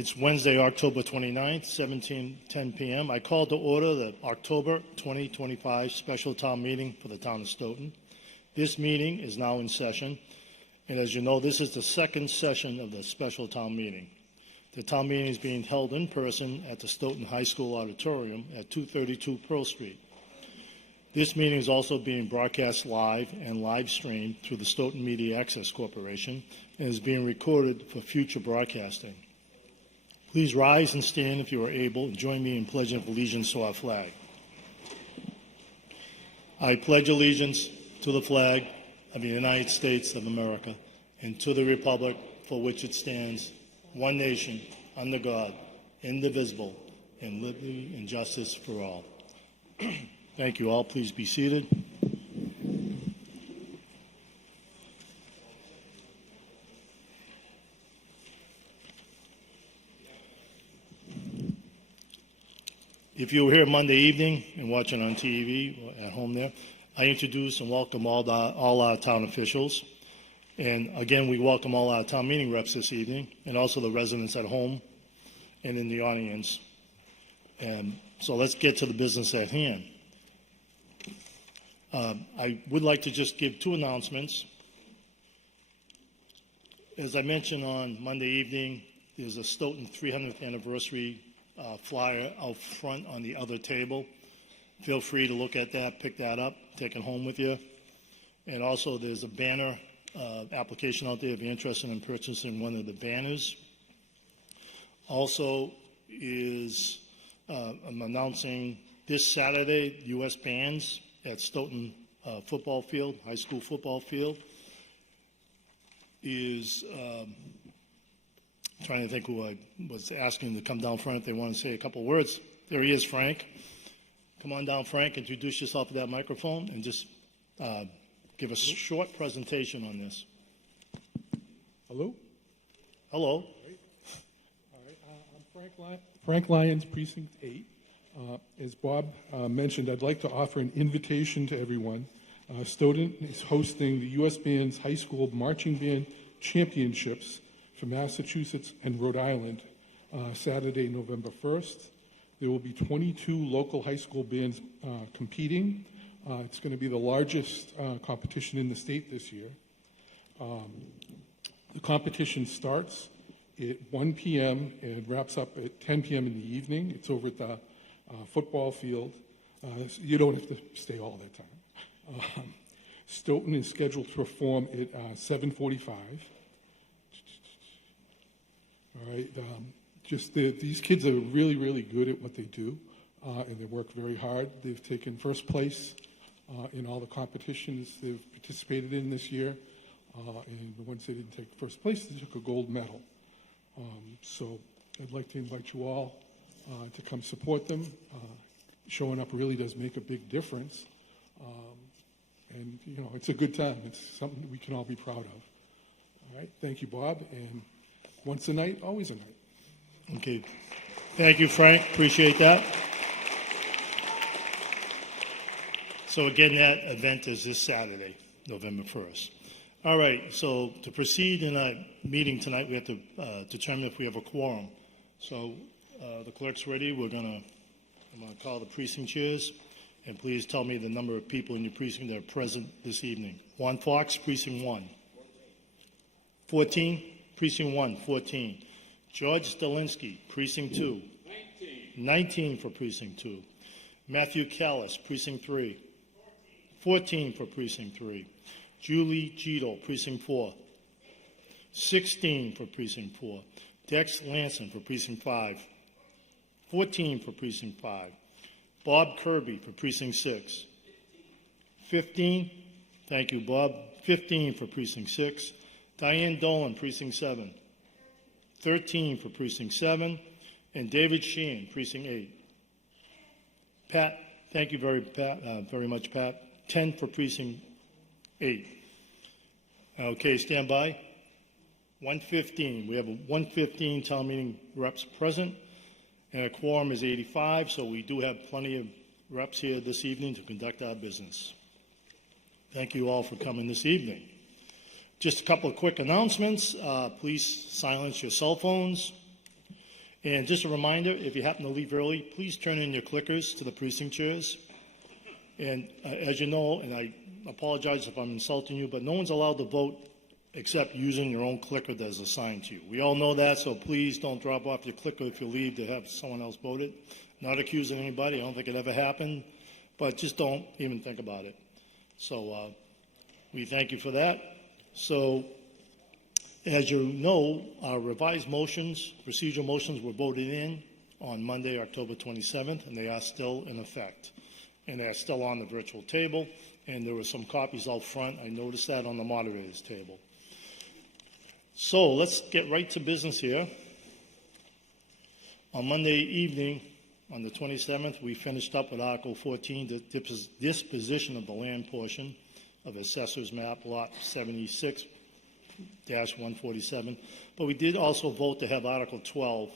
It's Wednesday, October 29th, 17:10 p.m. I call to order the October 2025 special town meeting for the town of Stoughton. This meeting is now in session, and as you know, this is the second session of the special town meeting. The town meeting is being held in person at the Stoughton High School Auditorium at 232 Pearl Street. This meeting is also being broadcast live and live streamed through the Stoughton Media Access Corporation and is being recorded for future broadcasting. Please rise and stand if you are able and join me in pledging allegiance to our flag. I pledge allegiance to the flag of the United States of America and to the republic for which it stands, one nation, under God, indivisible, and liberty and justice for all. Thank you all. Please be seated. If you were here Monday evening and watching on TV or at home there, I introduce and welcome all our town officials. And again, we welcome all our town meeting reps this evening and also the residents at home and in the audience. And so let's get to the business at hand. I would like to just give two announcements. As I mentioned on Monday evening, there's a Stoughton 300th anniversary flyer out front on the other table. Feel free to look at that, pick that up, take it home with you. And also there's a banner application out there if you're interested in purchasing one of the banners. Also I'm announcing this Saturday, U.S. bands at Stoughton football field, high school football field. Trying to think who I was asking to come down front if they want to say a couple words. There he is, Frank. Come on down, Frank. Introduce yourself to that microphone and just give a short presentation on this. Hello? Hello. All right. I'm Frank Lyons, Precinct 8. As Bob mentioned, I'd like to offer an invitation to everyone. Stoughton is hosting the U.S. Band's High School Marching Band Championships for Massachusetts and Rhode Island, Saturday, November 1st. There will be 22 local high school bands competing. It's going to be the largest competition in the state this year. The competition starts at 1 p.m. and wraps up at 10 p.m. in the evening. It's over at the football field. So you don't have to stay all that time. Stoughton is scheduled to perform at 7:45. All right. These kids are really, really good at what they do, and they work very hard. They've taken first place in all the competitions they've participated in this year, and the ones that didn't take first place, they took a gold medal. So I'd like to invite you all to come support them. Showing up really does make a big difference, and it's a good time. It's something that we can all be proud of. All right. Thank you, Bob, and once a night, always a night. Okay. Thank you, Frank. Appreciate that. So again, that event is this Saturday, November 1st. All right. So to proceed in our meeting tonight, we have to determine if we have a quorum. So the clerk's ready. I'm going to call the precinct chairs, and please tell me the number of people in your precinct that are present this evening. Juan Fox, precinct 1. 14. Precinct 1, 14. George Stalinsky, Precinct 2. 19 for Precinct 2. Matthew Callis, Precinct 3. 14 for Precinct 3. Julie Gito, Precinct 4. 16 for Precinct 4. Dex Lanson for Precinct 5. 14 for Precinct 5. Bob Kirby for Precinct 6. 15. Thank you, Bob. 15 for Precinct 6. Diane Dolan, Precinct 7. 13 for Precinct 7. And David Sheehan, Precinct 8. Pat, thank you very much, Pat. 10 for Precinct 8. Okay, stand by. 115. We have a 115 town meeting reps present, and a quorum is 85, so we do have plenty of reps here this evening to conduct our business. Thank you all for coming this evening. Just a couple of quick announcements. Please silence your cell phones. And just a reminder, if you happen to leave early, please turn in your clickers to the precinct chairs. And as you know, and I apologize if I'm insulting you, but no one's allowed to vote except using your own clicker that is assigned to you. We all know that, so please don't drop off your clicker if you leave to have someone else vote it. Not accusing anybody, I don't think it ever happened, but just don't even think about it. So we thank you for that. So as you know, our revised motions, procedural motions were voted in on Monday, October 27th, and they are still in effect. And they're still on the virtual table, and there were some copies out front. I noticed that on the moderator's table. So let's get right to business here. On Monday evening, on the 27th, we finished up with Article 14, the disposition of the land portion of Assessor's Map Lot 76-147. But we did also vote to have Article 12,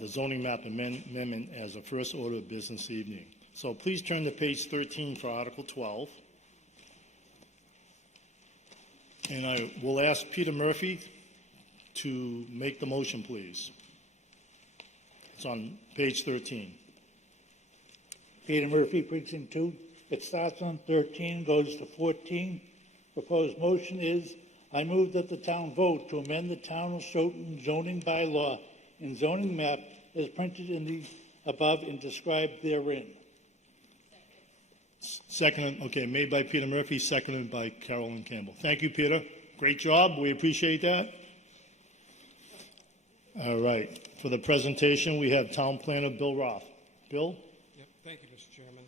the zoning map amendment, as a first order of business evening. So please turn to page 13 for Article 12. And I will ask Peter Murphy to make the motion, please. It's on page 13. Peter Murphy, Precinct 2. It starts on 13, goes to 14. Proposed motion is, I move that the town vote to amend the town of Stoughton zoning bylaw and zoning map as printed in the above and described therein. Second, okay, made by Peter Murphy, seconded by Carolyn Campbell. Thank you, Peter. Great job. We appreciate that. All right. For the presentation, we have Town Planner Bill Roth. Bill? Yep. Thank you, Mr. Chairman.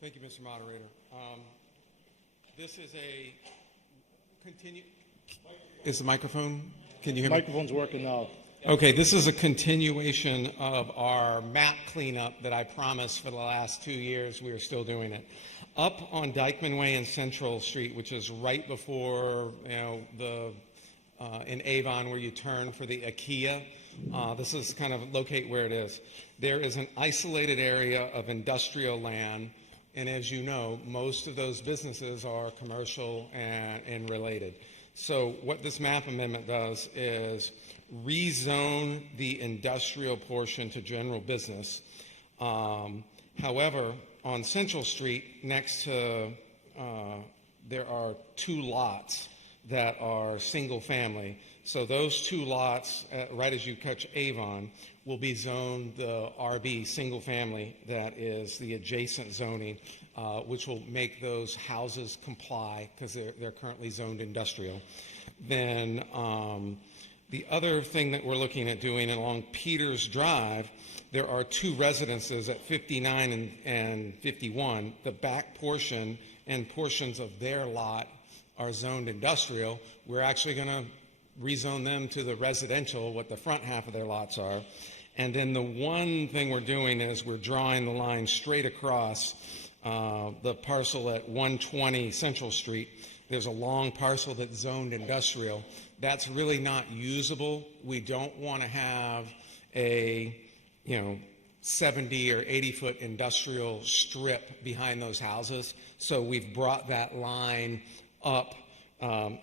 Thank you, Mr. Moderator. This is a Is the microphone? Can you hear me? Microphone's working now. Okay, this is a continuation of our map cleanup that I promised for the last 2 years. We are still doing it. Up on Dykeman Way and Central Street, which is right before, in Avon where you turn for the IKEA. This is kind of locate where it is. There is an isolated area of industrial land, and as you know, most of those businesses are commercial and related. So what this map amendment does is rezone the industrial portion to general business. However, on Central Street, next to, there are 2 lots that are single family. So those 2 lots, right as you catch Avon, will be zoned the RB single family, that is the adjacent zoning, which will make those houses comply because they're currently zoned industrial. Then the other thing that we're looking at doing along Peters Drive, there are 2 residences at 59 and 51. The back portion and portions of their lot are zoned industrial. We're actually going to rezone them to the residential, what the front half of their lots are. And then the one thing we're doing is we're drawing the line straight across the parcel at 120 Central Street. There's a long parcel that's zoned industrial. That's really not usable. We don't want to have a, 70 or 80 foot industrial strip behind those houses. So we've brought that line up to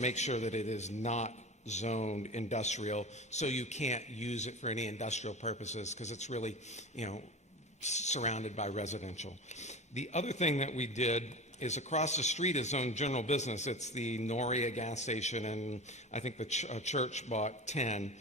make sure that it is not zoned industrial, so you can't use it for any industrial purposes because it's really, surrounded by residential. The other thing that we did is across the street is zoned general business. It's the Noria gas station, and I think the church bought 10.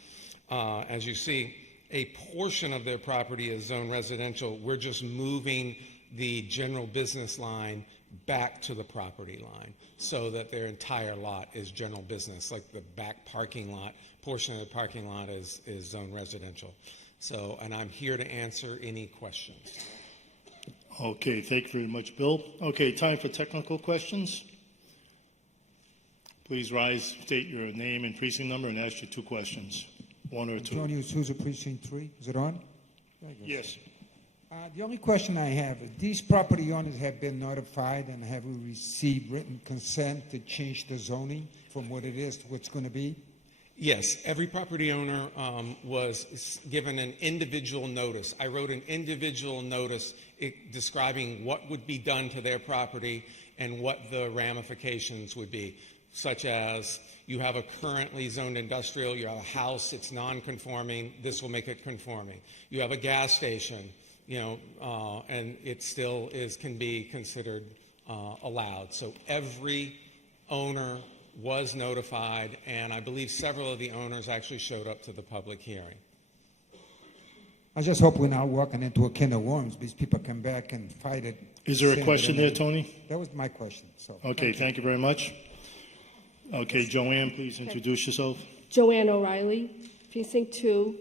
As you see, a portion of their property is zoned residential. We're just moving the general business line back to the property line so that their entire lot is general business, like the back parking lot, portion of the parking lot is zoned residential. So, and I'm here to answer any questions. Okay, thank you very much, Bill. Okay, time for technical questions. Please rise, state your name and precinct number, and ask your 2 questions. 1 or 2. Antonio Souza, Precinct 3. Is it on? Yes. The only question I have, these property owners have been notified and have we received written consent to change the zoning from what it is to what's going to be? Yes, every property owner was given an individual notice. I wrote an individual notice describing what would be done to their property and what the ramifications would be, such as you have a currently zoned industrial, you have a house, it's non-conforming, this will make it conforming. You have a gas station, and it still can be considered allowed. So every owner was notified, and I believe several of the owners actually showed up to the public hearing. I just hope we're not walking into a can of worms. These people come back and fight it. Is there a Send question it there, in. Tony? That was my question. So Okay, thank you very much. Okay, Joanne, please introduce yourself. Joanne O'Reilly, Precinct 2.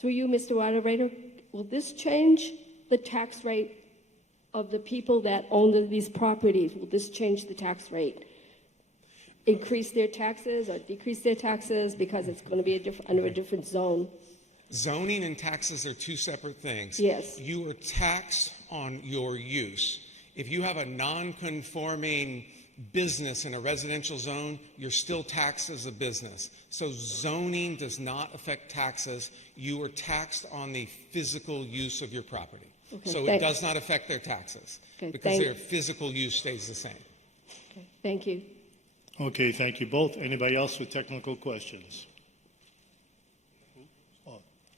Through you, Mr. Moderator, will this change the tax rate of the people that own these properties? Will this change the tax rate? Increase their taxes or decrease their taxes because it's going to be under a different zone? Zoning and taxes are two separate things. Yes. You are taxed on your use. If you have a non-conforming business in a residential zone, you're still taxed as a business. So zoning does not affect taxes. You are taxed on the physical use of your property. Okay, So it thanks. does not affect their taxes Okay, because thank- their physical use stays the same. Okay, thank you. Okay, thank you both. Anybody else with technical questions?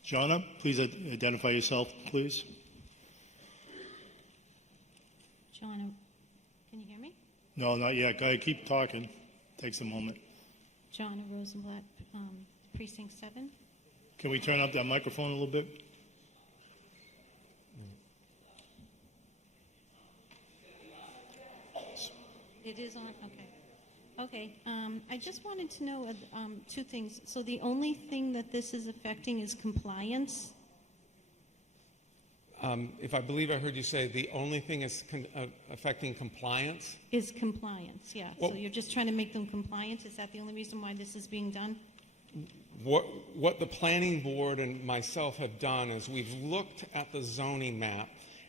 Jonna, please identify yourself, please. John, can you hear me? No, not yet. Go ahead, keep talking. Takes a moment. John Rosenblatt, Precinct 7. Can we turn up that microphone a little bit? It is on, okay. Okay, I just wanted to know two things. So the only thing that this is affecting is compliance? If I believe I heard you say the only thing is affecting compliance, Is compliance, yeah. Well- So you're just trying to make them compliant? Is that the only reason why this is being done? what the planning board and myself have done is we've looked at the zoning map,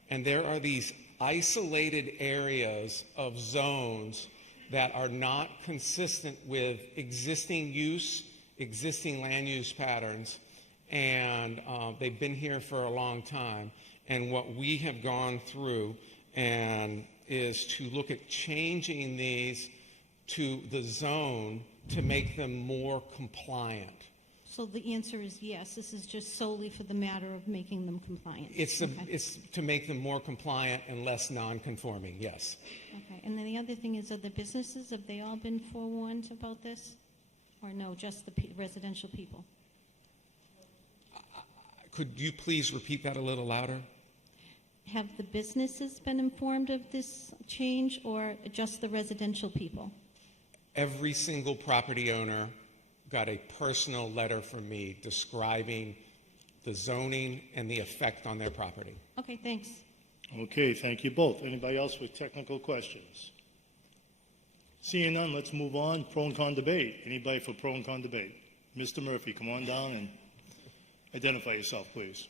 and there are these isolated areas of zones that are not consistent with existing use, existing land use patterns, and they've been here for a long time. And what we have gone through and is to look at changing these to the zone to make them more compliant. So the answer is yes, this is just solely for the matter of making them compliant? It's Okay. to make them more compliant and less non-conforming, yes. Okay, and then the other thing is, are the businesses, have they all been forewarned about this? Or no, just the residential people? Could you please repeat that a little louder? Have the businesses been informed of this change, or just the residential people? Every single property owner got a personal letter from me describing the zoning and the effect on their property. Okay, thanks. Okay, thank you both. Anybody else with technical questions? Seeing none, let's move on. Pro and con debate. Anybody for pro and con debate? Mr. Murphy, come on down and identify yourself, please.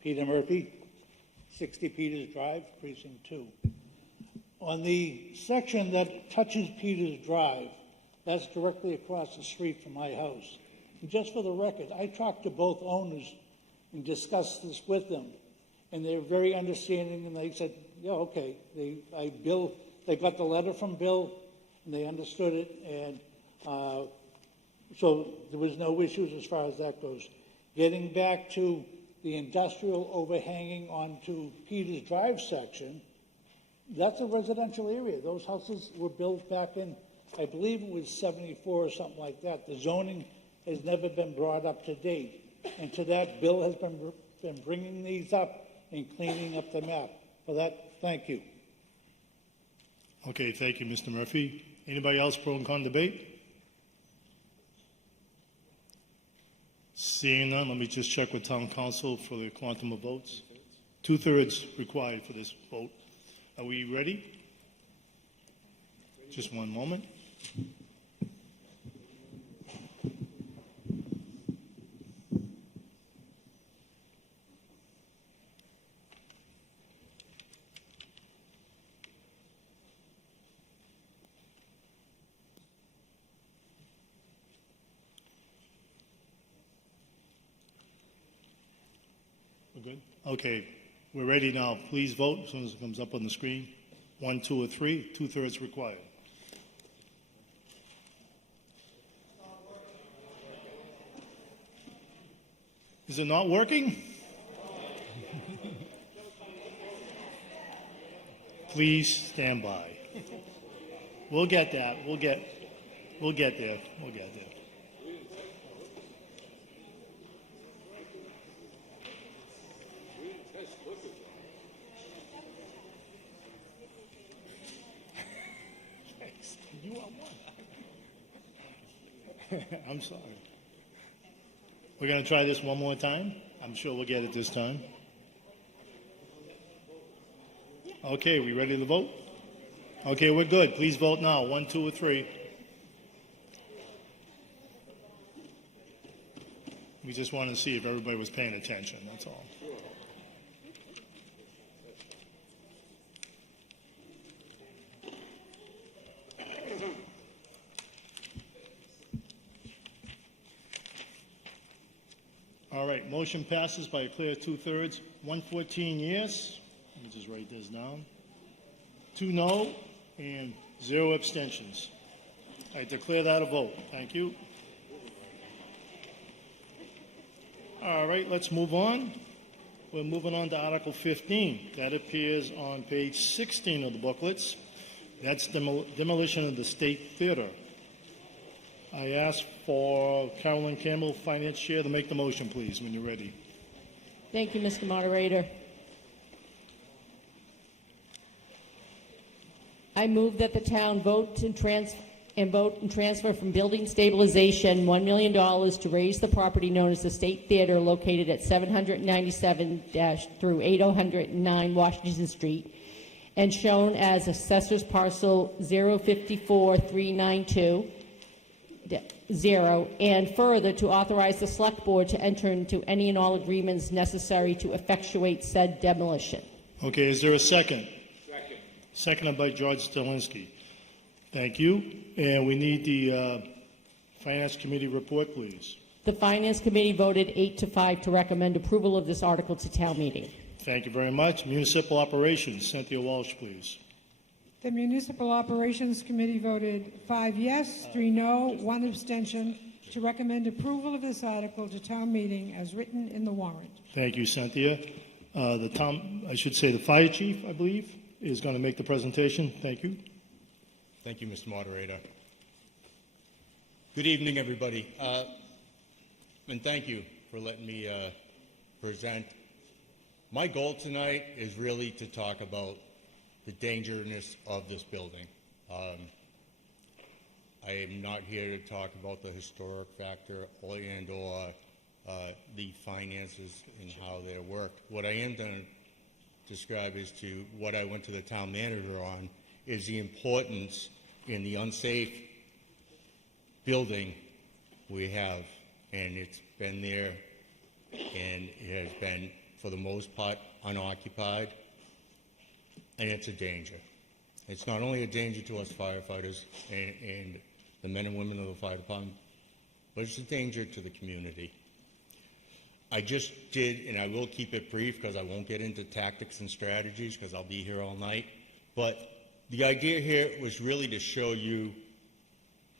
Peter Murphy, 60 Peters Drive, Precinct 2. On the section that touches Peters Drive, that's directly across the street from my house. And just for the record, I talked to both owners and discussed this with them, and they're very understanding, and they said, yeah, okay. They got the letter from Bill, and they understood it, and so there was no issues as far as that goes. Getting back to the industrial overhanging onto Peters Drive section, that's a residential area. Those houses were built back in, I believe it was 74 or something like that. The zoning has never been brought up to date. And to that, Bill has been bringing these up and cleaning up the map. For that, thank you. Okay, thank you, Mr. Murphy. Anybody else pro and con debate? Seeing none, let me just check with town council for the quantum of votes. 2/3 required for this vote. Are we ready? Just one moment. We're good? Okay, we're ready now. Please vote as soon as it comes up on the screen. 1, 2, or 3, two-thirds required. Is it not working? Please stand by. We'll get that. We'll get there. We'll get there. Thanks. You are one. I'm sorry. We're going to try this one more time. I'm sure we'll get it this time. Okay, we ready to vote? Okay, we're good. Please vote now. 1, 2, or 3. We just wanted to see if everybody was paying attention, that's all. All right, motion passes by a clear two-thirds. 114 yes. Let me just write this down. 2 no, and 0 abstentions. I declare that a vote. Thank you. All right, let's move on. We're moving on to Article 15. That appears on page 16 of the booklets. That's demolition of the State Theater. I ask for Carolyn Campbell, Finance Chair, to make the motion, please, when you're ready. Thank you, Mr. Moderator. I move that the town vote and transfer from building stabilization $1 million to raise the property known as the State Theater located at 797-809 Washington Street and shown as Assessor's Parcel 054392 0, and further to authorize the Select Board to enter into any and all agreements necessary to effectuate said demolition. Okay, is there a second? Seconded by George Stalinsky. Thank you. And we need the Finance Committee report, please. The Finance Committee voted 8-5 to recommend approval of this article to town meeting. Thank you very much. Municipal Operations, Cynthia Walsh, please. The Municipal Operations Committee voted 5 yes, 3 no, 1 abstention to recommend approval of this article to town meeting as written in the warrant. Thank you, Cynthia. The Fire Chief, I believe, is going to make the presentation. Thank you. Thank you, Mr. Moderator. Good evening, everybody. And thank you for letting me present. My goal tonight is really to talk about the dangerousness of this building. I am not here to talk about the historic factor or the finances and how they work. What I am going to describe as to what I went to the town manager on is the importance in the unsafe building we have, and it's been there, and it has been, for the most part, unoccupied, and it's a danger. It's not only a danger to us firefighters and the men and women of the fire department, but it's a danger to the community. I just did, and I will keep it brief because I won't get into tactics and strategies because I'll be here all night, but the idea here was really to show you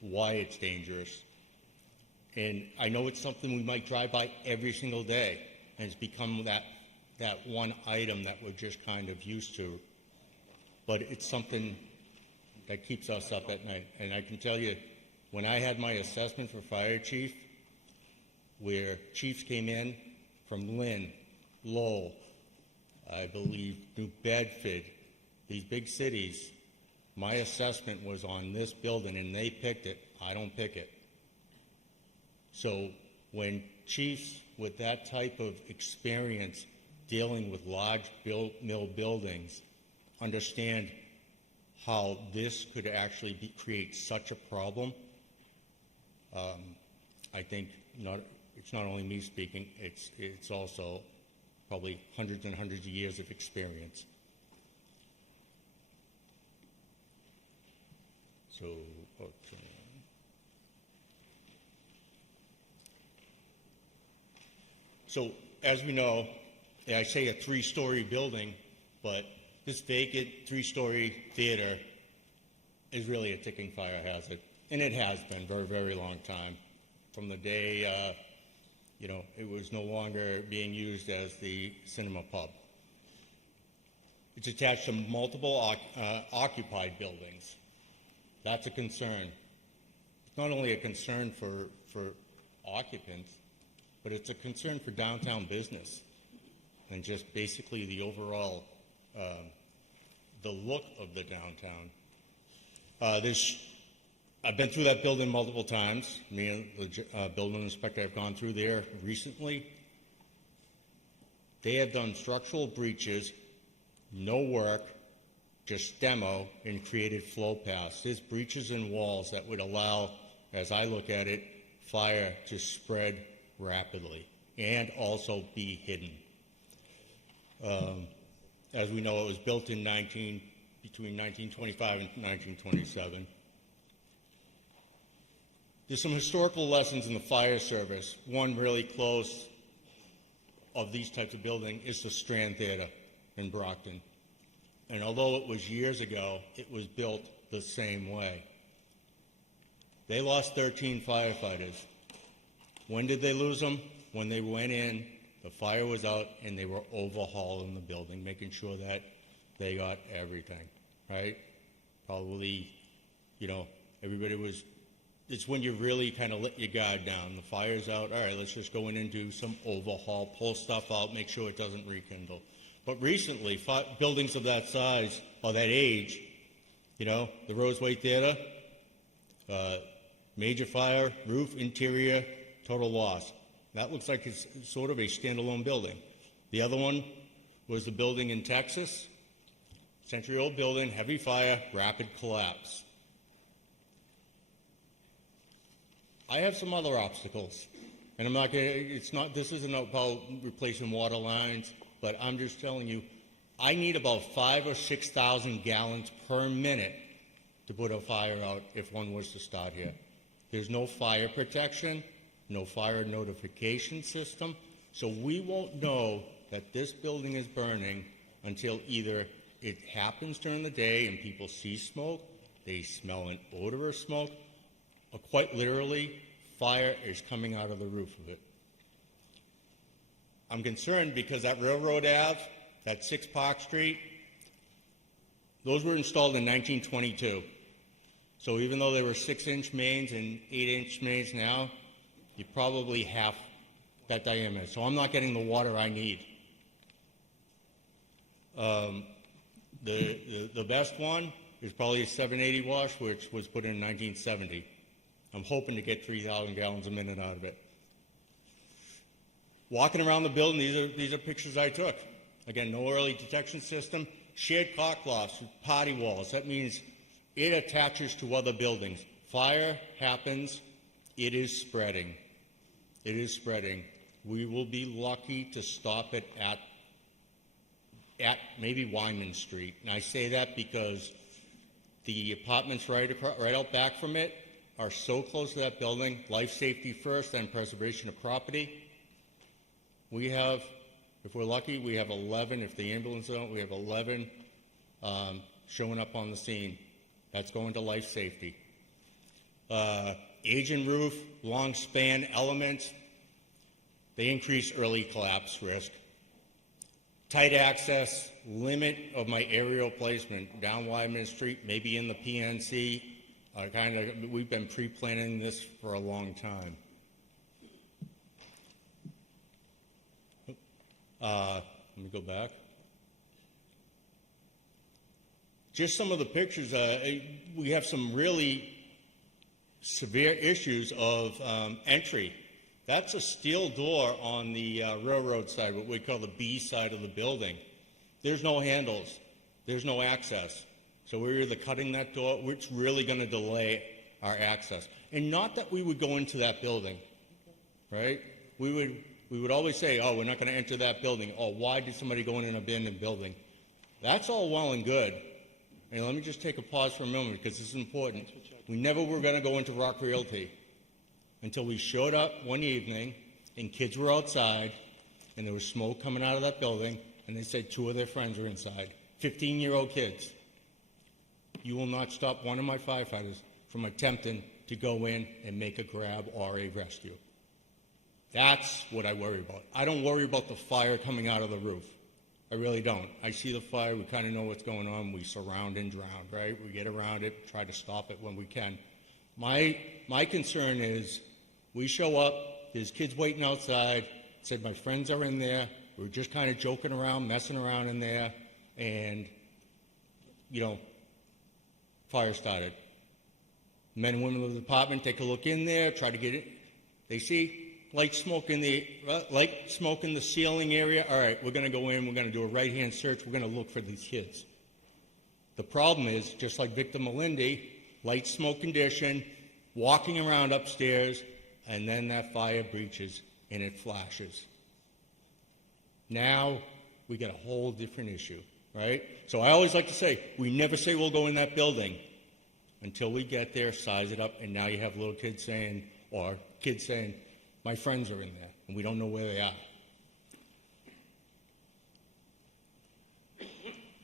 why it's dangerous. And I know it's something we might drive by every single day, and it's become that one item that we're just kind of used to. But it's something that keeps us up at night. And I can tell you, when I had my assessment for fire chief, where chiefs came in from Lynn, Lowell, I believe New Bedford, these big cities, my assessment was on this building, and they picked it. I don't pick it. So when chiefs with that type of experience dealing with large mill buildings understand how this could actually create such a problem, I think it's not only me speaking, it's also probably hundreds and hundreds of years of experience. So, okay. So, as we know, I say a 3-story building, but this vacant three-story theater is really a ticking fire hazard, and it has been for a very long time, from the day, it was no longer being used as the cinema pub. It's attached to multiple occupied buildings. That's a concern. It's not only a concern for occupants, but it's a concern for downtown business and just basically the overall, the look of the downtown. I've been through that building multiple times. Me and the building inspector have gone through there recently. They have done structural breaches, no work, just demo, and created flow paths. There's breaches in walls that would allow, as I look at it, fire to spread rapidly and also be hidden. As we know, it was built in between 1925 and 1927. There's some historical lessons in the fire service. One really close of these types of buildings is the Strand Theater in Brockton. And although it was years ago, it was built the same way. They lost 13 firefighters. When did they lose them? When they went in, the fire was out, and they were overhauling the building, making sure that they got everything, right? Probably, everybody was, it's when you really kind of let your guard down. The fire's out, all right, let's just go in and do some overhaul, pull stuff out, make sure it doesn't rekindle. But recently, buildings of that size or that age, the Roseway Theater, major fire, roof, interior, total loss. That looks like it's sort of a standalone building. The other one was the building in Texas, century-old building, heavy fire, rapid collapse. I have some other obstacles, and this isn't about replacing water lines, but I'm just telling you, I need about 5,000 or 6,000 gallons per minute to put a fire out if one was to start here. There's no fire protection, no fire notification system, so we won't know that this building is burning until either it happens during the day and people see smoke, they smell an odor of smoke, or quite literally, fire is coming out of the roof of it. I'm concerned because that Railroad Ave, that 6 Park Street, those were installed in 1922. So even though they were 6-inch mains and 8-inch mains now, you're probably half that diameter. So I'm not getting the water I need. The best one is probably a 780 wash, which was put in 1970. I'm hoping to get 3,000 gallons a minute out of it. Walking around the building, these are pictures I took. Again, no early detection system. Shared cock lofts, party walls. That means it attaches to other buildings. Fire happens, it is spreading. It is spreading. We will be lucky to stop it at maybe Wyman Street. And I say that because the apartments right out back from it are so close to that building. Life safety first, then preservation of property. We have, if we're lucky, we have 11. If the ambulance don't, we have 11 showing up on the scene. That's going to life safety. Age and roof, long span elements, they increase early collapse risk. Tight access, limit of my aerial placement down Wyman Street, maybe in the PNC. We've been pre-planning this for a long time. Let me go back. Just some of the pictures, we have some really severe issues of entry. That's a steel door on the railroad side, what we call the B side of the building. There's no handles. There's no access. So we're either cutting that door, which really going to delay our access. And not that we would go into that building, right? We would always say, oh, we're not going to enter that building. Oh, why did somebody go in an abandoned building? That's all well and good. And let me just take a pause for a moment because this is important. We never were going to go into Rock Realty until we showed up one evening and kids were outside and there was smoke coming out of that building and they said 2 of their friends were inside. 15-year-old kids. You will not stop one of my firefighters from attempting to go in and make a grab or a rescue. That's what I worry about. I don't worry about the fire coming out of the roof. I really don't. I see the fire, we kind of know what's going on, we surround and drown, right? We get around it, try to stop it when we can. My concern is we show up, there's kids waiting outside, said my friends are in there, we're just kind of joking around, messing around in there, and, fire started. Men and women of the department take a look in there, try to get it. They see light smoke in the ceiling area. All right, we're going to go in, we're going to do a right-hand search, we're going to look for these kids. The problem is, just like Victor Melindi, light smoke condition, walking around upstairs, and then that fire breaches and it flashes. Now we got a whole different issue, right? So I always like to say, we never say we'll go in that building until we get there, size it up, and now you have little kids saying, or kids saying, my friends are in there, and we don't know where they are.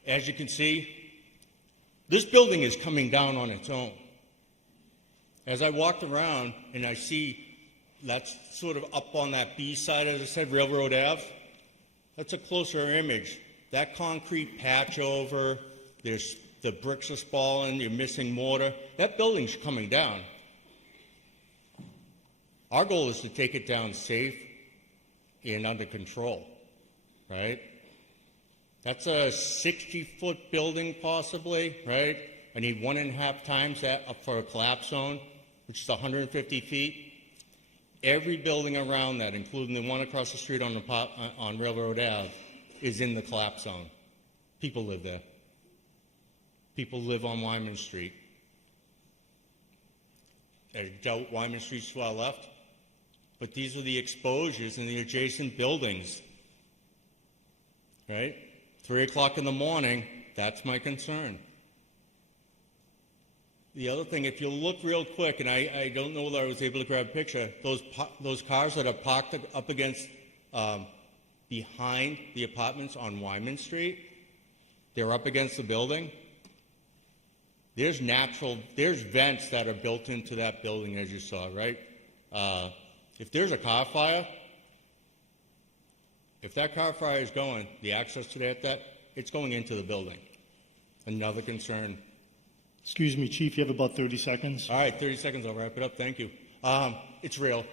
As you can see, this building is coming down on its own. As I walked around and I see that's sort of up on that B side, as I said, Railroad Ave, that's a closer image. That concrete patch over, there's the bricks are spalling, you're missing mortar. That building's coming down. Our goal is to take it down safe and under control, right? That's a 60-foot building possibly, right? I need 1.5 times that up for a collapse zone, which is 150 feet. Every building around that, including the one across the street on Railroad Ave, is in the collapse zone. People live there. People live on Wyman Street. I doubt Wyman Street's to our left, but these are the exposures in the adjacent buildings, right? 3 o'clock in the morning, that's my concern. The other thing, if you look real quick, and I don't know whether I was able to grab a picture, those cars that are parked up against, behind the apartments on Wyman Street, they're up against the building. There's vents that are built into that building, as you saw, right? If there's a car fire, if that car fire is going, the access to that, it's going into the building. Another concern. Excuse me, Chief, you have about 30 seconds. All right, 30 seconds, I'll wrap it up. Thank you. It's real.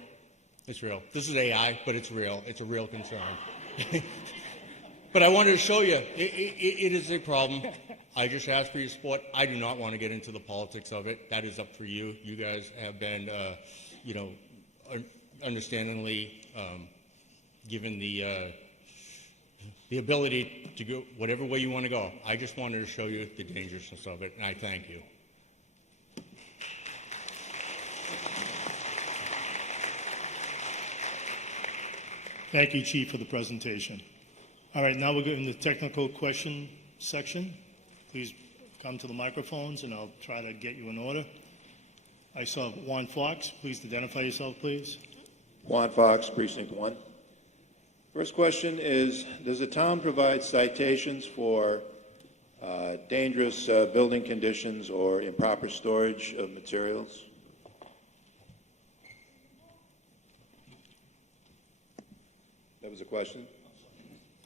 It's real. This is AI, but it's real. It's a real concern. But I wanted to show you, it is a problem. I just ask for your support. I do not want to get into the politics of it. That is up for you. You guys have been, understandingly given the ability to go whatever way you want to go. I just wanted to show you the dangerousness of it, and I thank you. Thank you, Chief, for the presentation. All right, now we're getting the technical question section. Please come to the microphones, and I'll try to get you in order. I saw Juan Fox. Please identify yourself, please. Juan Fox, Precinct 1. First question is, does the town provide citations for dangerous building conditions or improper storage of materials? That was a question?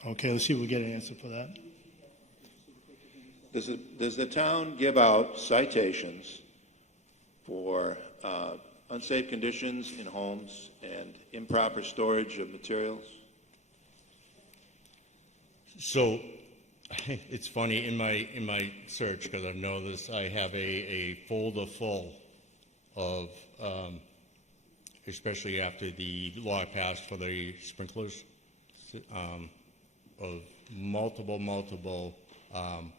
Okay, let's see if we get an answer for that. Does the town give out citations for unsafe conditions in homes and improper storage of materials? So it's funny, in my search, because I know this, I have a folder full of, especially after the law passed for the sprinklers, of multiple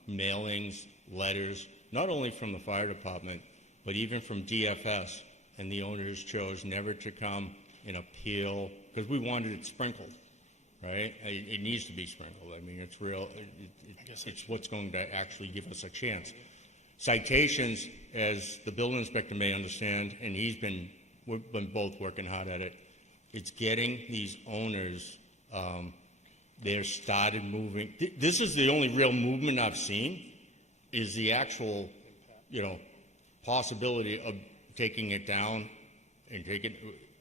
mailings, letters, not only from the fire department, but even from DFS, and the owners chose never to come and appeal, because we wanted it sprinkled, right? It needs to be sprinkled. I mean, it's real, it's what's going to actually give us a chance. Citations, as the building inspector may understand, and we've been both working hard at it, it's getting these owners they're started moving. This is the only real movement I've seen, is the actual, possibility of taking it down and taking.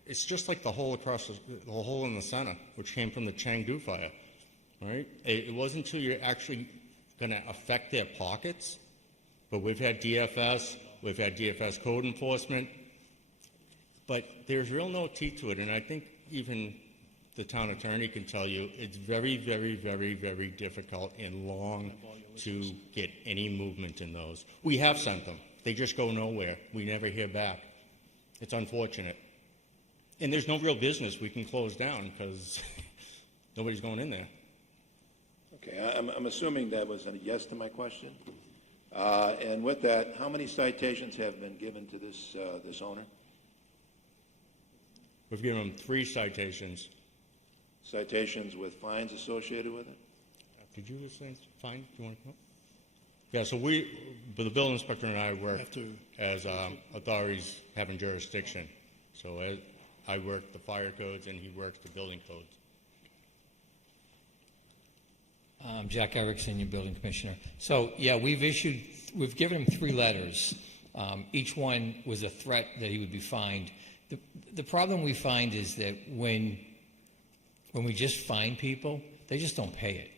It's just like the hole across the hole in the center, which came from the Chengdu fire, right? It wasn't until you're actually going to affect their pockets. But we've had DFS code enforcement, but there's real no teeth to it. And I think even the town attorney can tell you it's very, very, very, very difficult and long to get any movement in those. We have sent them. They just go nowhere. We never hear back. It's unfortunate. And there's no real business we can close down because nobody's going in there. Okay, I'm assuming that was a yes to my question. And with that, how many citations have been given to this owner? We've given them 3 citations. Citations with fines associated with it? Did you say fine? Do you want to come up? Yeah, so but the building inspector and I work as authorities having jurisdiction. So I work the fire codes and he works the building codes. Jack Erickson, your building commissioner. So, yeah, we've given him 3 letters. Each one was a threat that he would be fined. The problem we find is that when we just fine people, they just don't pay it.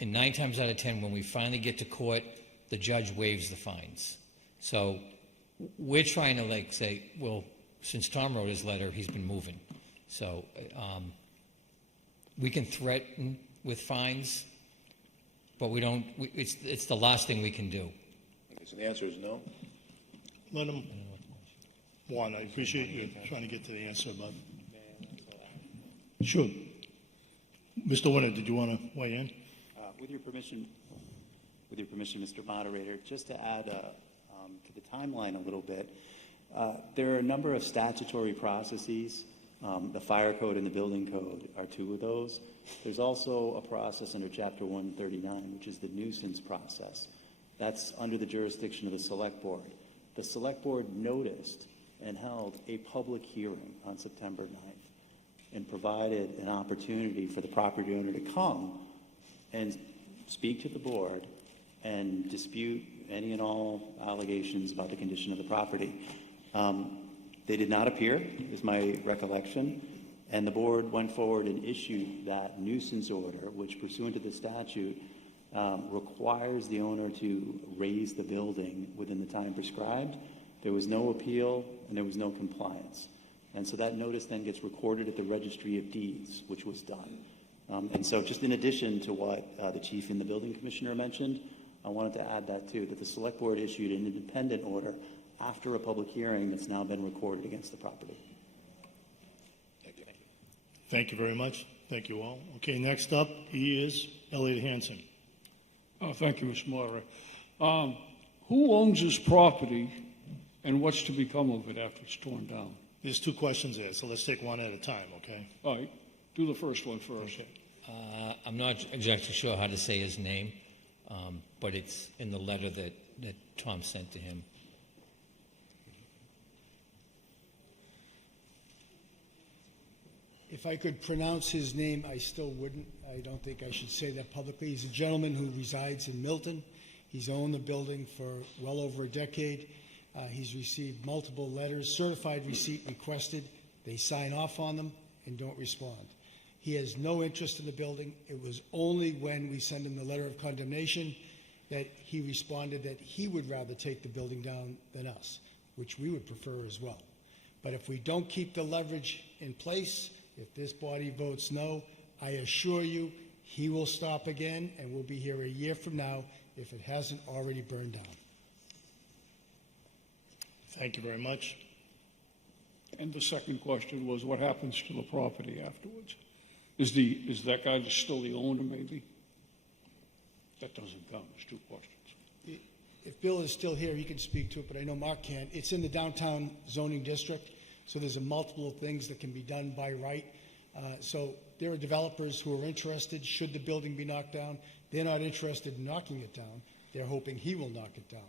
And 9 times out of 10, when we finally get to court, the judge waives the fines. So we're trying to say, well, since Tom wrote his letter, he's been moving. So we can threaten with fines, but we don't. It's the last thing we can do. Okay, so the answer is no? Let him. Juan, I appreciate you trying to get to the answer, but sure. Mr. Winter, did you want to weigh in? With your permission, Mr. Moderator, just to add to the timeline a little bit, there are a number of statutory processes. The fire code and the building code are 2 of those. There's also a process under Chapter 139, which is the nuisance process. That's under the jurisdiction of the Select Board. The Select Board noticed and held a public hearing on September 9th and provided an opportunity for the property owner to come and speak to the board and dispute any and all allegations about the condition of the property. They did not appear, is my recollection, and the board went forward and issued that nuisance order, which pursuant to the statute requires the owner to raise the building within the time prescribed. There was no appeal and there was no compliance. And so that notice then gets recorded at the Registry of Deeds, which was done. And so just in addition to what the chief and the building commissioner mentioned, I wanted to add that too, that the select board issued an independent order after a public hearing that's now been recorded against the property. Thank you very much. Thank you all. Okay, next up, he is Elliot Hansen. Thank you, Mr. Moderator. Who owns this property and what's to become of it after it's torn down? There's 2 questions there, so let's take one at a time, okay? All right, do the first one first. Okay. I'm not exactly sure how to say his name, but it's in the letter that Tom sent to him. If I could pronounce his name, I still wouldn't. I don't think I should say that publicly. He's a gentleman who resides in Milton. He's owned the building for well over a decade. He's received multiple letters, certified receipt requested. They sign off on them and don't respond. He has no interest in the building. It was only when we sent him the letter of condemnation that he responded that he would rather take the building down than us, which we would prefer as well. But if we don't keep the leverage in place, if this body votes no, I assure you he will stop again and we'll be here a year from now if it hasn't already burned down. Thank you very much. And the second question was, what happens to the property afterwards? Is that guy still the owner, maybe? That doesn't count. There's 2 questions. If Bill is still here, he can speak to it, but I know Mark can't. It's in the downtown zoning district, so there's a multiple things that can be done by right. So there are developers who are interested, should the building be knocked down. They're not interested in knocking it down. They're hoping he will knock it down.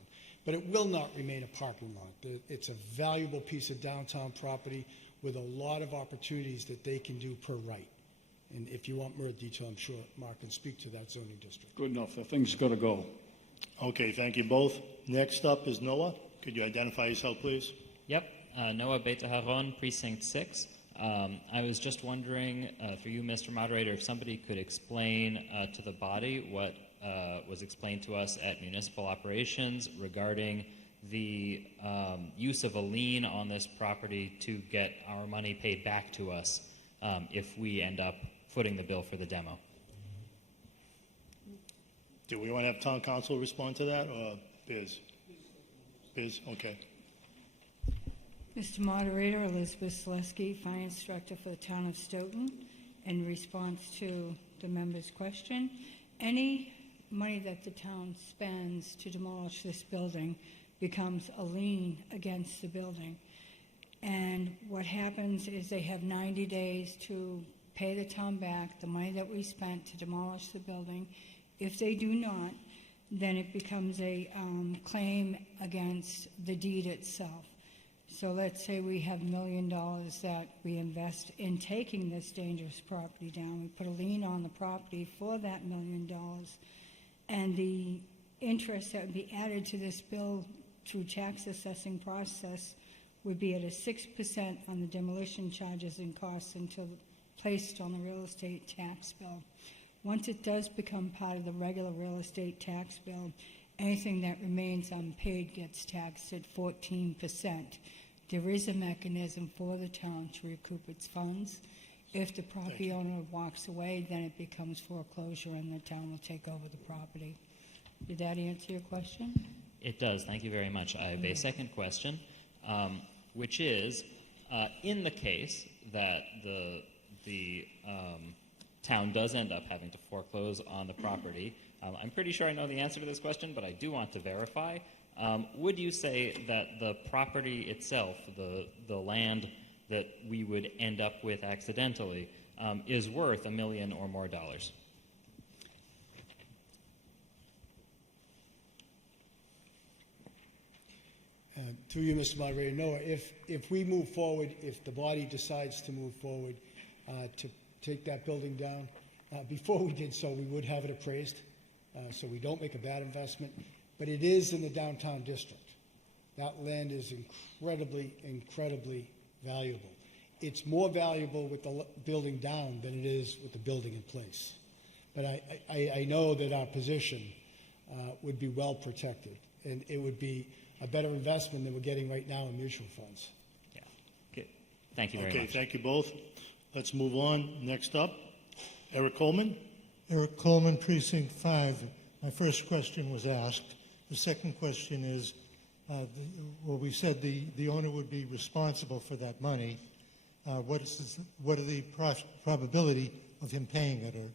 But it will not remain a parking lot. It's a valuable piece of downtown property with a lot of opportunities that they can do per right. And if you want more detail, I'm sure Mark can speak to that zoning district. Good enough, the thing's got to go. Okay, thank you both. Next up is Noah. Could you identify yourself, please? Yep, Noah Beta Haron, Precinct 6. I was just wondering, for you, Mr. Moderator, if somebody could explain to the body what was explained to us at Municipal Operations regarding the use of a lien on this property to get our money paid back to us if we end up footing the bill for the demo. Do we want to have town council respond to that, or Biz? Biz, okay. Mr. Moderator, Elizabeth Selesky, Finance Director for the Town of Stoughton. In response to the member's question, any money that the town spends to demolish this building becomes a lien against the building. And what happens is they have 90 days to pay the town back the money that we spent to demolish the building. If they do not, then it becomes a claim against the deed itself. So let's say we have $1 million that we invest in taking this dangerous property down. We put a lien on the property for that $1 million, and the interest that would be added to this bill through tax assessing process would be at a 6% on the demolition charges and costs until placed on the real estate tax bill. Once it does become part of the regular real estate tax bill, anything that remains unpaid gets taxed at 14%. There is a mechanism for the town to recoup its funds. If the property owner walks away, then it becomes foreclosure and the town will take over the property. Did that answer your question? It does. Thank you very much. I have a second question, which is, in the case that the town does end up having to foreclose on the property, I'm pretty sure I know the answer to this question, but I do want to verify. Would you say that the property itself, the land that we would end up with accidentally, is worth $1 million or more? Through you, Mr. Moderator, Noah, if we move forward, if the body decides to move forward to take that building down, before we did so, we would have it appraised, so we don't make a bad investment. But it is in the downtown district. That land is incredibly, incredibly valuable. It's more valuable with the building down than it is with the building in place. But I know that our position would be well protected, and it would be a better investment than we're getting right now in mutual funds. Yeah. Good. Thank you very much. Okay, thank you both. Let's move on. Next up, Eric Coleman. Eric Coleman, Precinct 5. My first question was asked. The second question is, we said the owner would be responsible for that money. What are the probability of him paying it? Or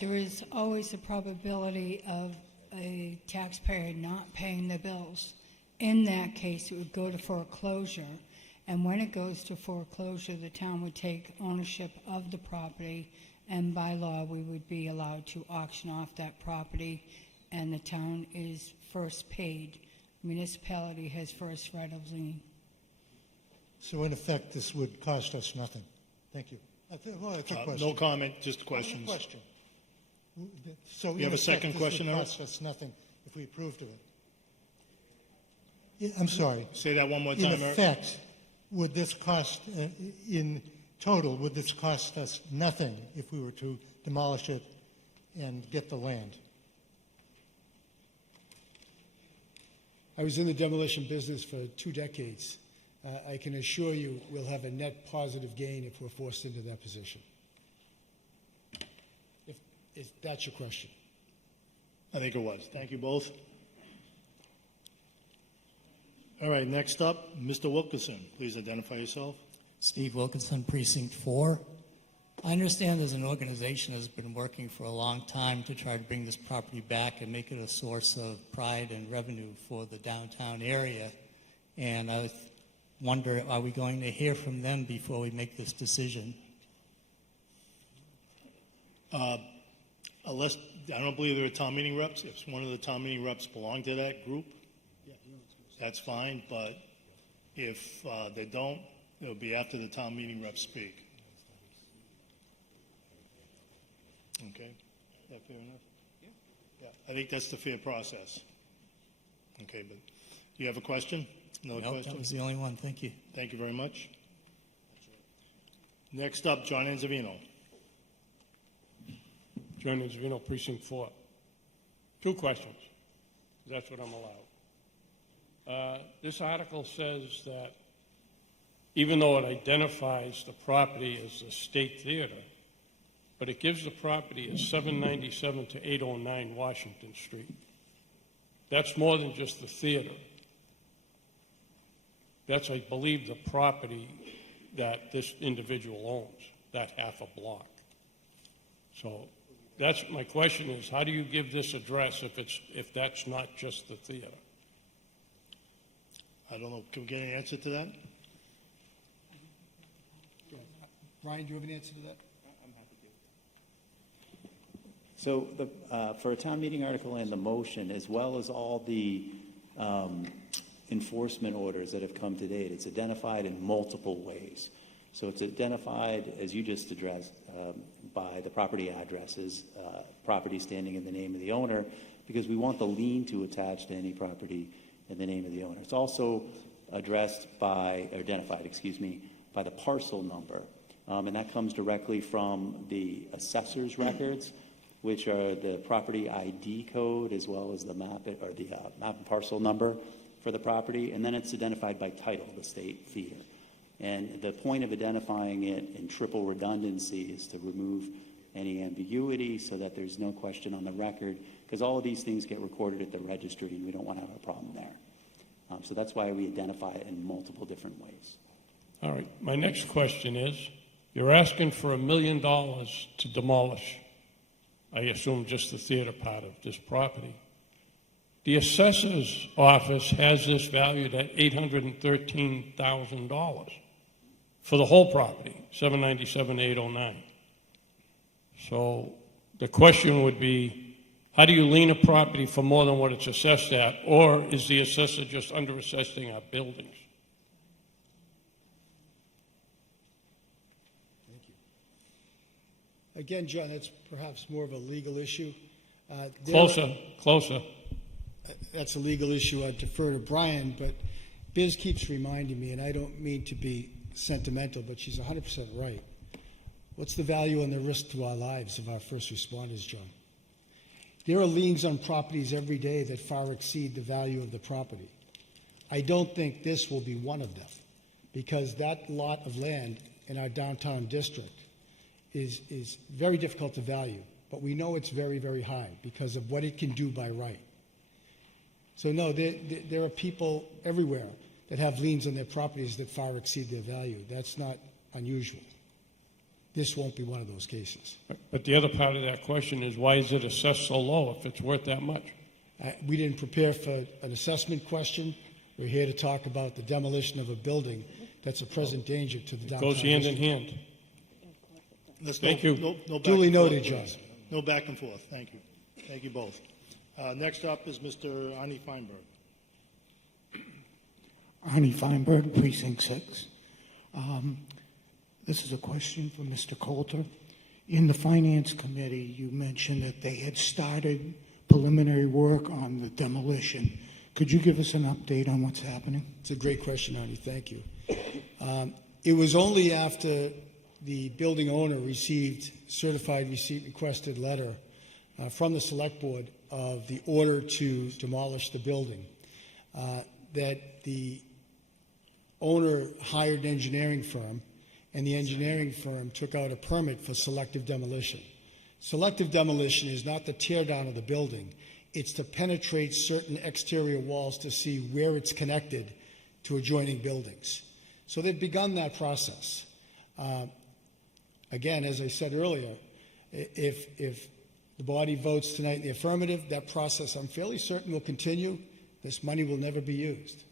There is always a probability of a taxpayer not paying the bills. In that case, it would go to foreclosure, and when it goes to foreclosure, the town would take ownership of the property, and by law, we would be allowed to auction off that property, and the town is first paid. Municipality has first right of lien. so in effect, this would cost us nothing. Thank you. It's a question. No comment, just questions. Question. So You have a second question, This would Eric? cost us nothing if we approved of it. Yeah, I'm sorry. Say that one more time, In Eric. effect, would this cost, in total, would this cost us nothing if we were to demolish it and get the land? I was in the demolition business for 2 decades. I can assure you we'll have a net positive gain if we're forced into that position. If that's your question. I think it was. Thank you both. All right, next up, Mr. Wilkinson. Please identify yourself. Steve Wilkinson, Precinct 4. I understand there's an organization that's been working for a long time to try to bring this property back and make it a source of pride and revenue for the downtown area. And I wonder, are we going to hear from them before we make this decision? Unless, I don't believe there are town meeting reps. If one of the town meeting reps belong to that group, that's fine, but If they don't, it'll be after the town meeting reps speak. Okay? Is that fair enough? Yeah. I think that's the fair process. Okay, but do you have a question? Another Nope, question? that was the only one. Thank you. Thank you very much. Next up, John Anzavino. John Anzavino, Precinct 4. 2 questions. That's what I'm allowed. This article says that even though it identifies the property as the State Theater, but it gives the property as 797 to 809 Washington Street. That's more than just the theater. That's, I believe, the property that this individual owns, that half a block. So that's my question is, how do you give this address if that's not just the theater? I don't know. Can we get an answer to that? Ryan, do you have an answer to that? So for a town meeting article and the motion, as well as all the enforcement orders that have come to date, it's identified in multiple ways. So it's identified, as you just addressed, by the property addresses, property standing in the name of the owner, because we want the lien to attach to any property in the name of the owner. It's also identified, by the parcel number, and that comes directly from the assessor's records, which are the property ID code as well as the map and parcel number for the property, and then it's identified by title, the State Theater. And the point of identifying it in triple redundancy is to remove any ambiguity so that there's no question on the record, because all of these things get recorded at the registry and we don't want to have a problem there. So that's why we identify it in multiple different ways. All right. My next question is, you're asking for $1 million to demolish, I assume, just the theater part of this property. The assessor's office has this valued at $813,000 for the whole property, 797,809. So the question would be, how do you lien a property for more than what it's assessed at, or is the assessor just under-assessing our buildings? Again, John, that's perhaps more of a legal issue. Closer. That's a legal issue. I'd defer to Brian, but Biz keeps reminding me, and I don't mean to be sentimental, but she's 100% right. What's the value and the risk to our lives of our first responders, John? There are liens on properties every day that far exceed the value of the property. I don't think this will be one of them, because that lot of land in our downtown district is very difficult to value, but we know it's very, very high because of what it can do by right. So no, there are people everywhere that have liens on their properties that far exceed their value. That's not unusual. This won't be one of those cases. But the other part of that question is, why is it assessed so low if it's worth that much? We didn't prepare for an assessment question. We're here to talk about the demolition of a building that's a present danger to the downtown Goes hand in district. hand. Thank you. No back Duly and noted, forth, John. please. No back and forth. Thank you. Thank you both. Next up is Mr. Ani Feinberg. Arnie Feinberg, Precinct 6. This is a question for Mr. Coulter. In the Finance Committee, you mentioned that they had started preliminary work on the demolition. Could you give us an update on what's happening? It's a great question, Arnie. Thank you. It was only after the building owner received certified receipt requested letter from the Select Board of the order to demolish the building that the owner hired an engineering firm, and the engineering firm took out a permit for selective demolition. Selective demolition is not the tear down of the building. It's to penetrate certain exterior walls to see where it's connected to adjoining buildings. So they've begun that process. Again, as I said earlier, if the body votes tonight in the affirmative, that process, I'm fairly certain, will continue. This money will never be used.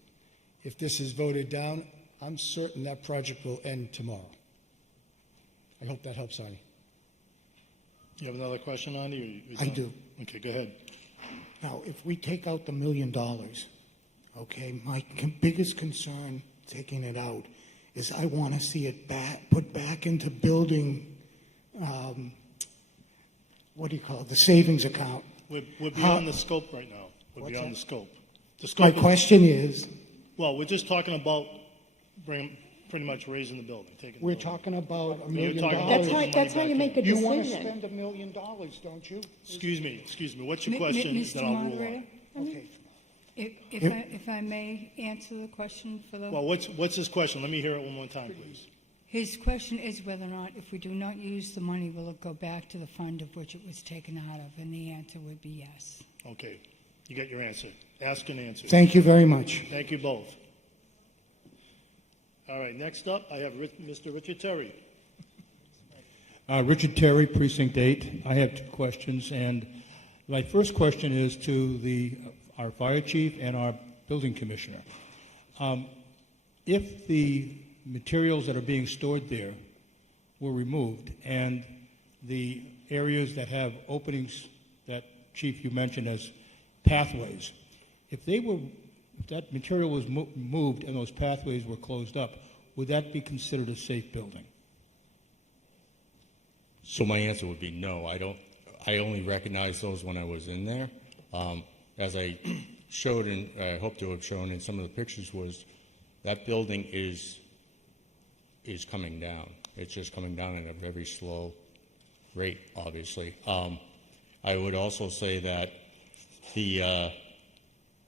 If this is voted down, I'm certain that project will end tomorrow. I hope that helps, Arnie. You have another question, Ani? I do. Okay, go ahead. Now, if we take out the $1 million, okay, my biggest concern taking it out, is I want to see it put back into building, what do you call it, the savings account. We're beyond the scope right now. We're What's beyond that? the scope. The My scope is- question is, Well, we're just talking about pretty much raising the building, taking. we're talking about $1 You're million. talking about That's putting how money you back make a in. You want to decision. spend $1 million, don't you? Excuse me. What's your Mi- question? Mr. Then I'll rule Moderator, on. Okay. if I may answer the question for the... Well, what's his question? Let me hear it one more time, please. His question is whether or not, if we do not use the money, will it go back to the fund of which it was taken out of? And the answer would be yes. Okay, you got your answer. Ask and answer. Thank you very much. Thank you both. All right, next up, I have Mr. Richard Terry. Richard Terry, Precinct 8. I have 2 questions, and my first question is to our fire chief and our building commissioner. If the materials that are being stored there were removed and the areas that have openings that, Chief, you mentioned as pathways, if that material was moved and those pathways were closed up, would that be considered a safe building? So my answer would be no. I only recognized those when I was in there. As I showed, and I hope to have shown in some of the pictures, was that building is coming down. It's just coming down at a very slow rate, obviously. I would also say that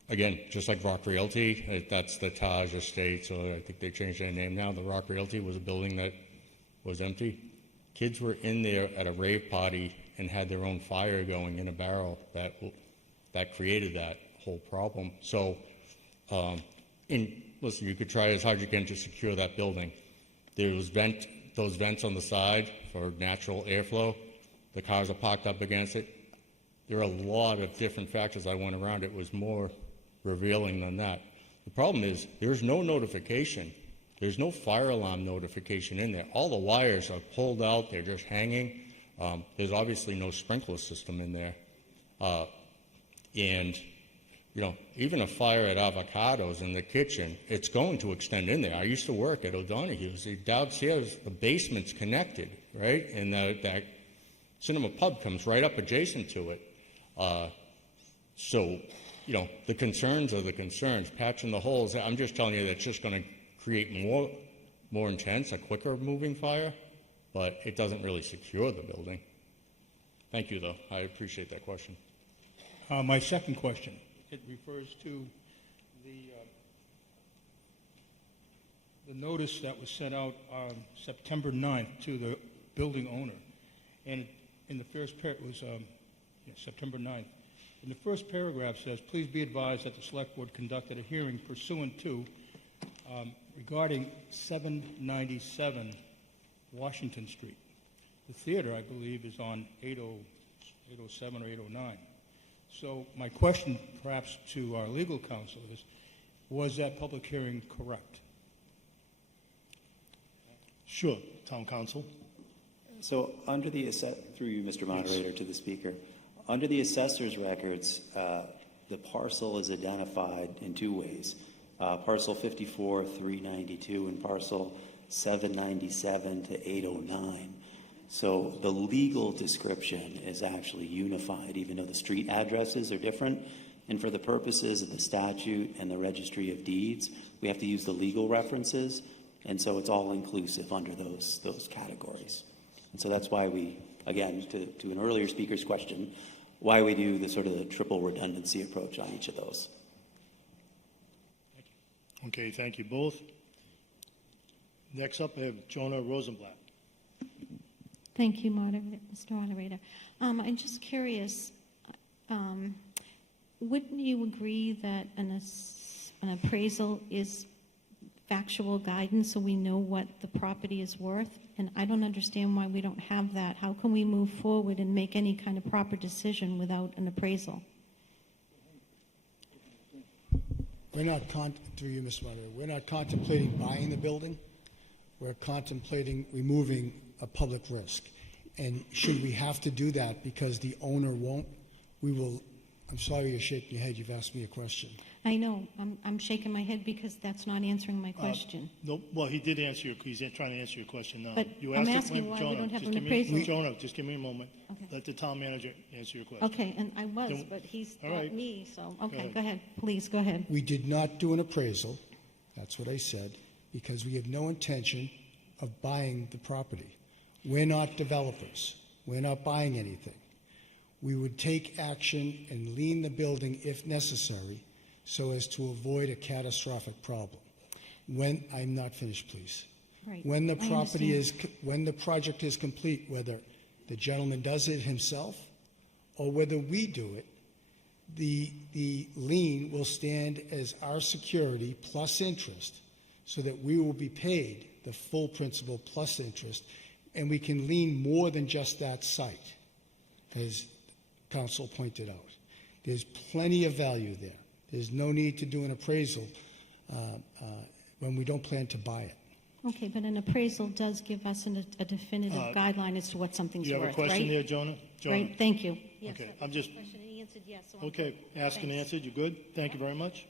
again, just like Rock Realty, that's the Taj Estate, so I think they changed their name now. The Rock Realty was a building that was empty. Kids were in there at a rave party and had their own fire going in a barrel that created that whole problem. So, listen, you could try as hard as you can to secure that building. There was those vents on the side for natural airflow. The cars are parked up against it. There are a lot of different factors I went around. It was more revealing than that. The problem is there's no notification. There's no fire alarm notification in there. All the wires are pulled out. They're just hanging. There's obviously no sprinkler system in there. And, even a fire at Avocados in the kitchen, it's going to extend in there. I used to work at O'Donoghue's. Downstairs, the basement's connected, right? And that Cinema Pub comes right up adjacent to it. So, the concerns are the concerns. Patching the holes, I'm just telling you that's just going to create more intense, a quicker moving fire, but it doesn't really secure the building. Thank you, though. I appreciate that question. My second question, it refers to the notice that was sent out on September 9th to the building owner. And in the first it was September 9th. In the first paragraph says, please be advised that the Select Board conducted a hearing pursuant to regarding 797 Washington Street. The theater, I believe, is on 807 or 809. So my question, perhaps, to our legal counsel is, was that public hearing correct? Sure, Town Council. So under through you, Mr. Moderator, to the speaker, under the assessor's records, the parcel is identified in 2 ways. Parcel 54-392 and parcel 797 to 809. So the legal description is actually unified, even though the street addresses are different. And for the purposes of the statute and the registry of deeds, we have to use the legal references. And so it's all inclusive under those categories. And so that's why we, again, to an earlier speaker's question, why we do the sort of the triple redundancy approach on each of those. Okay, thank you both. Next up, I have Jonah Rosenblatt. Thank you, Mr. Moderator. I'm just curious, wouldn't you agree that an appraisal is factual guidance so we know what the property is worth? And I don't understand why we don't have that. How can we move forward and make any kind of proper decision without an appraisal? We're not, through you, Mr. Moderator, we're not contemplating buying the building. We're contemplating removing a public risk. And should we have to do that because the owner won't, we will, I'm sorry you're shaking your head, you've asked me a question. I know, I'm shaking my head because that's not answering my question. No, well, he did answer your, he's trying to answer your question now. But You I'm asked it- asking wait, why we Jonah, don't have just an give me- appraisal. Jonah, just give me a moment. Okay. Let the town manager answer your question. Okay, and I was, Then- but he's all got right. me, so, okay, ahead. go ahead, please, go ahead. We did not do an appraisal, that's what I said, because we have no intention of buying the property. We're not developers. We're not buying anything. We would take action and lien the building if necessary so as to avoid a catastrophic problem. When, I'm not finished, please. Right, When the I property understand. is, when the project is complete, whether the gentleman does it himself or whether we do it, the lien will stand as our security plus interest so that we will be paid the full principal plus interest, and we can lien more than just that site, as council pointed out. There's plenty of value there. There's no need to do an appraisal when we don't plan to buy it. Okay, but an appraisal does give us a definitive guideline as to what something's You worth, have a question right? there, Jonah? Jonah? Right, thank you. Yes, Okay, that I'm was just, my question, and he answered yes, so I'm okay, good. asked and Thanks. answered, you good? Thank you very much.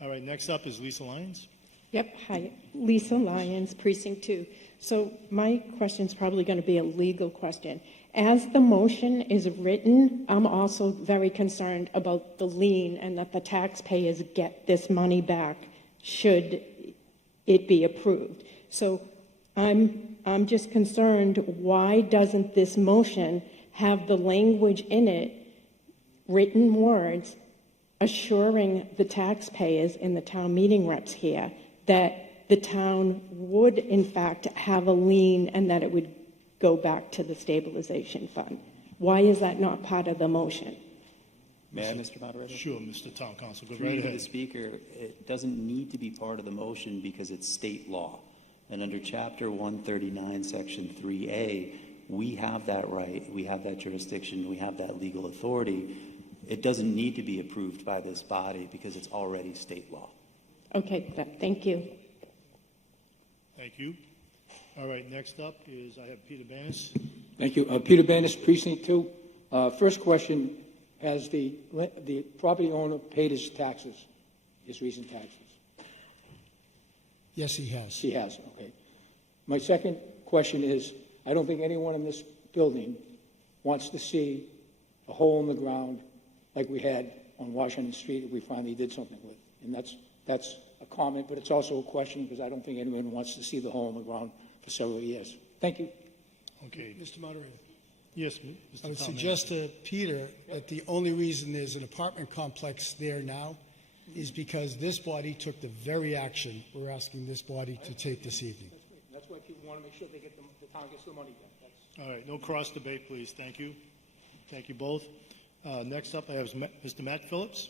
All right, next up is Lisa Lyons. Yep, hi, Lisa Lyons, Precinct 2. So my question's probably going to be a legal question. As the motion is written, I'm also very concerned about the lien and that the taxpayers get this money back should it be approved. So I'm just concerned, why doesn't this motion have the language in it, written words, assuring the taxpayers and the town meeting reps here that the town would in fact have a lien and that it would go back to the stabilization fund? Why is that not part of the motion? May I, Mr. Moderator? Sure, Mr. Town Council, go Through right you to the ahead. speaker, it doesn't need to be part of the motion because it's state law. And under Chapter 139, Section 3A, we have that right, we have that jurisdiction, we have that legal authority. It doesn't need to be approved by this body because it's already state law. Okay, thank you. Thank you. All right, next up is, I have Peter Banis. Thank you. Peter Banis, Precinct 2. First question, has the property owner paid his taxes, his recent taxes? Yes, he has. He has, okay. My second question is, I don't think anyone in this building wants to see a hole in the ground like we had on Washington Street that we finally did something with. And that's a comment, but it's also a question because I don't think anyone wants to see the hole in the ground for several years. Thank you. Okay. Mr. Moderator. Yes, Mr. I would Town suggest to Peter that the only reason there's an apartment complex there now is because this body took the very action we're asking this body to take this evening. That's why people want to make sure they get the town gets the money back. All right, no cross debate, please. Thank you. Thank you both. Next up, I have Mr. Matt Phillips.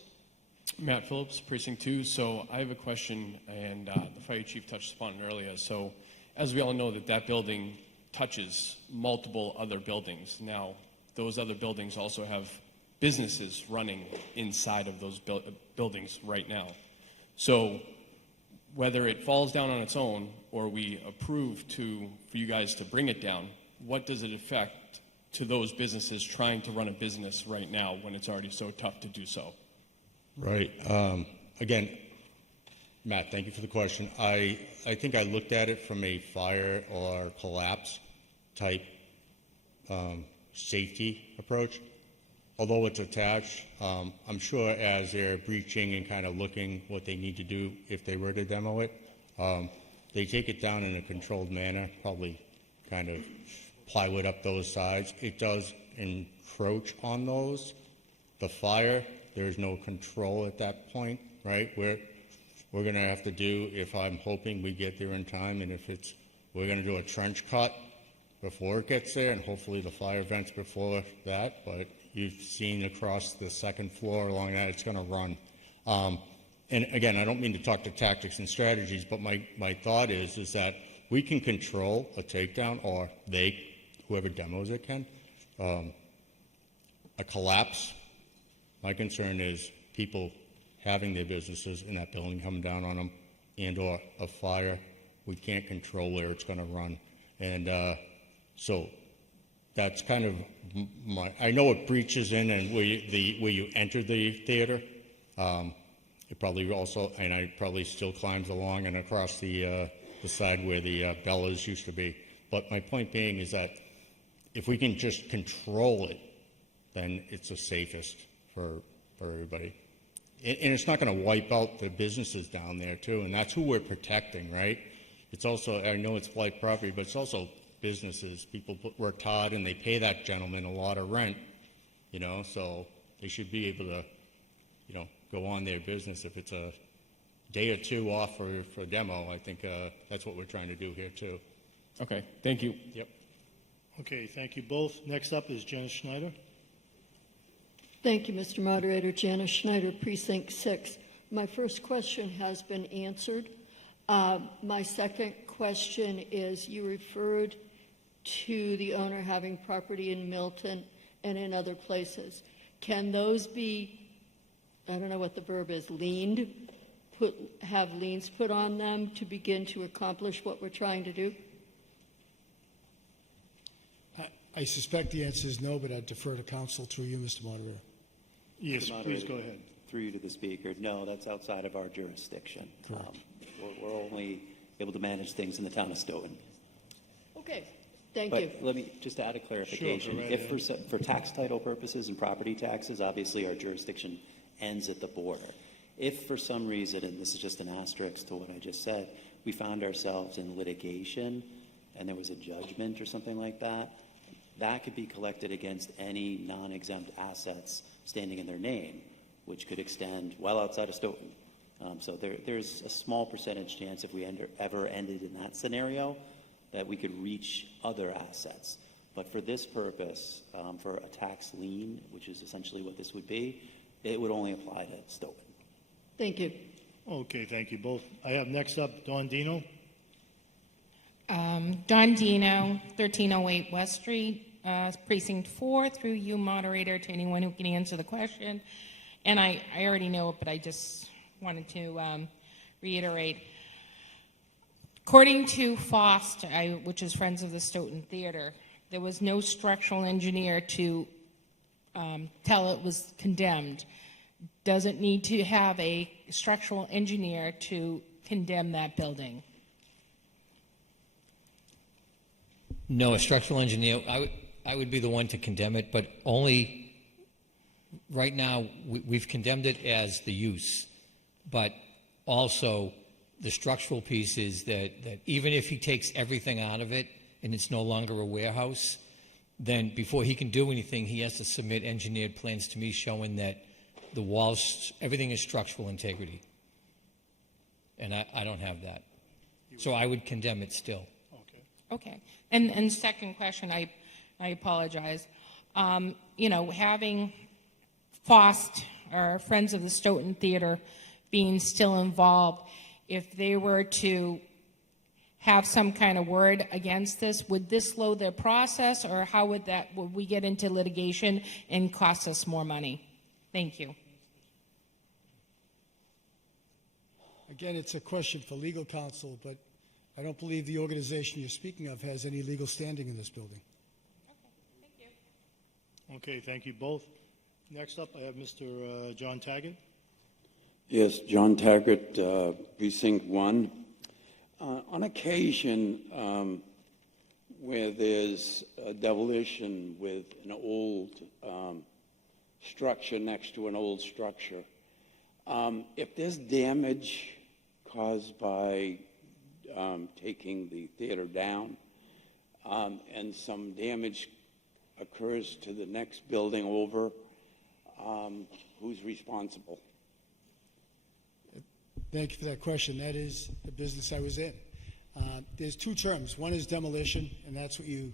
Matt Phillips, Precinct 2. So I have a question, and the fire chief touched upon it earlier. So as we all know, that building touches multiple other buildings. Now, those other buildings also have businesses running inside of those buildings right now. So whether it falls down on its own or we approve for you guys to bring it down, what does it affect to those businesses trying to run a business right now when it's already so tough to do so? Right. Again, Matt, thank you for the question. I think I looked at it from a fire or collapse type safety approach. Although it's attached, I'm sure as they're breaching and kind of looking what they need to do if they were to demo it, they take it down in a controlled manner, probably kind of plywood up those sides. It does encroach on those. The fire, there's no control at that point, right? We're going to have to do, if I'm hoping we get there in time, and if we're going to do a trench cut before it gets there, and hopefully the fire vents before that, but you've seen across the second floor along that, it's going to run. And again, I don't mean to talk to tactics and strategies, but my thought is that we can control a takedown, or whoever demos it can. A collapse, my concern is people having their businesses in that building coming down on them, and or a fire. We can't control where it's going to run. And so that's kind of I know it breaches in and where you enter the theater, It probably also, and I probably still climbs along and across the side where the Bellas used to be. But my point being is that if we can just control it, then it's the safest for everybody. And it's not going to wipe out the businesses down there too, and that's who we're protecting, right? It's also, I know it's flight property, but it's also businesses. People worked hard and they pay that gentleman a lot of rent, you know, so they should be able to, you know, go on their business. If it's a day or two off for a demo, I think that's what we're trying to do here too. Okay, thank you. Yep. Okay, thank you both. Next up is Janice Schneider. Thank you, Mr. Moderator. Janice Schneider, Precinct 6. My first question has been answered. My second question is, you referred to the owner having property in Milton and in other places. Can those be, I don't know what the verb is, liened, have liens put on them to begin to accomplish what we're trying to do? I suspect the answer is no, but I'd defer to counsel through you, Mr. Moderator. Yes, Mr. please Moderator, go ahead. Through you to the speaker. No, that's outside of our jurisdiction. Correct. We're only able to manage things in the town of Stoughton. Okay, thank But you. let me just add a clarification. Sure, go right If ahead. for tax title purposes and property taxes, obviously our jurisdiction ends at the border. If for some reason, and this is just an asterisk to what I just said, we found ourselves in litigation and there was a judgment or something like that, that could be collected against any non-exempt assets standing in their name, which could extend well outside of Stoughton. So there's a small percentage chance if we ever ended in that scenario that we could reach other assets. But for this purpose, for a tax lien, which is essentially what this would be, it would only apply to Stoughton. Thank you. Okay, thank you both. I have next up Don Dino. Don Dino, 1308 West Street, Precinct 4, through you, moderator, to anyone who can answer the question. And I already know it, but I just wanted to reiterate. According to FOST, which is Friends of the Stoughton Theater, there was no structural engineer to tell it was condemned. Does it need to have a structural engineer to condemn that building? No, a structural engineer, I would be the one to condemn it, but only, right now, we've condemned it as the use, but also the structural piece is that even if he takes everything out of it and it's no longer a warehouse, then before he can do anything, he has to submit engineered plans to me showing that the walls, everything is structural integrity. And I don't have that. So I would condemn it still. Okay. And second question, I apologize. You know, having FOST, or Friends of the Stoughton Theater, being still involved, if they were to have some kind of word against this, would this slow their process, or how would we get into litigation and cost us more money? Thank you. Again, it's a question for legal counsel, but I don't believe the organization you're speaking of has any legal standing in this building. Okay, thank you both. Next up, I have Mr. John Taggart. Yes, John Taggart, Precinct 1. On occasion, where there's a demolition with an old structure next to an old structure, if there's damage caused by taking the theater down, and some damage occurs to the next building over, who's responsible? Thank you for that question. That is the business I was in. There's two terms. One is demolition, and that's what you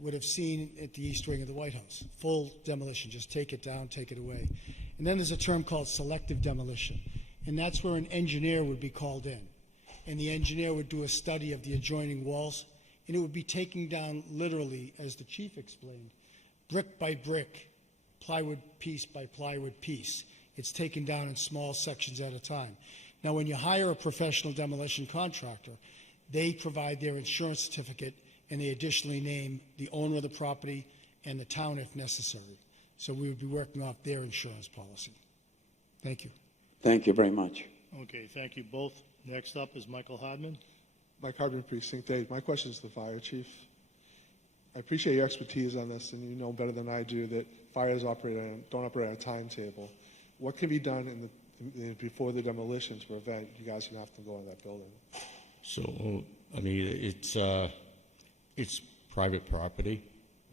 would have seen at the East Wing of the White House. Full demolition, just take it down, take it away. And then there's a term called selective demolition, and that's where an engineer would be called in. And the engineer would do a study of the adjoining walls, and it would be taking down literally, as the chief explained, brick by brick, plywood piece by plywood piece. It's taken down in small sections at a time. Now, when you hire a professional demolition contractor, they provide their insurance certificate, and they additionally name the owner of the property and the town if necessary. So we would be working off their insurance policy. Thank you. Thank you very much. Okay, thank you both. Next up is Michael Hardman. Mike Hardman, Precinct 8. My question is to the fire chief. I appreciate your expertise on this, and you know better than I do that fires don't operate on a timetable. What can be done before the demolition to prevent you guys from having to go in that building? So, I mean, it's private property.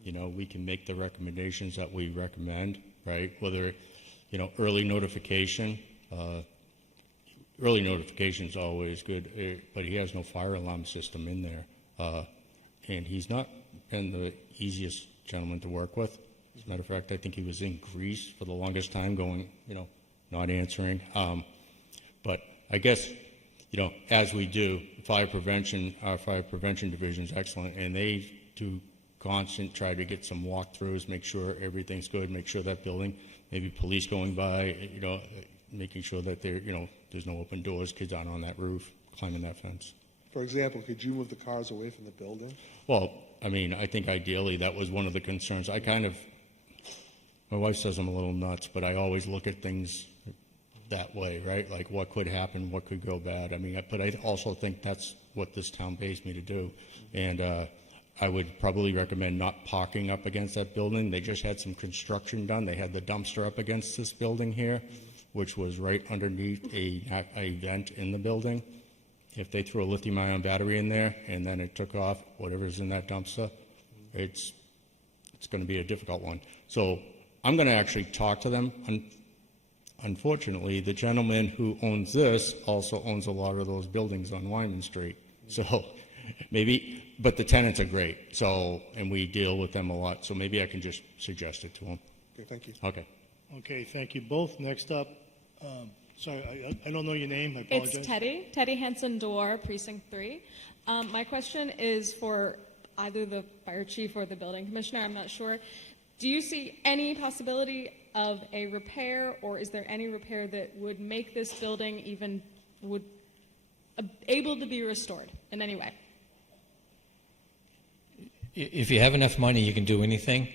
You know, we can make the recommendations that we recommend, right? Whether, you know, early notification. Early notification is always good, but he has no fire alarm system in there. And he's not been the easiest gentleman to work with. As a matter of fact, I think he was in Greece for the longest time going, you know, not answering. But I guess, you know, as we do, our fire prevention division is excellent, and they do try to get some walkthroughs, make sure everything's good, make sure that building, maybe police going by, you know, making sure that there's no open doors, kids aren't on that roof, climbing that fence. For example, could you move the cars away from the building? Well, I mean, I think ideally that was one of the concerns. My wife says I'm a little nuts, but I always look at things that way, right? Like what could happen, what could go bad. I mean, but I also think that's what this town pays me to do. And I would probably recommend not parking up against that building. They just had some construction done. They had the dumpster up against this building here, which was right underneath a vent in the building. If they threw a lithium-ion battery in there and then it took off whatever's in that dumpster, it's going to be a difficult one. So I'm going to actually talk to them. Unfortunately, the gentleman who owns this also owns a lot of those buildings on Wyman Street. So maybe, but the tenants are great. So, and we deal with them a lot. So maybe I can just suggest it to them. Okay, thank you. Okay. Okay, thank you both. Next up, sorry, I don't know your name. I apologize. It's Teddy Hansen-Dorr, Precinct 3. My question is for either the fire chief or the building commissioner. I'm not sure. Do you see any possibility of a repair, or is there any repair that would make this building able to be restored in any way? If you have enough money, you can do anything.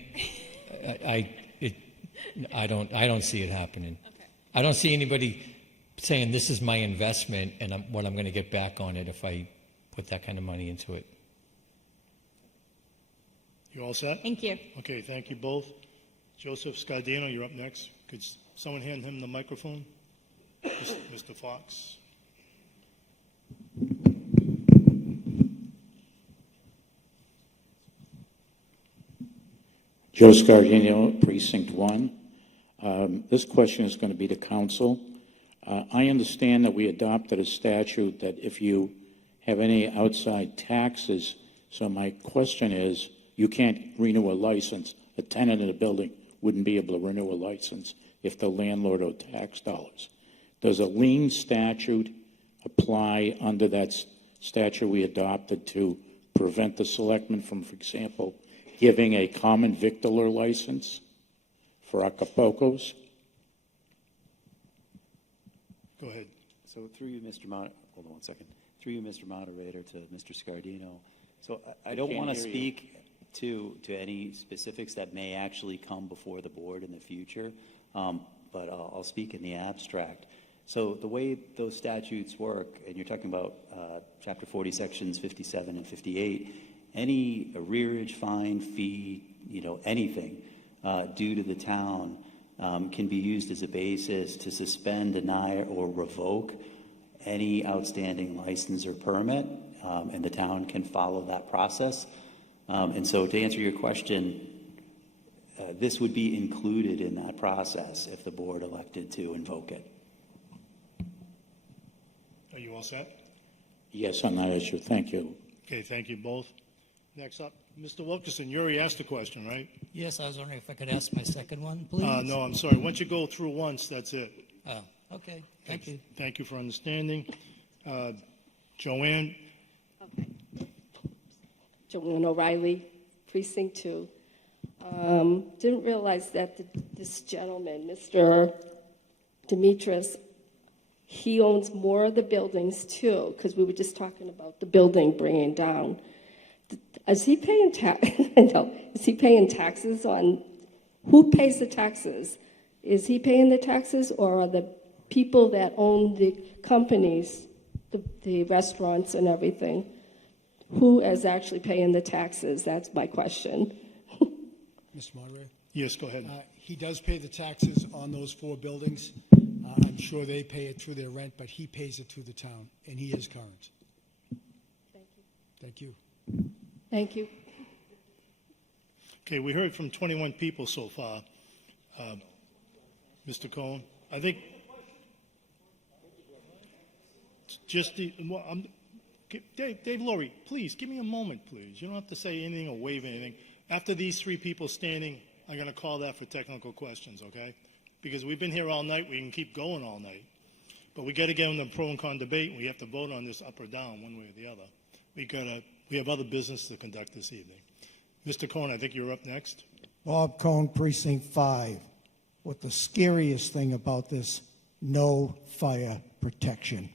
I don't see it happening. Okay. I don't see anybody saying this is my investment and what I'm going to get back on it if I put that kind of money into it. You all set? Thank you. Okay, thank you both. Joseph Scardino, you're up next. Could someone hand him the microphone? Mr. Fox. Joe Scardino, Precinct 1. This question is going to be to council. I understand that we adopted a statute that if you have any outside taxes, so my question is, you can't renew a license. A tenant in a building wouldn't be able to renew a license if the landlord owed tax dollars. Does a lien statute apply under that statute we adopted to prevent the selectmen from, for example, giving a common victualler license for Acapulco's? Go ahead. So through you, Mr. Hold on one second. Through you, Mr. Moderator, to Mr. Scardino. So I don't want to speak to any specifics that may actually come before the board in the future, but I'll speak in the abstract. So the way those statutes work, and you're talking about Chapter 40, Sections 57 and 58, any arrearage, fine, fee, anything due to the town can be used as a basis to suspend, deny, or revoke any outstanding license or permit, and the town can follow that process. And so to answer your question, this would be included in that process if the board elected to invoke it. Are you all set? Yes, on that issue. Thank you. Okay, thank you both. Next up, Mr. Wilkerson, you already asked a question, right? Yes, I was wondering if I could ask my second one, please. No, I'm sorry. Once you go through once, that's it. Oh, okay. Thank you. Thank you for understanding. Joanne? Joanne O'Reilly, Precinct 2. Didn't realize that this gentleman, Mr. Demetris, he owns more of the buildings too, because we were just talking about the building bringing down. Is he paying is he paying taxes on, who pays the taxes? Is he paying the taxes, or are the people that own the companies, the restaurants and everything, who is actually paying the taxes? That's my question. Mr. Moderator? Yes, go ahead. He does pay the taxes on those 4 buildings. I'm sure they pay it through their rent, but he pays it through the town, and he is current. Thank you. Thank you. Okay, we heard from 21 people so far. Mr. Cohen, I think just Dave Laurie, please, give me a moment, please. You don't have to say anything or wave anything. After these 3 people standing, I'm going to call that for technical questions, okay? Because we've been here all night. We can keep going all night. But we got to get in the pro and con debate, and we have to vote on this up or down, one way or the other. We have other business to conduct this evening. Mr. Cohen, I think you're up next. Bob Cohen, Precinct 5. What the scariest thing about this, no fire protection.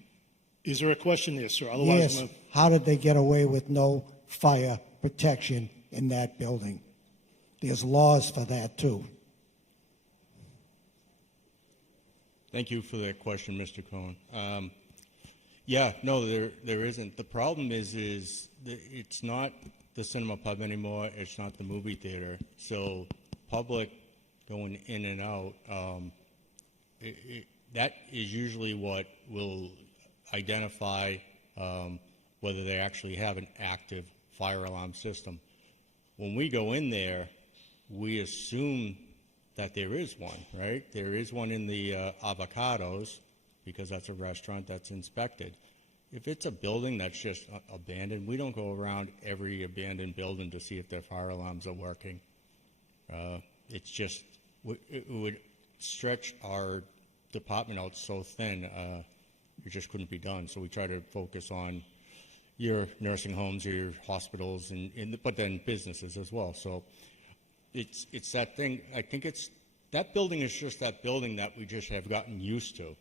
Is there a question there, sir? Otherwise, Yes, how did they get away with no fire protection in that building? There's laws for that, too. Thank you for that question, Mr. Cohen. Yeah, no, there isn't. The problem is it's not the cinema pub anymore. It's not the movie theater. So public going in and out, that is usually what will identify whether they actually have an active fire alarm system. When we go in there, we assume that there is one, right? There is one in the Avocados, because that's a restaurant that's inspected. If it's a building that's just abandoned, we don't go around every abandoned building to see if their fire alarms are working. It's just, it would stretch our department out so thin, it just couldn't be done. So we try to focus on your nursing homes or your hospitals, but then businesses as well. So it's that thing. I think that building is just that building that we just have gotten used to,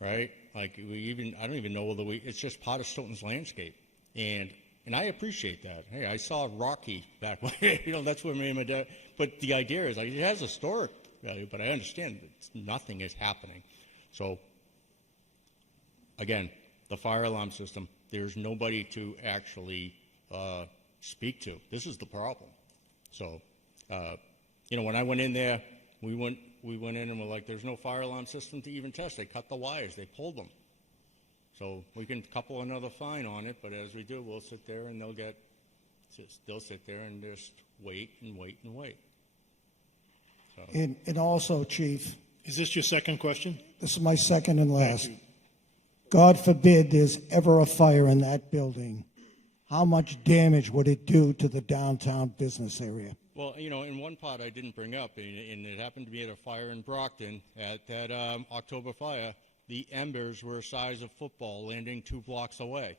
right? Like I don't even know whether it's just part of Stoughton's landscape. And I appreciate that. Hey, I saw Rocky that way. That's where me and my dad, but the idea is like, it has historic value, but I understand that nothing is happening. So again, the fire alarm system, there's nobody to actually speak to. This is the problem. So, when I went in there, we went in and we're like, there's no fire alarm system to even test. They cut the wires. They pulled them. So we can couple another fine on it, but as we do, we'll sit there and they'll sit there and just wait and wait and wait. So. And also, Chief. Is this your second question? This is my second and last. God forbid there's ever a fire in that building. How much damage would it do to the downtown business area? Well, in one part I didn't bring up, and it happened to be at a fire in Brockton, at that October fire, the embers were the size of football landing 2 blocks away.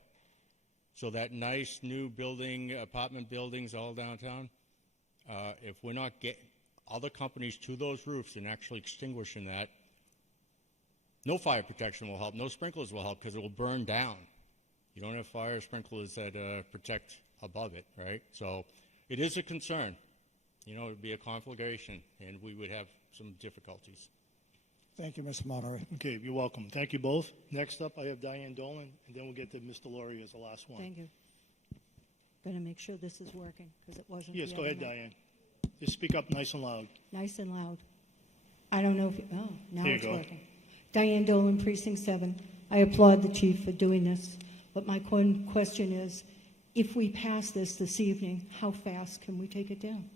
So that nice new building, apartment buildings all downtown, if we're not getting other companies to those roofs and actually extinguishing that, no fire protection will help, no sprinklers will help, because it will burn down. You don't have fire sprinklers that protect above it, right? So it is a concern. It would be a conflagration, and we would have some difficulties. Thank you, Mr. Moderator. Okay, you're welcome. Thank you both. Next up, I have Diane Dolan, and then we'll get to Mr. Laurie as the last one. Thank you. Going to make sure this is working, because it wasn't. Yes, the go other ahead, night. Diane. Just speak up nice and loud. Nice and loud. I don't know if, now There you it's go. working. Diane Dolan, Precinct 7. I applaud the chief for doing this, but my question is, if we pass this evening, how fast can we take it down?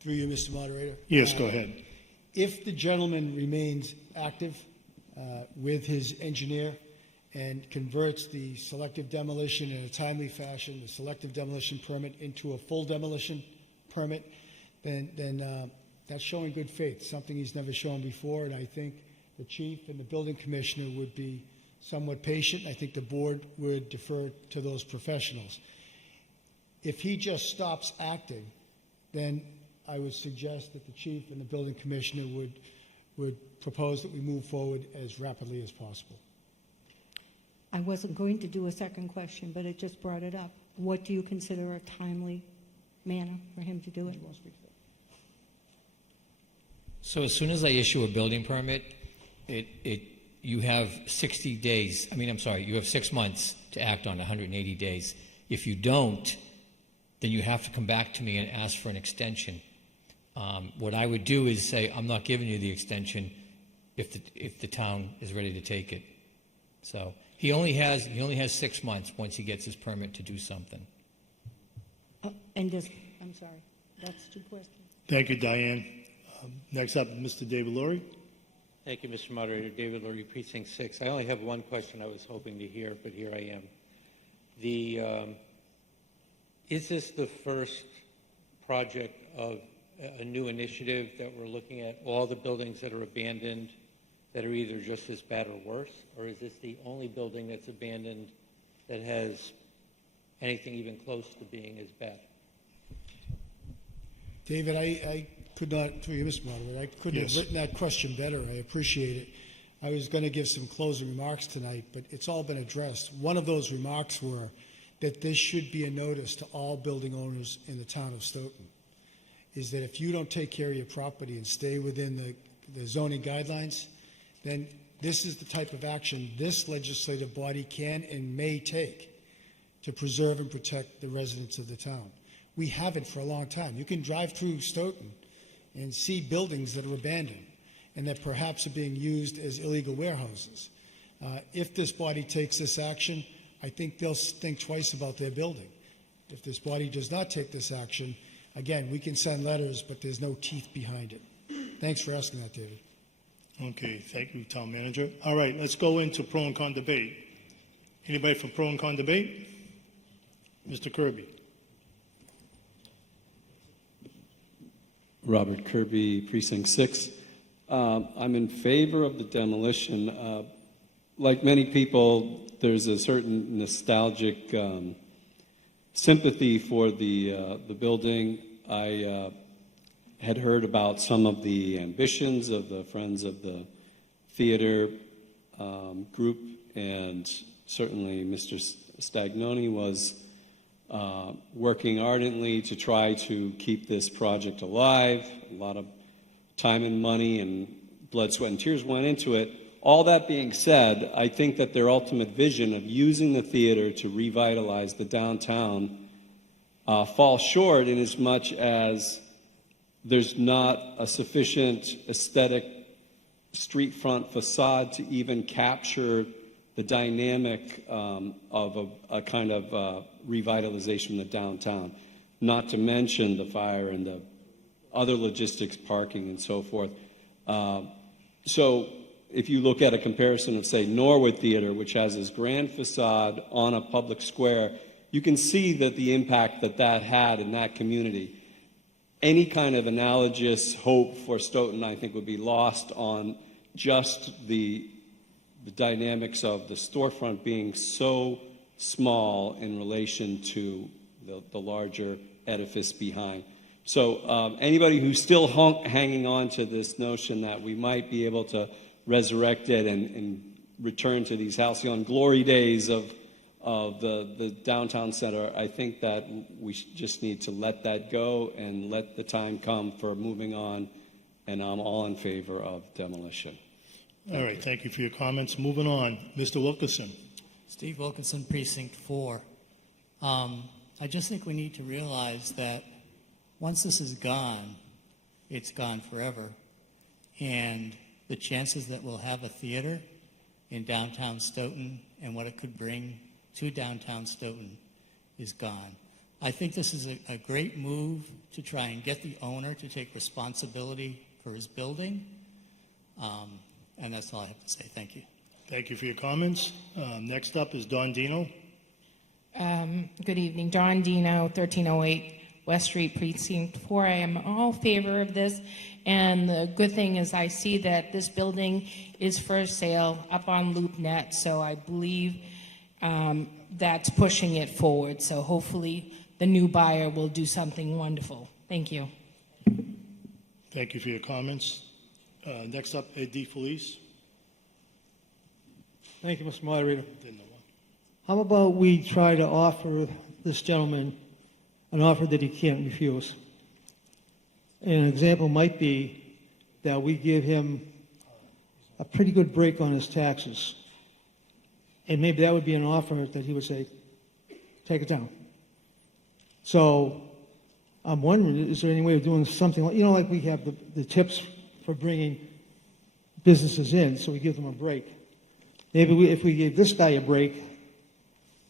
Through you, Mr. Moderator. Yes, go ahead. If the gentleman remains active with his engineer and converts the selective demolition in a timely fashion, the selective demolition permit into a full demolition permit, then that's showing good faith, something he's never shown before, and I think the chief and the building commissioner would be somewhat patient. I think the board would defer to those professionals. If he just stops acting, then I would suggest that the chief and the building commissioner would propose that we move forward as rapidly as possible. I wasn't going to do a second question, but it just brought it up. what do you consider a timely manner for him to do it? So as soon as I issue a building permit, you have 60 days, you have 6 months to act on 180 days. If you don't, then you have to come back to me and ask for an extension. What I would do is say, I'm not giving you the extension if the town is ready to take it. So he only has 6 months once he gets his permit to do something. I'm sorry, that's 2 questions. Thank you, Diane. Next up, Mr. David Laurie. Thank you, Mr. Moderator. David Laurie, Precinct 6. I only have one question I was hoping to hear, but here I am. Is this the first project of a new initiative that we're looking at, all the buildings that are abandoned that are either just as bad or worse? Or is this the only building that's abandoned that has anything even close to being as bad? David, I could not, through you, Mr. Moderator, I couldn't have written that question better. I appreciate it. I was going to give some closing remarks tonight, but it's all been addressed. One of those remarks were that this should be a notice to all building owners in the town of Stoughton, is that if you don't take care of your property and stay within the zoning guidelines, then this is the type of action this legislative body can and may take to preserve and protect the residents of the town. We haven't for a long time. You can drive through Stoughton and see buildings that are abandoned and that perhaps are being used as illegal warehouses. If this body takes this action, I think they'll think twice about their building. If this body does not take this action, again, we can send letters, but there's no teeth behind it. Thanks for asking that, David. Okay, thank you, Town Manager. All right, let's go into pro and con debate. Anybody from pro and con debate? Mr. Kirby. Robert Kirby, Precinct 6. I'm in favor of the demolition. Like many people, there's a certain nostalgic sympathy for the building. I had heard about some of the ambitions of the Friends of the Theater group, and certainly Mr. Stagnoni was working ardently to try to keep this project alive. A lot of time and money and blood, sweat, and tears went into it. All that being said, I think that their ultimate vision of using the theater to revitalize the downtown falls short in as much as there's not a sufficient aesthetic street front facade to even capture the dynamic of a kind of revitalization of the downtown, not to mention the fire and the other logistics, parking and so forth. So if you look at a comparison of, say, Norwood Theater, which has this grand facade on a public square, you can see that the impact that that had in that community. Any kind of analogous hope for Stoughton, I think, would be lost on just the dynamics of the storefront being so small in relation to the larger edifice behind. So anybody who's still hanging on to this notion that we might be able to resurrect it and return to these halcyon glory days of the downtown center, I think that we just need to let that go and let the time come for moving on, and I'm all in favor of demolition. All right, thank you for your comments. Moving on, Mr. Wilkerson. Steve Wilkinson, Precinct 4. I just think we need to realize that once this is gone, it's gone forever. And the chances that we'll have a theater in downtown Stoughton and what it could bring to downtown Stoughton is gone. I think this is a great move to try and get the owner to take responsibility for his building. And that's all I have to say. Thank you. Thank you for your comments. Next up is Don Dino. Good evening. Don Dino, 1308 West Street, Precinct 4. I am all favor of this. And the good thing is I see that this building is for sale up on LoopNet. So I believe that's pushing it forward. So hopefully the new buyer will do something wonderful. Thank you. Thank you for your comments. Next up, Ed DeFelice. Thank you, Mr. Moderator. How about we try to offer this gentleman an offer that he can't refuse. And an example might be that we give him a pretty good break on his taxes. And maybe that would be an offer that he would say, take it down. So I'm wondering, is there any way of doing something like, like we have the tips for bringing businesses in, so we give them a break. Maybe if we gave this guy a break,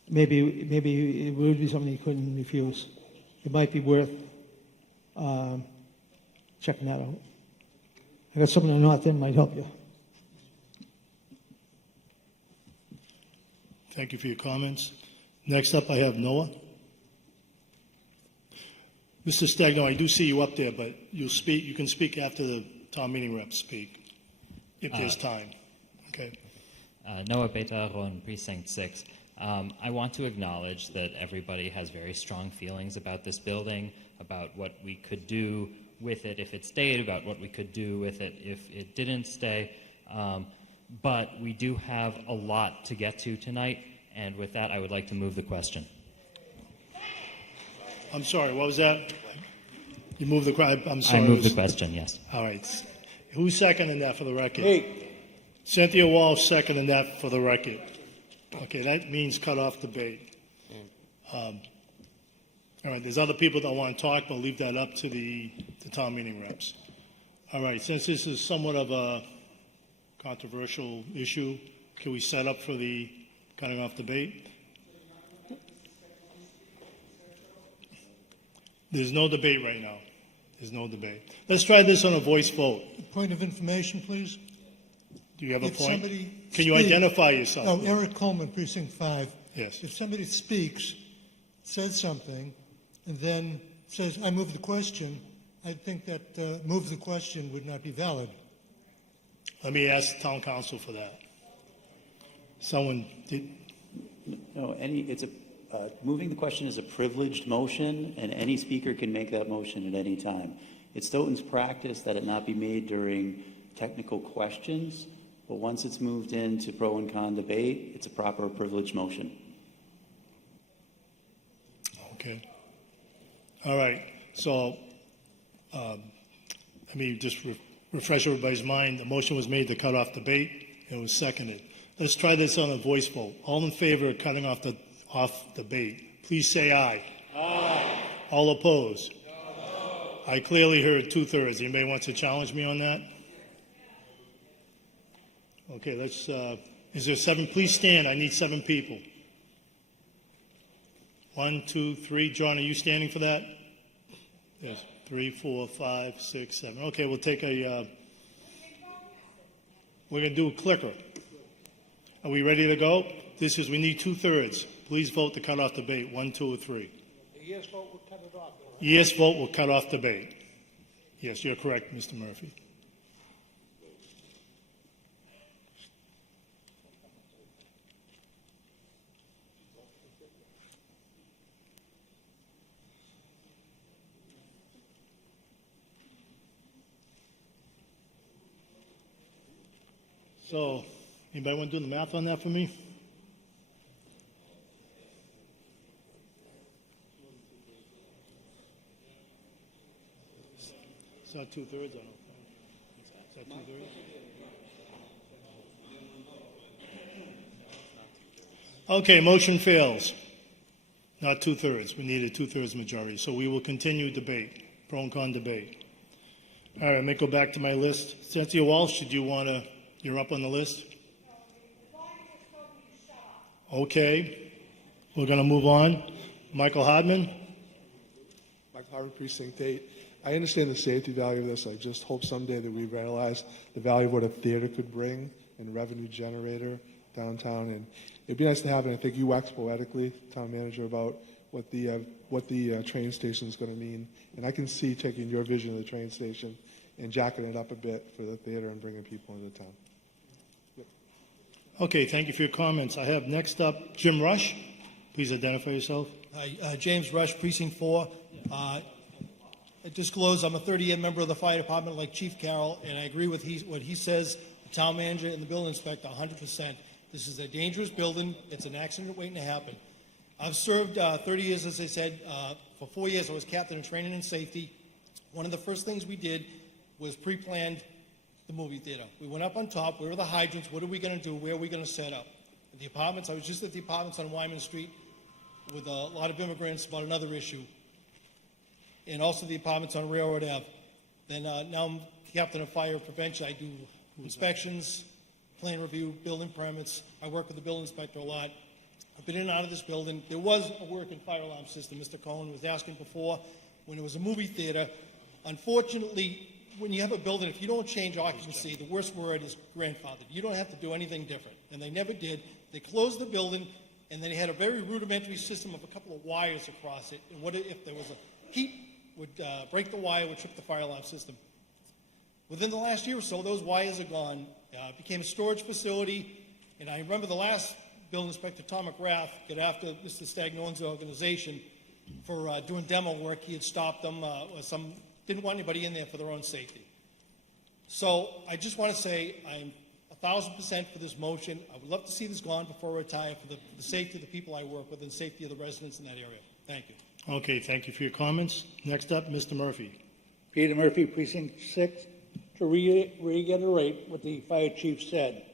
maybe it would be something he couldn't refuse. It might be worth checking that out. I got someone in the North End might help you. Thank you for your comments. Next up, I have Noah. Mr. Stagno, I do see you up there, but you can speak after the town meeting reps speak, if there's time. Okay. Noah Betaron, Precinct 6. I want to acknowledge that everybody has very strong feelings about this building, about what we could do with it if it stayed, about what we could do with it if it didn't stay. But we do have a lot to get to tonight, and with that, I would like to move the question. I'm sorry, what was that? You moved the question? I'm sorry. I moved the question, yes. All right. Who's seconding that for the record? Me. Cynthia Walsh seconding that for the record. Okay, that means cut off debate. All right, there's other people that want to talk, but I'll leave that up to the town meeting reps. All right, since this is somewhat of a controversial issue, can we set up for the cutting off debate? There's no debate right now. There's no debate. Let's try this on a voice vote. Point of information, please. Do you have a If point? somebody Can you speaks- identify yourself? Oh, Eric Coleman, Precinct 5. Yes. If somebody speaks, says something, and then says, I move the question, I think that move the question would not be valid. Let me ask town council for that. Someone did. No, moving the question is a privileged motion, and any speaker can make that motion at any time. It's Stoughton's practice that it not be made during technical questions, but once it's moved into pro and con debate, it's a proper privileged motion. Okay. All right. So let me just refresh everybody's mind. The motion was made to cut off debate. It was seconded. Let's try this on a voice vote. All in favor of cutting off debate, please say aye. Aye. All opposed? No. I clearly heard 2/3. Anybody wants to challenge me on that? Okay, let's, is there 7? Please stand. I need 7 people. 1, 2, 3. John, are you standing for that? Yes. 3, 4, 5, 6, 7. Okay, we'll take we're going to do a clicker. Are we ready to go? We need 2/3. Please vote to cut off debate. 1, 2, or 3. The yes vote will cut it off. Yes vote will cut off debate. Yes, you're correct, Mr. Murphy. So, anybody want to do the math on that for me? It's not 2/3, I don't think. Is that 2/3? Okay, motion fails. Not 2/3. We need a 2/3 majority. So we will continue debate, pro and con debate. All right, let me go back to my list. Cynthia Walsh, you're up on the list? Okay, we're going to move on. Michael Hodman? Michael Hardman, Precinct 8. I understand the safety value of this. I just hope someday that we realize the value of what a theater could bring and revenue generator downtown. And it'd be nice to have, and I think you wax poetically, town manager, about what the train station is going to mean. And I can see taking your vision of the train station and jacking it up a bit for the theater and bringing people into town. Okay, thank you for your comments. I have next up Jim Rush. Please identify yourself. Hi, James Rush, Precinct 4. I disclose I'm a 30-year member of the fire department like Chief Carroll, and I agree with what he says, the town manager and the building inspector, 100%. This is a dangerous building. It's an accident waiting to happen. I've served 30 years, as I said. For 4 years, I was captain of training and safety. One of the first things we did was pre-planned the movie theater. We went up on top. Where are the hydrants? What are we going to do? Where are we going to set up? The apartments, I was just at the apartments on Wyman Street with a lot of immigrants about another issue. And also the apartments on Railroad Ave. Then now I'm captain of fire prevention. I do inspections, plan review, building permits. I work with the building inspector a lot. I've been in and out of this building. There was a working fire alarm system. Mr. Cohen was asking before when it was a movie theater. Unfortunately, when you have a building, if you don't change occupancy, the worst word is grandfathered. You don't have to do anything different. And they never did. They closed the building, and then they had a very rudimentary system of a couple of wires across it. And what if there was a heat would break the wire, would trip the fire alarm system. Within the last year or so, those wires are gone. It became a storage facility. And I remember the last building inspector, Tom McGrath, got after Mr. Stagnon's organization for doing demo work. He had stopped them. Some didn't want anybody in there for their own safety. So I just want to say I'm 1,000% for this motion. I would love to see this gone before I retire for the safety of the people I work with and safety of the residents in that area. Thank you. Okay, thank you for your comments. Next up, Mr. Murphy. Peter Murphy, Precinct 6. To reiterate what the fire chief said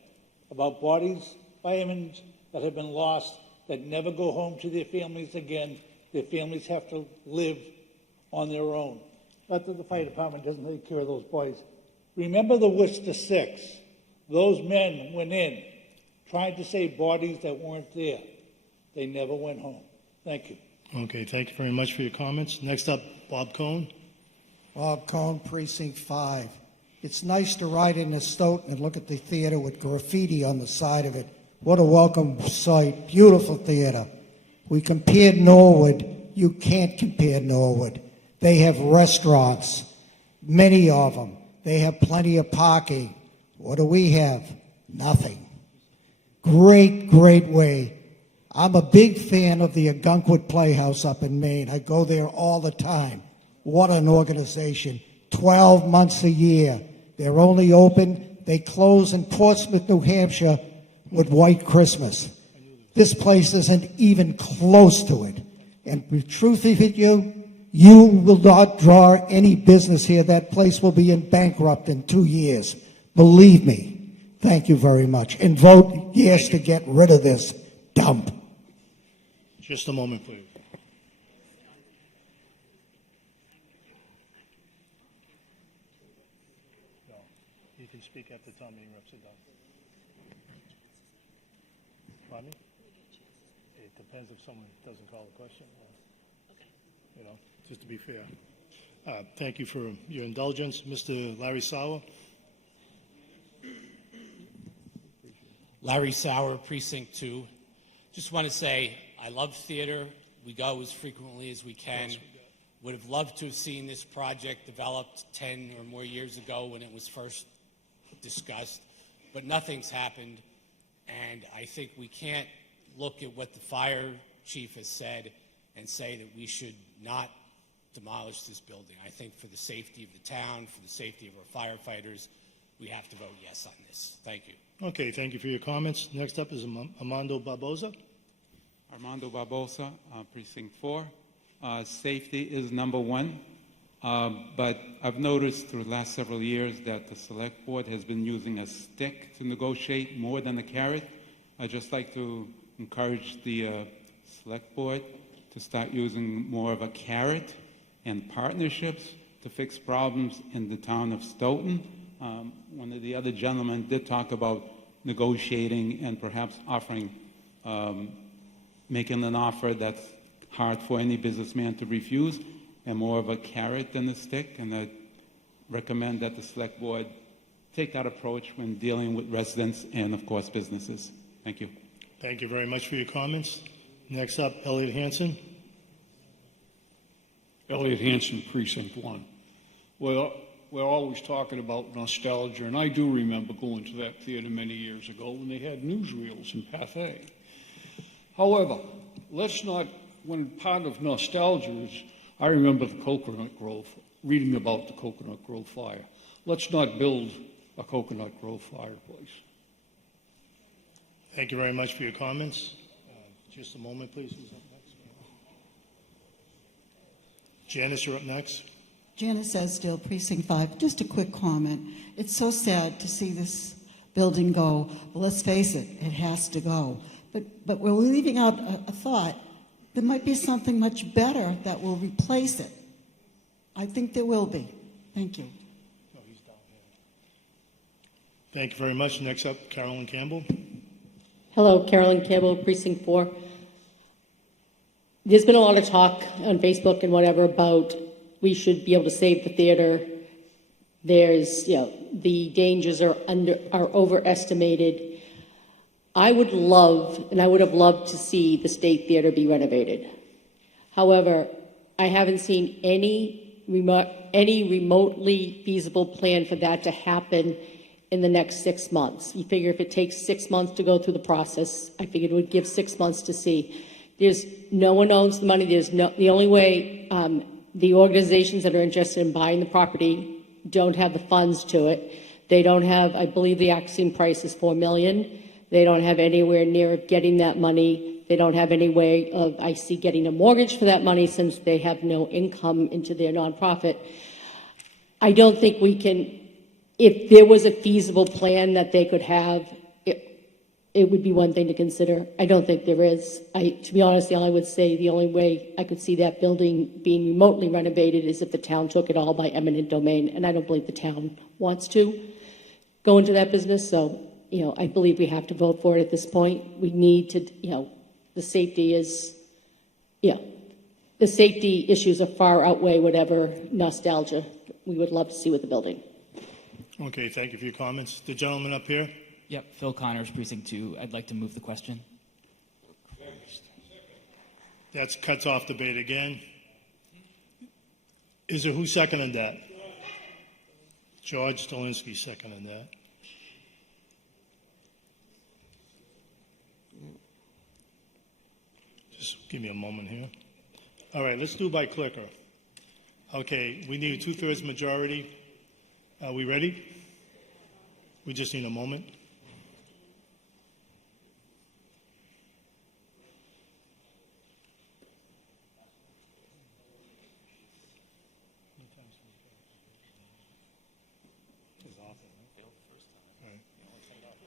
about bodies, firemen that have been lost, that never go home to their families again. Their families have to live on their own. Not that the fire department doesn't take care of those bodies. Remember the Worcester Six. Those men went in, tried to save bodies that weren't there. They never went home. Thank you. Okay, thank you very much for your comments. Next up, Bob Cohn. Bob Cohn, Precinct 5. It's nice to ride into Stoughton and look at the theater with graffiti on the side of it. What a welcome sight. Beautiful theater. We compared Norwood. You can't compare Norwood. They have restaurants, many of them. They have plenty of parking. What do we have? Nothing. Great, great way. I'm a big fan of the Agunquit Playhouse up in Maine. I go there all the time. What an organization. 12 months a year. They're only open. They close in Portsmouth, New Hampshire with White Christmas. This place isn't even close to it. And the truth of it, you will not draw any business here. That place will be in bankrupt in 2 years. Believe me. Thank you very much. And vote yes to get rid of this dump. Just a moment, please. No, you can speak after Tom meeting reps are done. Pardon me? It depends if someone doesn't call a question. You know, just to be fair. Thank you for your indulgence. Mr. Larry Sauer. Larry Sauer, Precinct 2. Just want to say I love theater. We go as frequently as we can. Would have loved to have seen this project developed 10 or more years ago when it was first discussed, but nothing's happened. And I think we can't look at what the fire chief has said and say that we should not demolish this building. I think for the safety of the town, for the safety of our firefighters, we have to vote yes on this. Thank you. Okay, thank you for your comments. Next up is Armando Barbosa. Armando Barbosa, Precinct 4. Safety is number one, but I've noticed through the last several years that the Select Board has been using a stick to negotiate more than a carrot. I'd just like to encourage the Select Board to start using more of a carrot and partnerships to fix problems in the town of Stoughton. One of the other gentlemen did talk about negotiating and perhaps offering, making an offer that's hard for any businessman to refuse, and more of a carrot than a stick. And I recommend that the Select Board take that approach when dealing with residents and, of course, businesses. Thank you. Thank you very much for your comments. Next up, Elliot Hansen. Elliot Hansen, Precinct 1. Well, we're always talking about nostalgia, and I do remember going to that theater many years ago when they had newsreels and Pathé. However, let's not, when part of nostalgia is, I remember the Coconut Grove, reading about the Coconut Grove fire. Let's not build a Coconut Grove fireplace. Thank you very much for your comments. Just a moment, please. Janice, you're up next. Janice Esdale, Precinct 5. Just a quick comment. It's so sad to see this building go. Well, let's face it, it has to go. But we're leaving out a thought. There might be something much better that will replace it. I think there will be. Thank you. Thank you very much. Next up, Carolyn Campbell. Hello, Carolyn Campbell, Precinct 4. There's been a lot of talk on Facebook and whatever about we should be able to save the theater. There's, the dangers are overestimated. I would have loved to see the State Theater be renovated. However, I haven't seen any remotely feasible plan for that to happen in the next 6 months. You figure if it takes 6 months to go through the process, I figured it would give 6 months to see. There's no one owns the money. The only way the organizations that are interested in buying the property don't have the funds to it. They don't have, I believe the asking price is $4 million. They don't have anywhere near getting that money. They don't have any way of, I see, getting a mortgage for that money since they have no income into their nonprofit. I don't think we can, if there was a feasible plan that they could have, it would be one thing to consider. I don't think there is. To be honest, I would say the only way I could see that building being remotely renovated is if the town took it all by eminent domain, and I don't believe the town wants to go into that business. So, I believe we have to vote for it at this point. We need to, the safety is, the safety issues are far outweigh whatever nostalgia we would love to see with the building. Okay, thank you for your comments. The gentleman up here. Yep, Phil Connors, Precinct 2. I'd like to move the question. That cuts off debate again. Is there who seconded that? George Delinsky seconded that. Just give me a moment here. All right, let's do by clicker. Okay, we need a 2/3 majority. Are we ready? We just need a moment.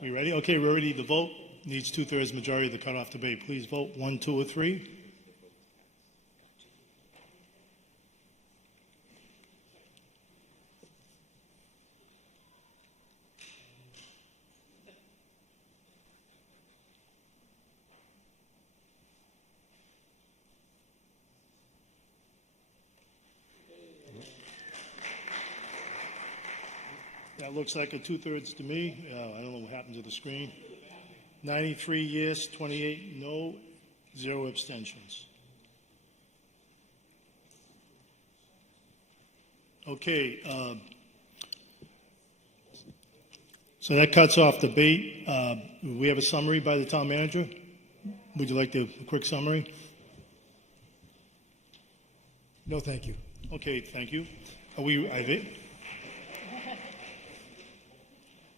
We ready? Okay, we're ready to vote. Needs 2/3 majority to cut off debate. Please vote 1, 2, or 3. That looks like a 2/3 to me. I don't know what happened to the screen. 93 yes, 28 no, 0 abstentions. Okay. So that cuts off debate. We have a summary by the town manager. Would you like a quick summary? No, thank you. Okay, thank you.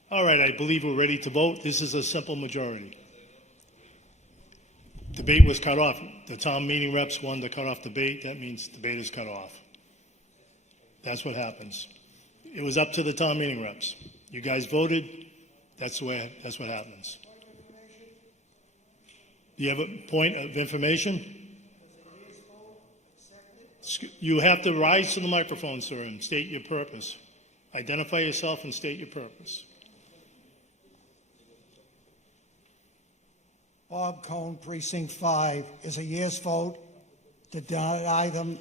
All right, I believe we're ready to vote. This is a simple majority. Debate was cut off. The town meeting reps won to cut off debate. That means debate is cut off. That's what happens. It was up to the town meeting reps. You guys voted. That's what happens. Do you have a point of information? You have to rise to the microphone, sir, and state your purpose. Identify yourself and state your purpose. Bob Cohn, Precinct 5. Is a yes vote to deny them?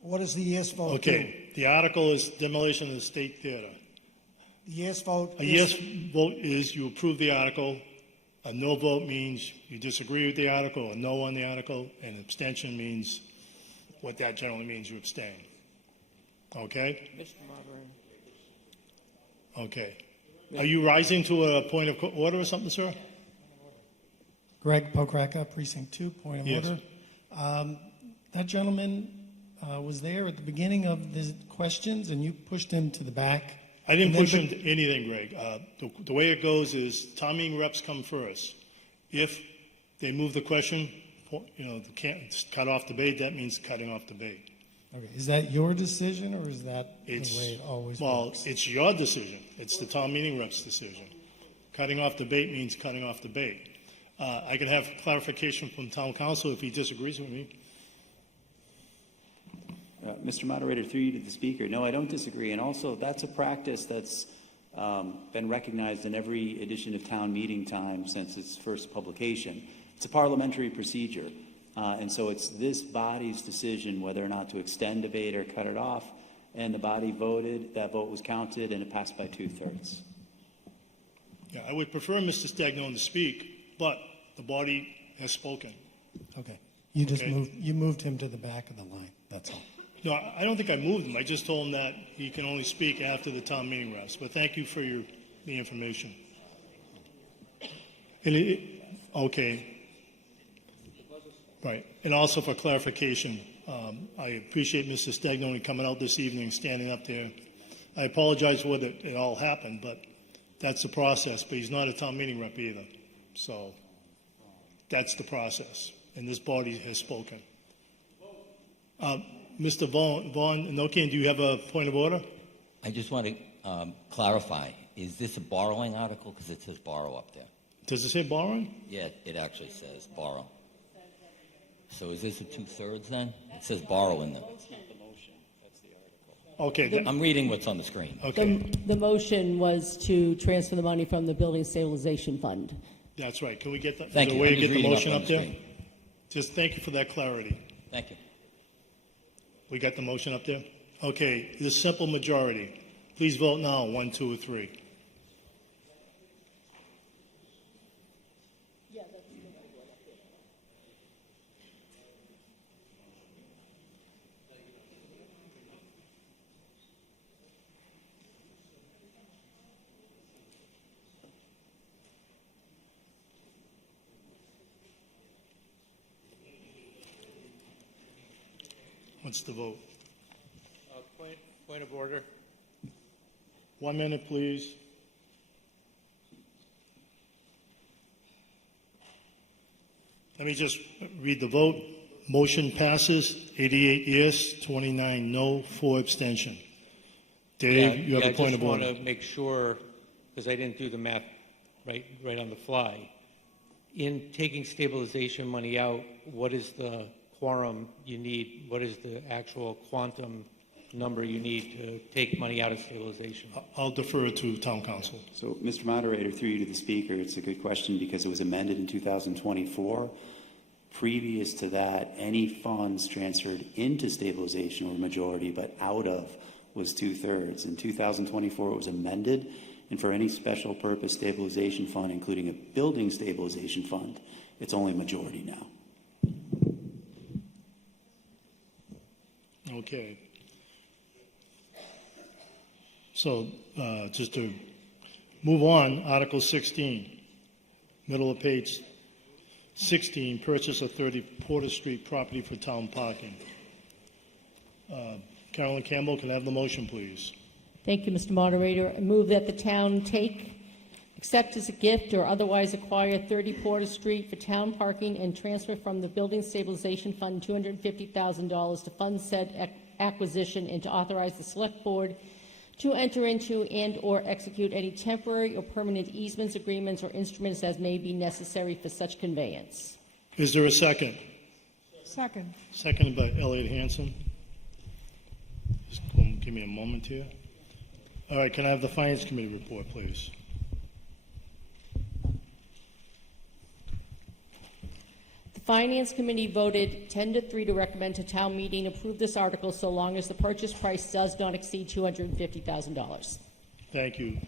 What is the yes vote? Okay, the article is demolition of the State Theater. The yes vote. A yes vote is you approve the article. A no vote means you disagree with the article. A no on the article. And abstention means what that generally means, you abstain. Okay? Mr. Moderator. Okay. Are you rising to a point of order or something, sir? Greg Pokraka, Precinct 2, point of Yes. order. That gentleman was there at the beginning of the questions, and you pushed him to the back. I didn't And then push him to anything, Greg. The way it goes is town meeting reps come first. If they move the question, cut off the bait, that means cutting off the bait. Okay, is that your decision, or is that the way it always works? It's your decision. It's the town meeting rep's decision. Cutting off the bait means cutting off the bait. I can have clarification from town council if he disagrees with me. Mr. Moderator, through you to the speaker. No, I don't disagree. And also, that's a practice that's been recognized in every edition of town meeting time since its first publication. It's a parliamentary procedure. And so it's this body's decision whether or not to extend debate or cut it off. And the body voted, that vote was counted, and it passed by 2/3. Yeah, I would prefer Mr. Stagnone to speak, but the body has spoken. Okay. You just Okay. moved him to the back of the line, that's all. No, I don't think I moved him. I just told him that he can only speak after the town meeting reps. But thank you for the information. Okay. Right. And also for clarification, I appreciate Mr. Stagnoni coming out this evening, standing up there. I apologize for what it all happened, but that's the process. But he's not a town meeting rep either. So that's the process. And this body has spoken. Mr. Vaughn, Nokian, do you have a point of order? I just want to clarify. Is this a borrowing article? Because it says borrow up there. Does it say borrowing? Yeah, it actually says borrow. So is this a 2/3 then? It says borrow in there. Okay. I'm reading what's on the screen. Okay. The motion was to transfer the money from the Building Stabilization Fund. That's right. Can we get that? Thank is you. there a way I'm to just get the reading motion up on up the there? screen. Just thank you for that clarity. Thank you. We got the motion up there? Okay. The simple majority. Please vote now. 1, 2, or 3. What's the vote? Point of order. 1 minute, please. Let me just read the vote. Motion passes, 88 yes, 29 no, 4 abstention. Dave, you have a point of order. I just want to make sure, because I didn't do the math right on the fly. In taking stabilization money out, what is the quorum you need? What is the actual quantum number you need to take money out of stabilization? I'll defer to town council. So, Mr. Moderator, through you to the speaker, it's a good question because it was amended in 2024. Previous to that, any funds transferred into stabilization were majority, but out of was 2/3. In 2024, it was amended, and for any special purpose stabilization fund, including a building stabilization fund, it's only majority now. Okay. So, just to move on, Article 16, middle of page 16, purchase of 30 Porter Street property for town parking. Carolyn Campbell, can I have the motion, please? Thank you, Mr. Moderator. I move that the town accept as a gift or otherwise acquire 30 Porter Street for town parking and transfer from the Building Stabilization Fund $250,000 to fund said acquisition and to authorize the Select Board to enter into and or execute any temporary or permanent easements, agreements, or instruments as may be necessary for such conveyance. Is there a second? Second. Seconded by Elliot Hanson. Just give me a moment here. All right, can I have the Finance Committee report, please? The Finance Committee voted 10-3 to recommend to town meeting approve this article so long as the purchase price does not exceed $250,000. Thank you.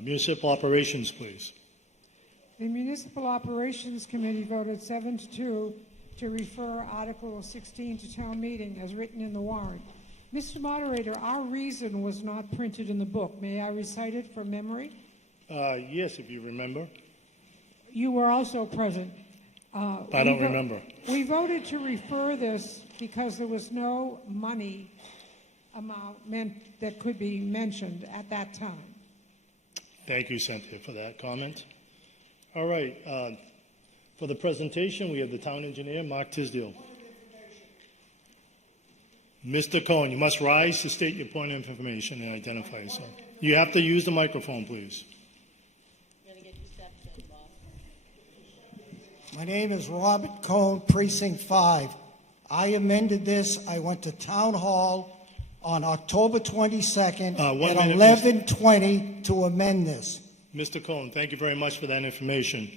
Municipal Operations, please. The Municipal Operations Committee voted 7-2 to refer Article 16 to town meeting as written in the warrant. Mr. Moderator, our reason was not printed in the book. May I recite it from memory? Yes, if you remember. You were also present. I don't remember. We voted to refer this because there was no money amount that could be mentioned at that time. Thank you, Cynthia, for that comment. All right. For the presentation, we have the town engineer, Mark Tisdale. Mr. Cohen, you must rise to state your point of information and identify yourself. You have to use the microphone, please. My name is Robert Cohn, Precinct 5. I amended this. I went to Town Hall on October 22nd at 11:20 to amend this. Mr. Cohen, thank you very much for that information.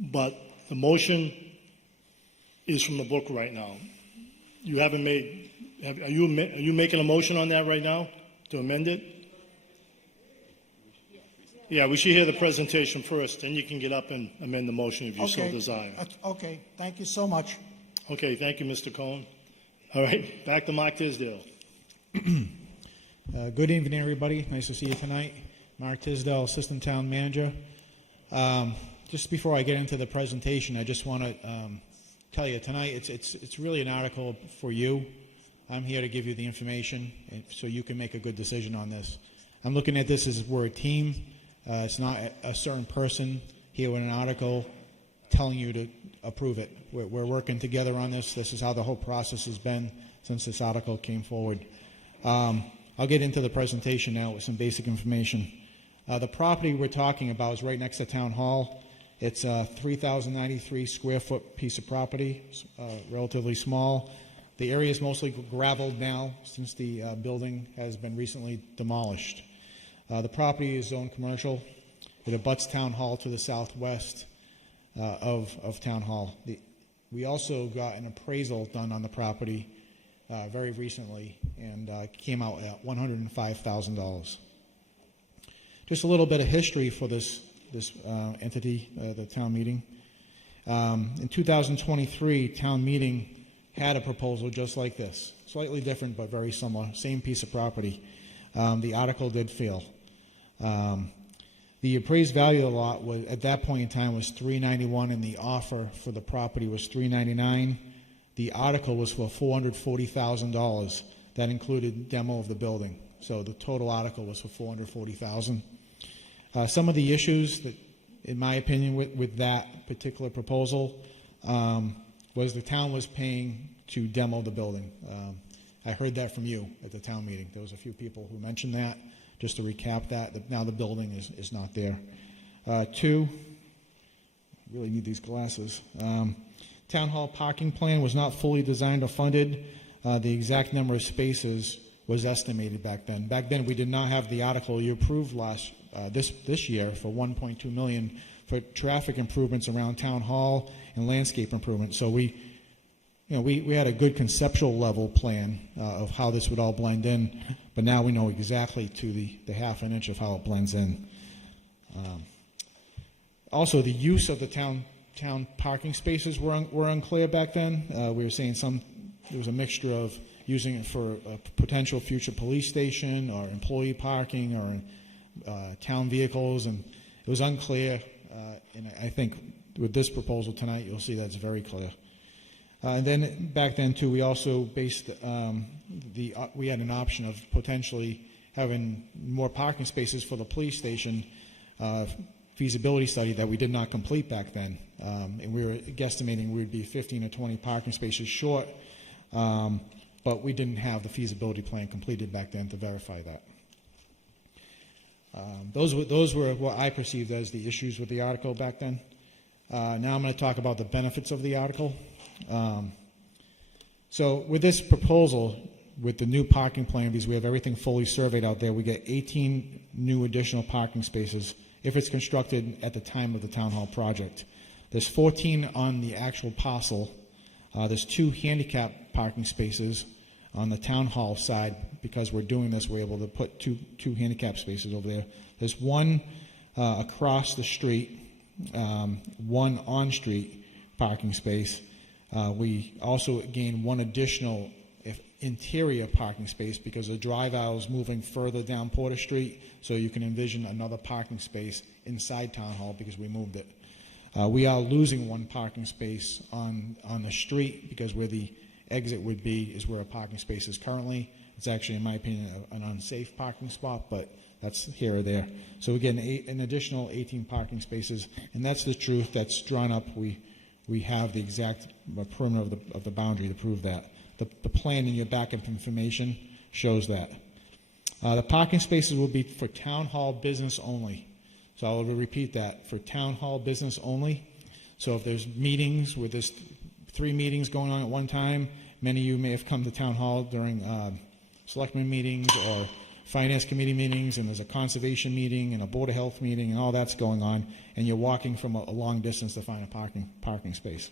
But the motion is from the book right now. You haven't made, are you making a motion on that right now to amend it? Yeah, we should hear the presentation first, then you can get up and amend the motion if you so desire. Okay, thank you so much. Okay, thank you, Mr. Cohen. All right, back to Mark Tisdale. Good evening, everybody. Nice to see you tonight. Mark Tisdale, Assistant Town Manager. Just before I get into the presentation, I just want to tell you tonight it's really an article for you. I'm here to give you the information so you can make a good decision on this. I'm looking at this as we're a team. It's not a certain person here with an article telling you to approve it. We're working together on this. This is how the whole process has been since this article came forward. I'll get into the presentation now with some basic information. The property we're talking about is right next to Town Hall. It's a 3,093 square foot piece of property, relatively small. The area is mostly gravelled now since the building has been recently demolished. The property is zoned commercial. It abuts Town Hall to the southwest of Town Hall. We also got an appraisal done on the property very recently and came out at $105,000. Just a little bit of history for this entity, the town meeting. In 2023, town meeting had a proposal just like this, slightly different but very similar, same piece of property. The article did fail. The appraised value of the lot was, at that point in time, was $391, and the offer for the property was $399. The article was for $440,000. That included demo of the building. So the total article was for $440,000. Some of the issues that, in my opinion, with that particular proposal was the town was paying to demo the building. I heard that from you at the town meeting. There was a few people who mentioned that. Just to recap that, now the building is not there. Two, really need these glasses. Town Hall parking plan was not fully designed or funded. The exact number of spaces was estimated back then. Back then, we did not have the article you approved this year for $1.2 million for traffic improvements around Town Hall and landscape improvements. So we had a good conceptual level plan of how this would all blend in, but now we know exactly to the half an inch of how it blends in. Also, the use of the town parking spaces were unclear back then. We were saying there was a mixture of using it for a potential future police station or employee parking or town vehicles, and it was unclear. And I think with this proposal tonight, you'll see that's very clear. And then back then too, we also based we had an option of potentially having more parking spaces for the police station feasibility study that we did not complete back then, and we were guesstimating we would be 15 or 20 parking spaces short, but we didn't have the feasibility plan completed back then to verify that. Those were what I perceived as the issues with the article back then. Now I'm going to talk about the benefits of the article. So with this proposal, with the new parking plan, because we have everything fully surveyed out there, we get 18 new additional parking spaces if it's constructed at the time of the Town Hall project. There's 14 on the actual parcel. There's 2 handicap parking spaces on the Town Hall side. Because we're doing this, we're able to put two handicap spaces over there. There's one across the street, one on-street parking space. We also gain one additional interior parking space because the drive aisle is moving further down Porter Street, so you can envision another parking space inside Town Hall because we moved it. We are losing one parking space on the street because where the exit would be is where a parking space is currently. It's actually, in my opinion, an unsafe parking spot, but that's here or there. So we get an additional 18 parking spaces, and that's the truth that's drawn up. We we have the exact perimeter of the boundary to prove that. The plan in your backup information shows that. The parking spaces will be for town hall business only. So I will repeat that, for town hall business only. So if there's meetings, where there's 3 meetings going on at one time, many of you may have come to town hall during selectmen meetings or finance committee meetings, and there's a conservation meeting and a board of health meeting and all that's going on, and you're walking from a long distance to find a parking space.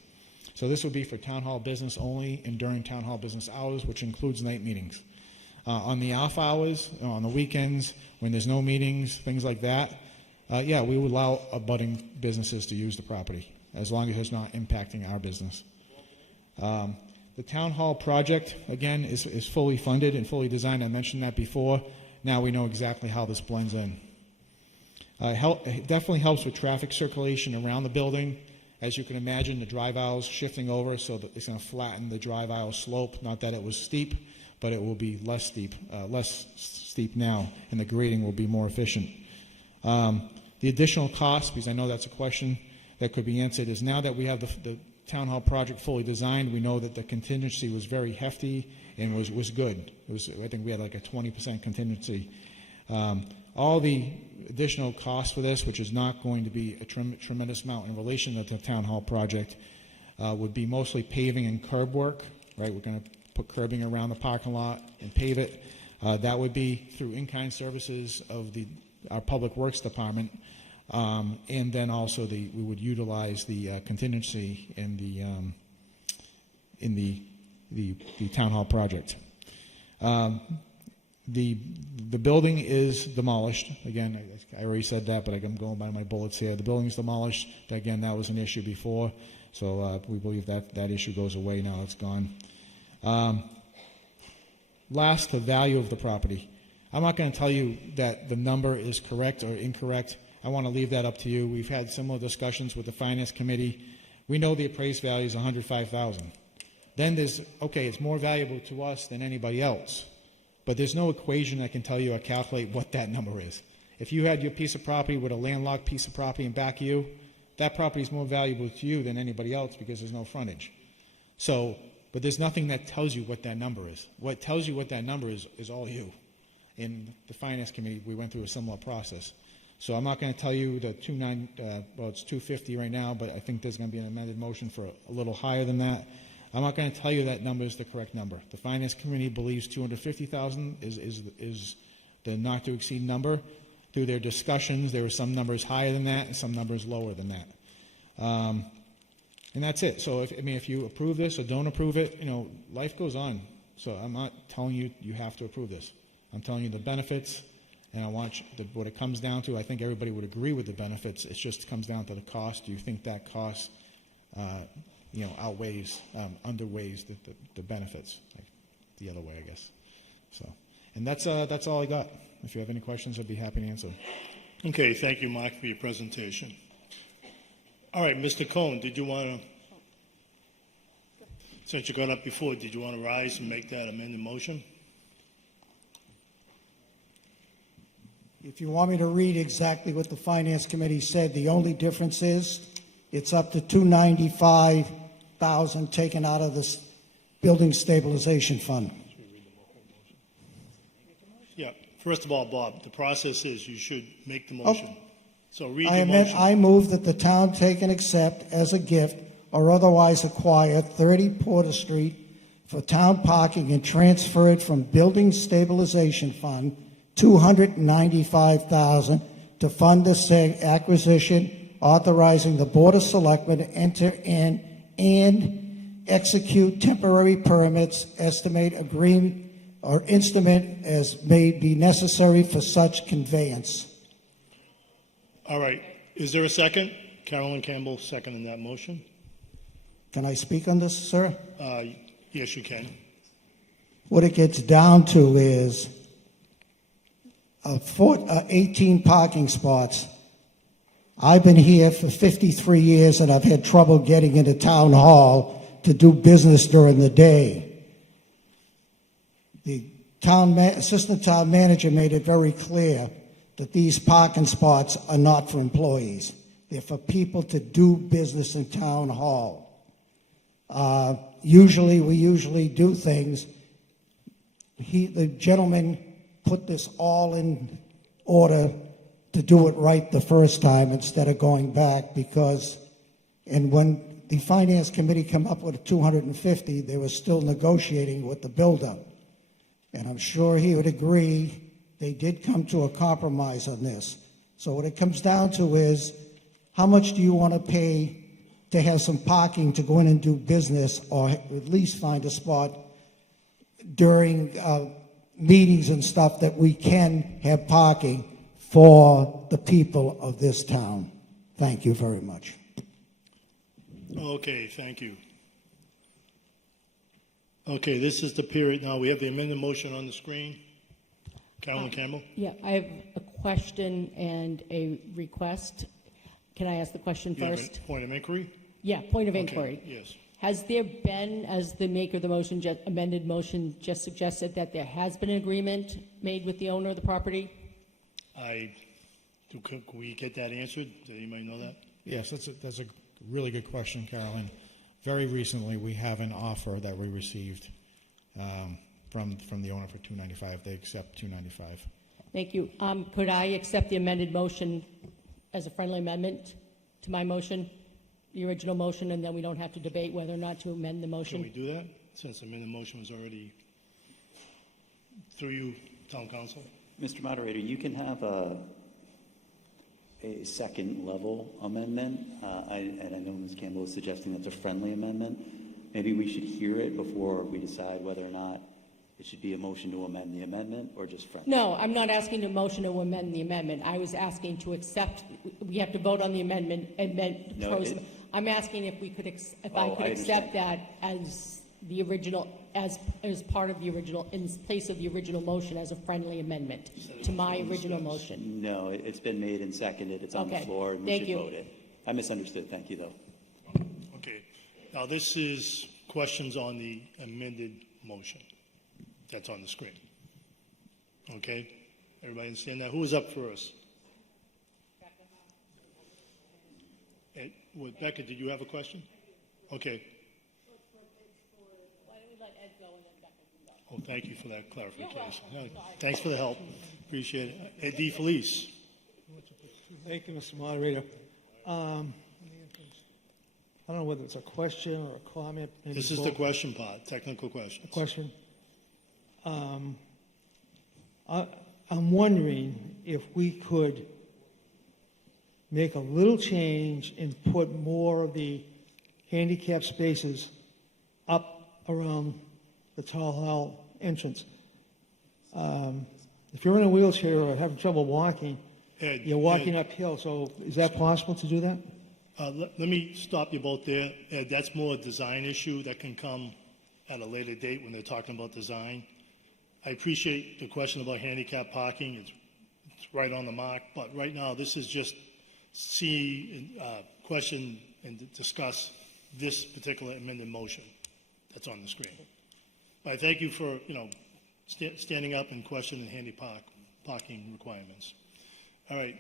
So this will be for town hall business only and during town hall business hours, which includes night meetings. On the off hours, on the weekends, when there's no meetings, things like that, yeah, we would allow abutting businesses to use the property, as long as it's not impacting our business. The town hall project, again, is fully funded and fully designed. I mentioned that before. Now we know exactly how this blends in. It definitely helps with traffic circulation around the building. As you can imagine, the drive aisles shifting over, so that it's going to flatten the drive aisle slope. Not that it was steep, but it will be less steep now, and the grading will be more efficient. The additional cost, because I know that's a question that could be answered, is now that we have the town hall project fully designed, we know that the contingency was very hefty and was good. I think we had like a 20% contingency. All the additional costs for this, which is not going to be a tremendous amount in relation to the town hall project, would be mostly paving and curb work, right? We're going to put curbing around the parking lot and pave it. That would be through in-kind services of our Public Works Department, and then also we would utilize the contingency in the town hall project. The building is demolished. Again, I already said that, but I'm going by my bullets here. The building is demolished. Again, that was an issue before, so we believe that issue goes away now. It's gone. Last, the value of the property. I'm not going to tell you that the number is correct or incorrect. I want to leave that up to you. We've had similar discussions with the Finance Committee. We know the appraised value is $105,000. Then there's, okay, it's more valuable to us than anybody else. But there's no equation that can tell you or calculate what that number is. If you had your piece of property with a landlocked piece of property in back of you, that property is more valuable to you than anybody else because there's no frontage. So, but there's nothing that tells you what that number is. What tells you what that number is all you. In the Finance Committee, we went through a similar process. So I'm not going to tell you the well, it's 250 right now, but I think there's going to be an amended motion for a little higher than that. I'm not going to tell you that number is the correct number. The Finance Committee believes 250,000 is the not to exceed number. Through their discussions, there were some numbers higher than that and some numbers lower than that. And that's it. So if you approve this or don't approve it, life goes on. So I'm not telling you you have to approve this. I'm telling you the benefits, and I want what it comes down to. I think everybody would agree with the benefits. It just comes down to the cost. Do you think that cost outweighs, underweighs the benefits, like the other way, I guess. So, and that's all I got. If you have any questions, I'd be happy to answer. Okay, thank you, Mark, for your presentation. All right, Mr. Cohen, did you want to, since you got up before, did you want to rise and make that amended motion? If you want me to read exactly what the Finance Committee said, the only difference is it's up to $295,000 taken out of this building stabilization fund. Yeah. First of all, Bob, the process is you should make the motion. Okay. So read the motion. I move that the town take and accept as a gift or otherwise acquire 30 Porter Street for town parking and transfer it from building stabilization fund $295,000 to fund the said acquisition, authorizing the Board of Selectmen to enter in and execute temporary permits, estimate agreement, or instrument as may be necessary for such conveyance. All right. Is there a second? Carolyn Campbell, seconding that motion. Can I speak on this, sir? Yes, you can. What it gets down to is 18 parking spots. I've been here for 53 years and I've had trouble getting into town hall to do business during the day. The assistant town manager made it very clear that these parking spots are not for employees. They're for people to do business in town hall. Usually, we usually do things. The gentleman put this all in order to do it right the first time instead of going back and when the finance committee come up with 250, they were still negotiating with the builder. And I'm sure he would agree they did come to a compromise on this. So what it comes down to is, how much do you want to pay to have some parking to go in and do business, or at least find a spot during meetings and stuff that we can have parking for the people of this town? Thank you very much. Okay, thank you. Okay, this is the period now. We have the amended motion on the screen. Carolyn Campbell? Yeah, I have a question and a request. Can I ask the question You have first? a point of inquiry? Yeah, point of Okay, inquiry. yes. Has there been, as the maker of the motion, amended motion just suggested, that there has been an agreement made with the owner of the property? Can we get that answered? Does anybody know that? Yes, that's a really good question, Carolyn. Very recently, we have an offer that we received from the owner for $295. They accept $295. Thank you. Could I accept the amended motion as a friendly amendment to my motion, the original motion, and then we don't have to debate whether or not to amend the motion? Can we do that, since the amended motion was already through you, Town Council? Mr. Moderator, you can have a second level amendment, and I know Ms. Campbell is suggesting that's a friendly amendment. Maybe we should hear it before we decide whether or not it should be a motion to amend the amendment or just friendly. No, I'm not asking a motion to amend the amendment. I was asking to accept, we have to vote on the amendment, No, I'm asking if we could, if I Oh, could I accept that as the original, as part of the original, in place of the original motion as a friendly amendment to my original motion. No, it's been made and seconded. It's on the Okay. floor, and we Thank should you. vote it. I misunderstood. Thank you, though. Okay. Now, this is questions on the amended motion that's on the screen. Okay? Everybody understand that? Who is up first? Becca, did you have a question? Okay. Oh, thank you for that clarification. Thanks for the help. Appreciate it. Ed DeFelice. Thank you, Mr. Moderator. I don't know whether it's a question or a comment. maybe This is the both. question part, technical questions. Question. I'm wondering if we could make a little change and put more of the handicap spaces up around the Town Hall entrance. If you're in a wheelchair or having trouble walking, Ed, you're walking uphill, so is that possible to do that? Let me stop you both there. Ed, that's more a design issue that can come at a later date when they're talking about design. I appreciate the question about handicap parking. It's right on the mark, but right now this is just question and discuss this particular amended motion that's on the screen. But I thank you for, standing up and questioning handicap parking requirements. All right,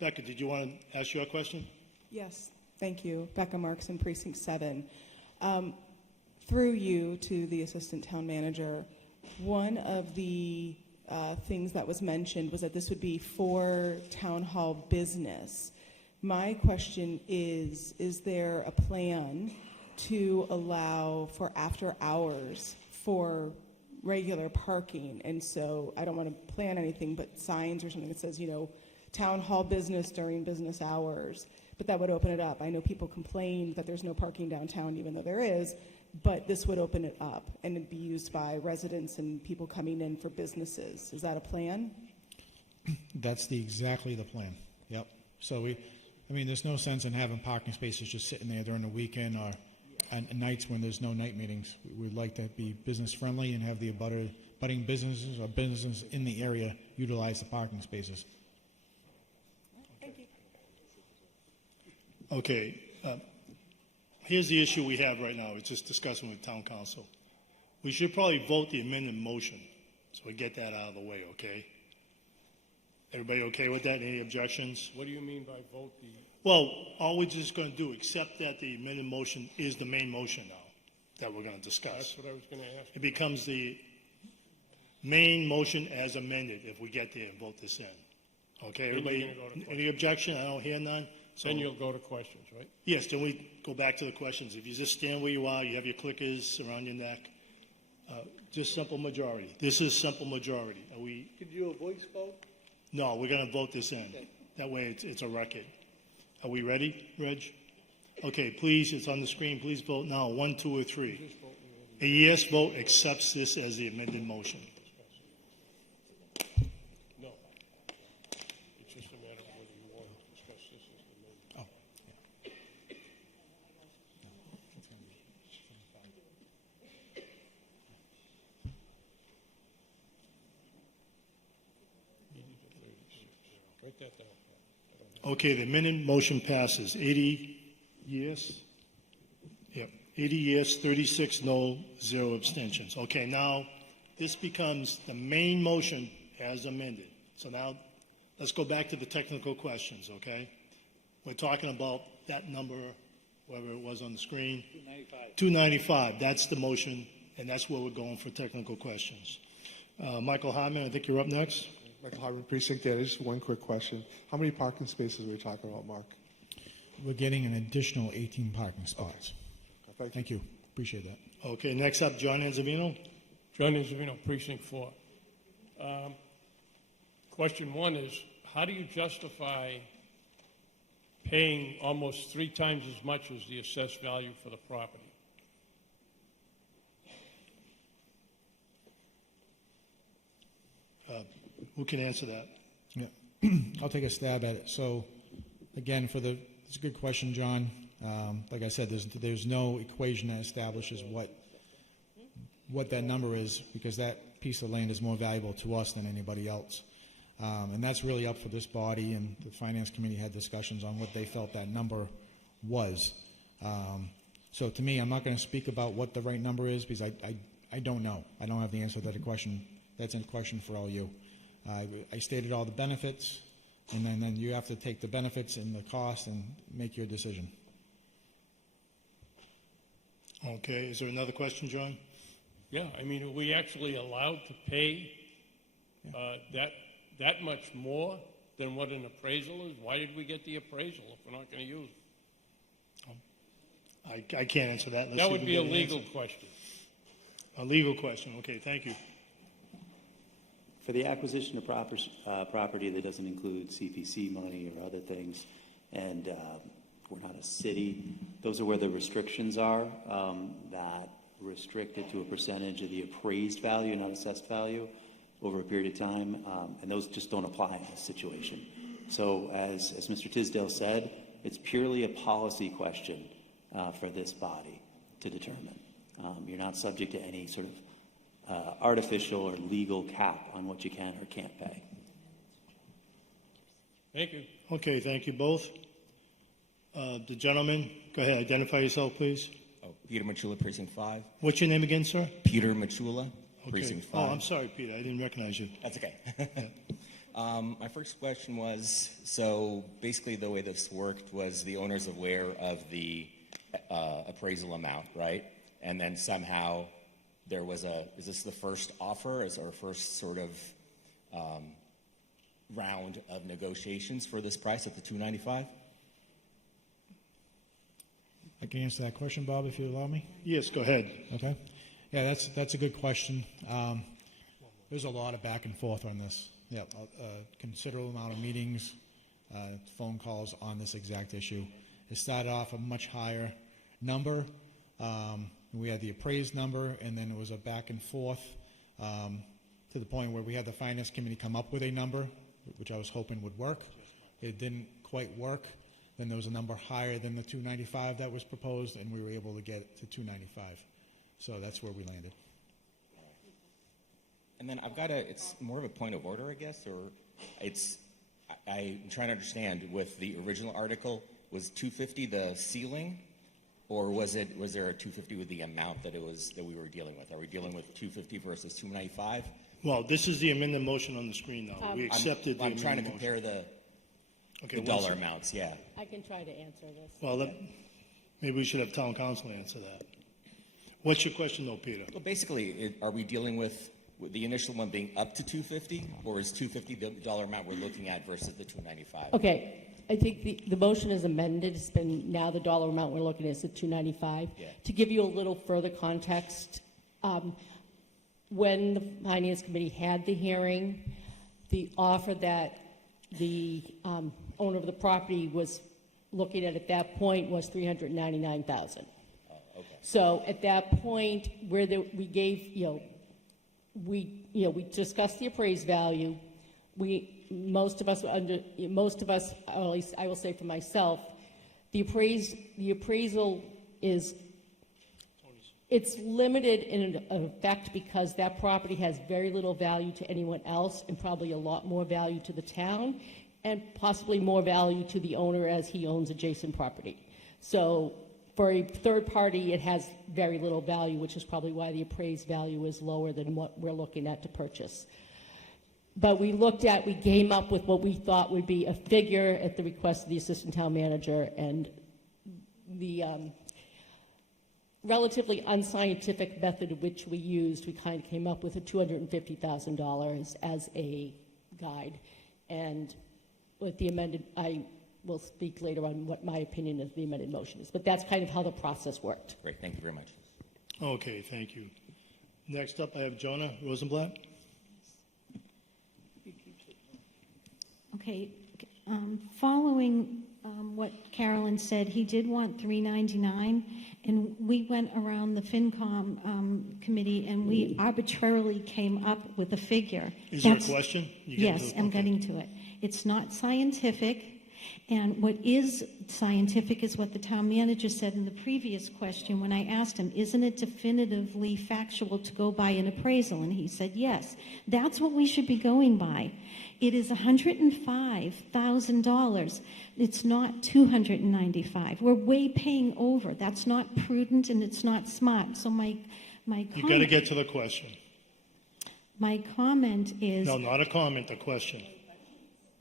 Becca, did you want to ask your question? Yes, thank you. Becca Markson, Precinct 7. Through you to the Assistant Town Manager, one of the things that was mentioned was that this would be for Town Hall business. My question is there a plan to allow for after hours for regular parking? And so I don't want to plan anything, but signs or something that says, Town Hall business during business hours. But that would open it up. I know people complain that there's no parking downtown, even though there is, but this would open it up and it'd be used by residents and people coming in for businesses. Is that a plan? That's exactly the plan. Yep. So there's no sense in having parking spaces just sitting there during the weekend or at nights when there's no night meetings. We'd like to be business friendly and have the budding businesses or businesses in the area utilize the parking spaces. Thank you. Okay. Here's the issue we have right now. It's just discussing with Town Council. We should probably vote the amended motion so we get that out of the way, okay? Everybody okay with that? Any objections? What do you mean by vote the? Well, all we're just going to do, accept that the amended motion is the main motion now. that we're going to discuss. That's what I was going to ask. It becomes the main motion as amended if we get there and vote this in. Okay, Then you're everybody, gonna go to questions. any objection? I don't hear none. So, Then you'll go to questions, right? yes, then we go back to the questions. If you just stand where you are, you have your clickers around your neck, just simple majority. This is simple majority. Are we, Could you do a voice vote? no, we're going to vote this in. That way it's a record. Are we ready, Reg? Okay, please, it's on the screen. Please vote now, 1, 2, or 3. A yes vote accepts this as the amended motion. No. It's just a matter of whether you want to discuss this as the main. Write that down. Okay, the amended motion passes. 80 yes? Yep, 80 yes, 36 no, 0 abstentions. Okay, now this becomes the main motion as amended. So now let's go back to the technical questions, okay? We're talking about that number, whatever it was on the screen. 295. 295, that's the motion, and that's where we're going for technical questions. Michael Hartman, I think you're up next. Michael Hartman, Precinct 8. Just one quick question. How many parking spaces are we talking about, Mark? We're getting an additional 18 parking spots. Okay. Thank you. Appreciate that. Okay, next up, John Anzavino. John Anzavino, Precinct 4. Question 1 is, how do you justify paying almost 3 times as much as the assessed value for the property? Who can answer that? Yeah. I'll take a stab at it. So, again, it's a good question, John. Like I said, there's no equation that establishes what that number is, because that piece of land is more valuable to us than anybody else. And that's really up for this body, and the Finance Committee had discussions on what they felt that number was. So to me, I'm not going to speak about what the right number is, because I don't know. I don't have the answer to that question. That's a question for all you. I stated all the benefits, and then you have to take the benefits and the cost and make your decision. Okay, is there another question, John? Yeah, I mean, are we actually allowed to pay that much more than what an appraisal is? Why did we get the appraisal if we're not going to use it? I can't answer that. Let's That see would if be a we get an legal answer. question. A legal question, okay, thank you. For the acquisition of property that doesn't include CPC money or other things, and we're not a city, those are where the restrictions are, that restrict it to a percentage of the appraised value, not assessed value, over a period of time, and those just don't apply in this situation. So as Mr. Tisdale said, it's purely a policy question for this body to determine. You're not subject to any sort of artificial or legal cap on what you can or can't pay. Thank you. Okay, thank you both. The gentleman, go ahead, identify yourself, please. Oh, Peter Machula, Precinct 5. What's your name again, sir? Peter Machula, Okay. Precinct 5. Oh, I'm sorry, Peter, I didn't recognize you. That's okay. My first question was, so basically the way this worked was the owner's aware of the appraisal amount, right? And then somehow there was is this the first offer, is our first sort of round of negotiations for this price at the $295? I can answer that question, Bob, if you allow me. Yes, go ahead. Okay. Yeah, that's a good question. There's a lot of back and forth on this. Yeah, a considerable amount of meetings, phone calls on this exact issue. It started off a much higher number. We had the appraised number, and then it was a back and forth to the point where we had the Finance Committee come up with a number, which I was hoping would work. It didn't quite work. Then there was a number higher than the 295 that was proposed, and we were able to get it to 295. So that's where we landed. And then it's more of a point of order, I guess, or I'm trying to understand, with the original article, was 250 the ceiling, or was there a 250 with the amount that we were dealing with? Are we dealing with 250 versus 295? Well, this is the amended motion on the screen now. We accepted the I'm trying to amended compare motion. the dollar amounts, yeah. I can try to answer this. Well, maybe we should have town council answer that. What's your question, though, Peter? Well, basically, are we dealing with the initial one being up to 250, or is 250 the dollar amount we're looking at versus the 295? Okay, I think the motion is amended. It's been, now the dollar amount we're looking at is at 295. Yeah. To give you a little further context, when the Finance Committee had the hearing, the offer that the owner of the property was looking at that point was $399,000. Okay. So at that point, where we gave, we discussed the appraised value. Most of us, or at least I will say for myself, the appraisal is, it's limited in effect because that property has very little value to anyone else and probably a lot more value to the town and possibly more value to the owner as he owns adjacent property. So for a third party, it has very little value, which is probably why the appraised value is lower than what we're looking at to purchase. But we came up with what we thought would be a figure at the request of the assistant town manager, and the relatively unscientific method which we used, we kind of came up with a $250,000 as a guide. And with the amended, I will speak later on what my opinion of the amended motion is. But that's kind of how the process worked. Great, thank you very much. Okay, thank you. Next up, I have Jonah Rosenblatt. Okay, following what Carolyn said, he did want $399, and we went around the FinCom committee and we arbitrarily came up with a figure. Is there a question? Yes, I'm getting to it. It's not scientific, and what is scientific is what the town manager said in the previous question when I asked him, isn't it definitively factual to go by an appraisal? And he said, yes. That's what we should be going by. It is $105,000. It's not $295. We're way paying over. That's not prudent and it's not smart. So my comment. You got to get to the question. My comment is. No, not a comment, a question.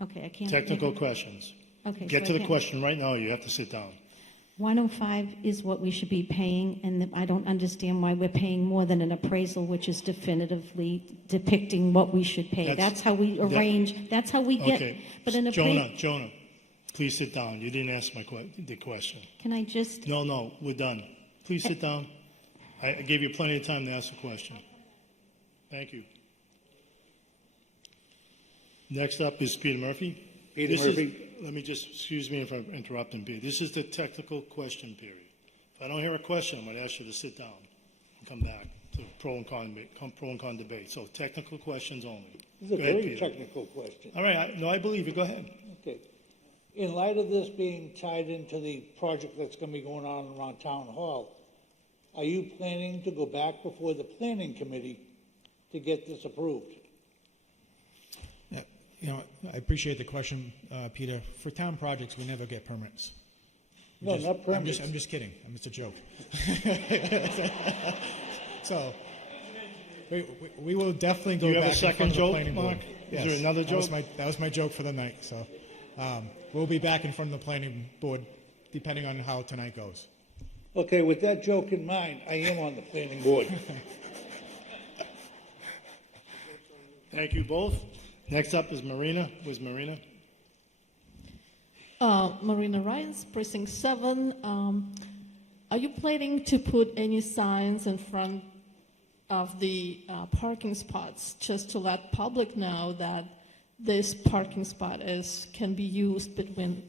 Okay, I can't. Technical questions. Okay. Get so to I the can't- question right now. You have to sit down. 105 is what we should be paying, and I don't understand why we're paying more than an appraisal, which is definitively depicting what we should pay. That's how we arrange, that's how we get. Okay. But an appraisal. Jonah, please sit down. You didn't ask the question. Can I just? No, we're done. Please sit down. I gave you plenty of time to ask the question. Thank you. Next up is Peter Murphy. Let me just, excuse me if I'm interrupting, Peter. This is the technical question period. If I don't hear a question, I'm going to ask you to sit down and come back to pro and con debate. So technical questions only. This is a Go ahead, very Peter. technical question. All right, I believe you. Go ahead. Okay. In light of this being tied into the project that's going to be going on around Town Hall, are you planning to go back before the planning committee to get this approved? I appreciate the question, Peter. For town projects, we never get permits. Not permits. I'm just kidding. It's a joke. So, we will definitely go Do you back have a in front second of the joke, planning board. Mark? Is there another joke? That was my joke for the night. So, we'll be back in front of the planning board, depending on how tonight goes. Okay, with that joke in mind, I am on the planning board. Thank you both. Next up is Marina. Where's Marina? Marina Rines, Precinct 7. Are you planning to put any signs in front of the parking spots just to let public know that this parking spot can be used between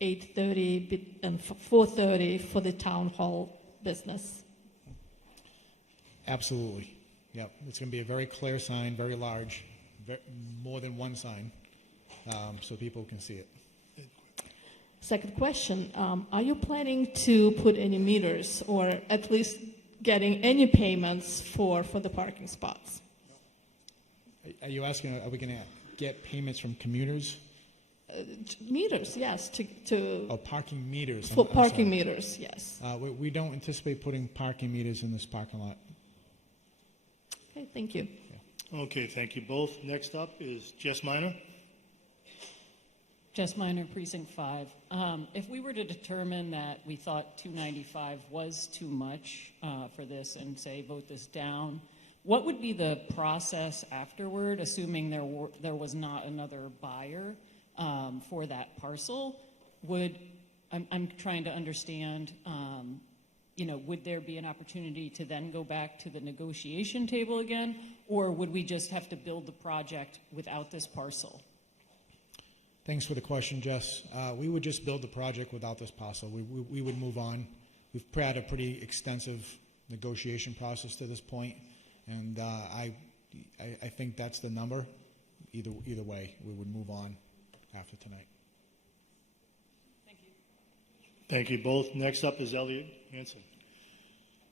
8:30 and 4:30 for the town hall business? Absolutely. Yep. It's going to be a very clear sign, very large, more than one sign, so people can see it. Second question, are you planning to put any meters or at least getting any payments for the parking spots? Are you asking, are we going to get payments from commuters? Meters, yes. Parking meters. For I'm parking sorry. meters, yes. We don't anticipate putting parking meters in this parking lot. Okay, thank you. Okay, thank you both. Next up is Jess Minor. Jess Minor, Precinct 5. If we were to determine that we thought 295 was too much for this and say vote this down, what would be the process afterward, assuming there was not another buyer for that parcel? I'm trying to understand, would there be an opportunity to then go back to the negotiation table again, or would we just have to build the project without this parcel? Thanks for the question, Jess. We would just build the project without this parcel. We would move on. We've had a pretty extensive negotiation process to this point, and I think that's the number. Either way, we would move on after tonight. Thank you both. Next up is Elliot Hanson.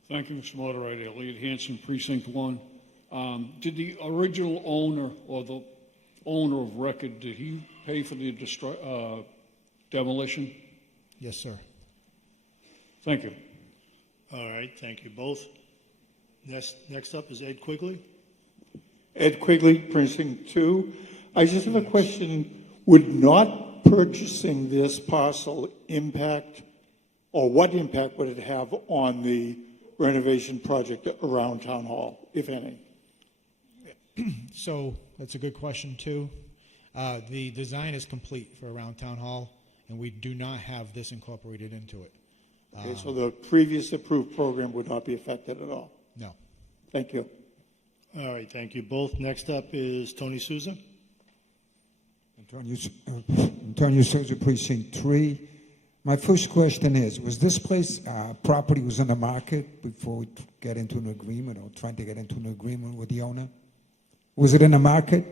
Thank you, Mr. Moderator. Elliot Hanson, Precinct 1. Did the original owner or the owner of record, did he pay for the demolition? Yes, sir. Thank you. All right, thank you both. Next up is Ed Quigley. Ed Quigley, Precinct 2. I just have a question. Would not purchasing this parcel impact, or what impact would it have on the renovation project around Town Hall, if any? So that's a good question, too. The design is complete for around Town Hall, and we do not have this incorporated into it. Okay, so the previous approved program would not be affected at all? No. Thank you. All right, thank you both. Next up is Tony Souza. Antonio Souza, Precinct 3. My first question is, was this place, property was on the market before we get into an agreement or trying to get into an agreement with the owner? Was it in the market?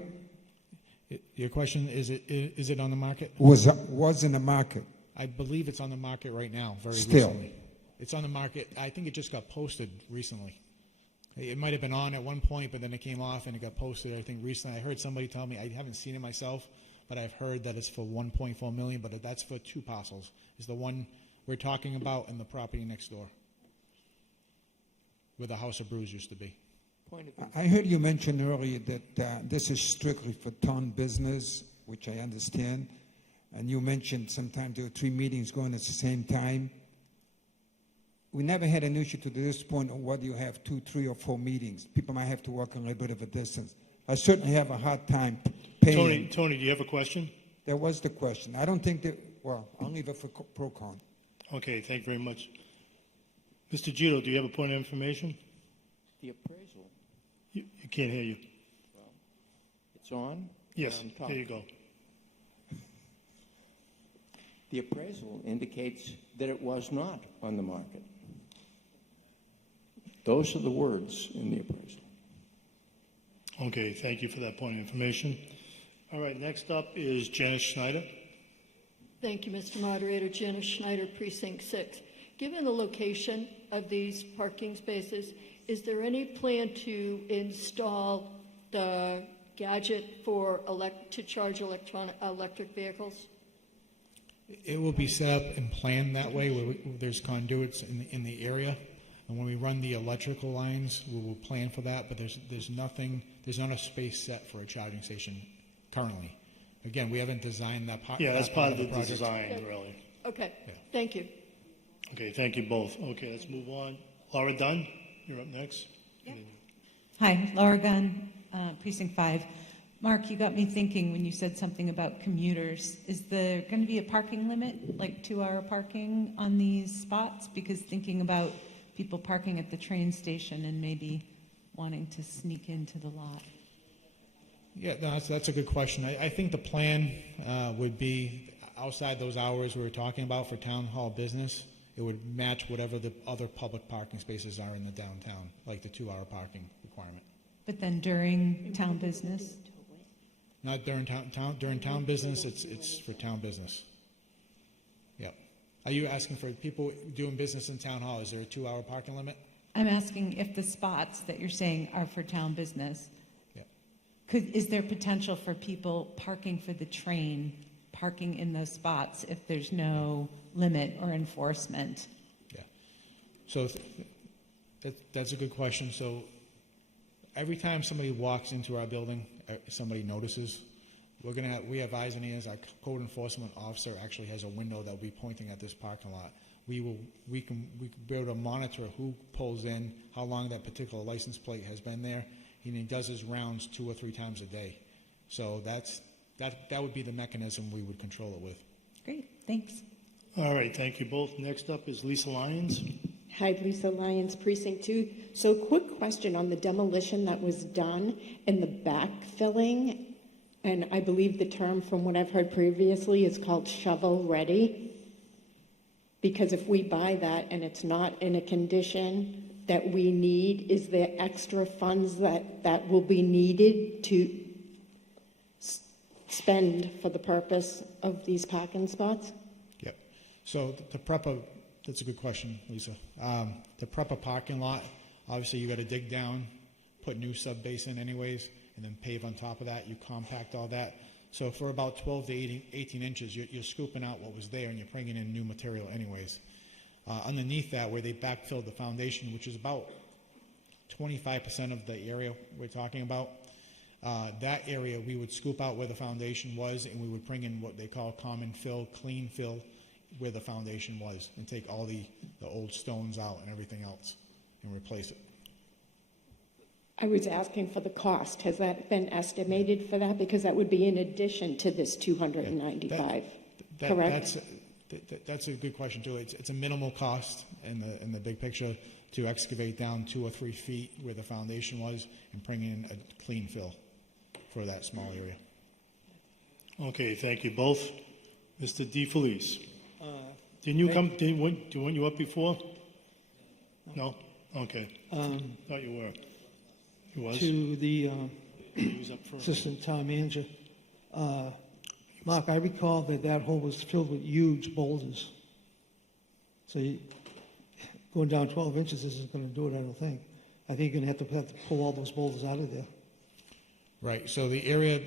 Your question, is it on the market? Was in the market. I believe it's on the market right now, very Still. recently. It's on the market. I think it just got posted recently. It might have been on at one point, but then it came off and it got posted, I think, recently. I heard somebody tell me, I haven't seen it myself, but I've heard that it's for $1.4 million, but that's for two parcels. It's the one we're talking about and the property next door, where the House of Brews used to be. I heard you mention earlier that this is strictly for town business, which I understand. And you mentioned sometimes there were 3 meetings going at the same time. We never had an issue to this point on whether you have 2, 3, or 4 meetings. People might have to walk a little bit of a distance. I certainly have a hard time paying. Tony, do you have a question? That was the question. I don't think that, well, I'll leave it for Procon. Okay, thank you very much. Mr. Gito, do you have a point of information? The appraisal, You can't hear you. it's on? Yes, On top. there you go. The appraisal indicates that it was not on the market. Those are the words in the appraisal. Okay, thank you for that point of information. All right, next up is Janice Schneider. Thank you, Mr. Moderator. Janice Schneider, Precinct 6. Given the location of these parking spaces, is there any plan to install the gadget for to charge electric vehicles? It will be set up and planned that way, where there's conduits in the area. And when we run the electrical lines, we will plan for that, but there's not a space set for a charging station currently. Again, we haven't designed that part. Yeah, that's part of the project. design, really. Okay, thank you. Okay, thank you both. Okay, let's move on. Laura Dunn, you're up next. Hi, Laura Gunn, Precinct 5. Mark, you got me thinking when you said something about commuters. Is there going to be a parking limit, like 2-hour parking on these spots? Because thinking about people parking at the train station and maybe wanting to sneak into the lot. Yeah, no, that's a good question. I think the plan would be outside those hours we were talking about for town hall business. It would match whatever the other public parking spaces are in the downtown, like the 2-hour parking requirement. But then during town business? Not during town business. It's for town business. Yep. Are you asking for people doing business in town hall? Is there a 2-hour parking limit? I'm asking if the spots that you're saying are for town business. Is there potential for people parking for the train, parking in those spots if there's no limit or enforcement? Yeah. So that's a good question. So every time somebody walks into our building, somebody notices. we have eyes and ears. Our code enforcement officer actually has a window that will be pointing at this parking lot. We can be able to monitor who pulls in, how long that particular license plate has been there, and he does his rounds 2 or 3 times a day. So that would be the mechanism we would control it with. Great, thanks. All right, thank you both. Next up is Lisa Lyons. Hi, Lisa Lyons, Precinct 2. So quick question on the demolition that was done and the backfilling, and I believe the term from what I've heard previously is called shovel ready. Because if we buy that and it's not in a condition that we need, is there extra funds that will be needed to spend for the purpose of these parking spots? Yep. So to prep that's a good question, Lisa. To prep a parking lot, obviously you got to dig down, put new sub base in anyways, and then pave on top of that. You compact all that. So for about 12 to 18 inches, you're scooping out what was there and you're bringing in new material anyways. Underneath that, where they backfilled the foundation, which is about 25% of the area we're talking about, that area we would scoop out where the foundation was and we would bring in what they call common fill, clean fill, where the foundation was, and take all the old stones out and everything else and replace it. I was asking for the cost. Has that been estimated for that? Because that would be in addition to this 295, correct? That's a good question too. It's a minimal cost in the big picture to excavate down 2 or 3 feet where the foundation was and bring in a clean fill for that small area. Okay, thank you both. Mr. DeFelice. Didn't you come? Weren't you up before? No? Okay. Thought you were. He was? To the He was up first. assistant town manager. Mark, I recall that hole was filled with huge boulders. So going down 12 inches isn't going to do it, I don't think. I think you're going to have to pull all those boulders out of there. Right. So the area,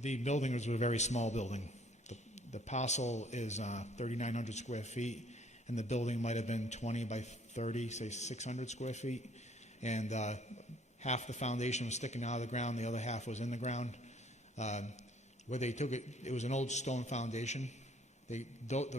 the building was a very small building. The parcel is 3,900 square feet, and the building might have been 20 by 30, say 600 square feet. And half the foundation was sticking out of the ground, the other half was in the ground. Where they took it, it was an old stone foundation. The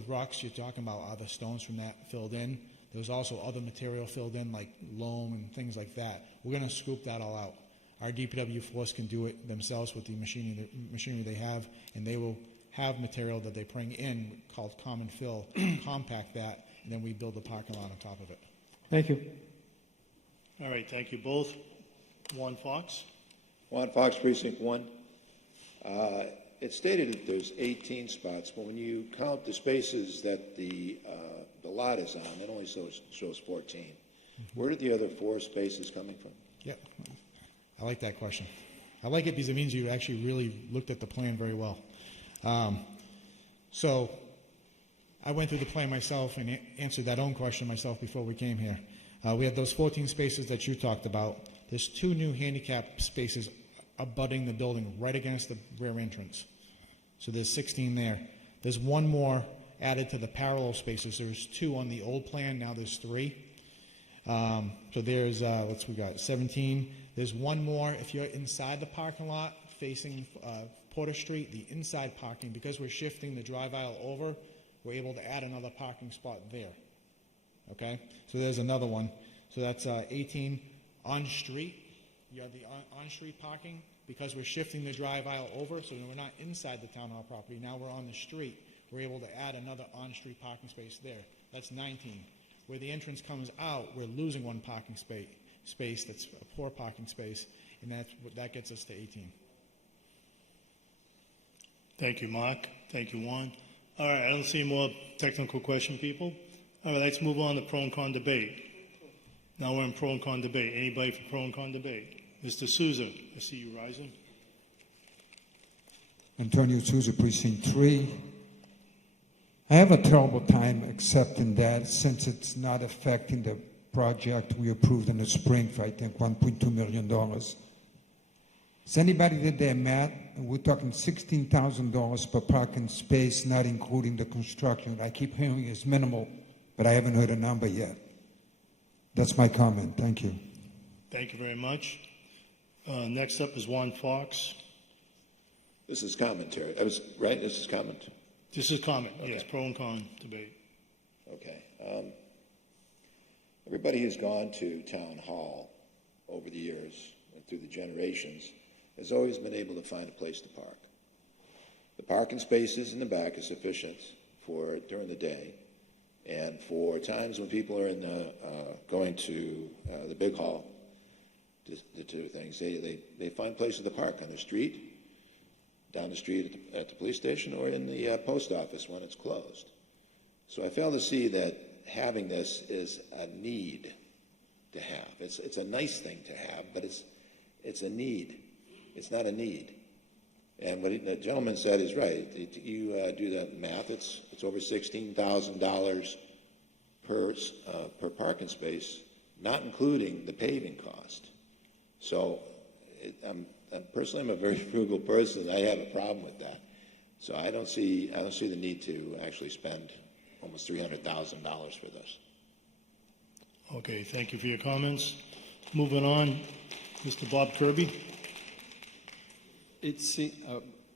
rocks you're talking about are the stones from that filled in. There was also other material filled in, like loam and things like that. We're going to scoop that all out. Our DPW force can do it themselves with the machinery they have, and they will have material that they bring in called common fill, compact that, and then we build the parking lot on top of it. Thank you. All right, thank you both. Juan Fox. Juan Fox, Precinct 1. It's stated that there's 18 spots, but when you count the spaces that the lot is on, it only shows 14. Mm-hmm. Where did the other 4 spaces coming from? Yeah, I like that question. I like it because it means you actually really looked at the plan very well. So I went through the plan myself and answered that own question myself before we came here. We had those 14 spaces that you talked about. There's 2 new handicap spaces abutting the building right against the rear entrance. So there's 16 there. There's 1 more added to the parallel spaces. There's 2 on the old plan, now there's 3. So there's, we got 17. There's 1 more if you're inside the parking lot facing Porter Street, the inside parking, because we're shifting the drive aisle over, we're able to add another parking spot there. Okay? So there's another one. So that's 18 on street. You have the on-street parking because we're shifting the drive aisle over, so we're not inside the town hall property. Now we're on the street. We're able to add another on-street parking space there. That's 19. Where the entrance comes out, we're losing 1 parking space that's a poor parking space, and that gets us to 18. Thank you, Mark. Thank you, Juan. All right, I don't see more technical question, people. All right, let's move on to pro and con debate. Now we're in pro and con debate. Anybody for pro and con debate? Mr. Souza, I see you rising. Antonio Souza, Precinct 3. I have a terrible time accepting that since it's not affecting the project we approved in the spring for, I think, $1.2 million. Has anybody did their math? We're talking $16,000 per parking space, not including the construction. I keep hearing it's minimal, but I haven't heard a number yet. That's my comment. Thank you. Thank you very much. Next up is Juan Fox. This is commentary. Right? This is comment. This is comment, yes, pro and con debate. Okay. Everybody who's gone to town hall over the years and through the generations has always been able to find a place to park. The parking spaces in the back are sufficient for during the day, and for times when people are in the going to the big hall to do things, they find places to park on the street, down the street at the police station, or in the post office when it's closed. So I fail to see that having this is a need to have. It's a nice thing to have, but it's a need. It's not a need. And what the gentleman said is right. You do the math. It's over $16,000 per parking space, not including the paving cost. So personally, I'm a very frugal person. I have a problem with that. So I don't see the need to actually spend almost $300,000 for this. Okay, thank you for your comments. Moving on, Mr. Bob Kirby. It's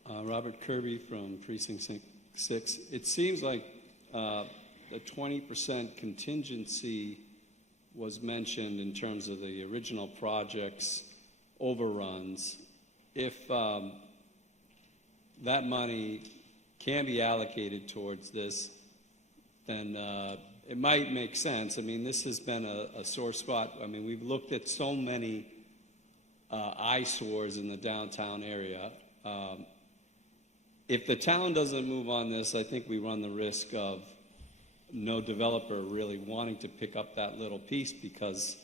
Robert Kirby from Precinct 6. It seems like the 20% contingency was mentioned in terms of the original project's overruns. If that money can be allocated towards this, then it might make sense. I mean, this has been a sore spot. I mean, we've looked at so many eyesores in the downtown area. If the town doesn't move on this, I think we run the risk of no developer really wanting to pick up that little piece because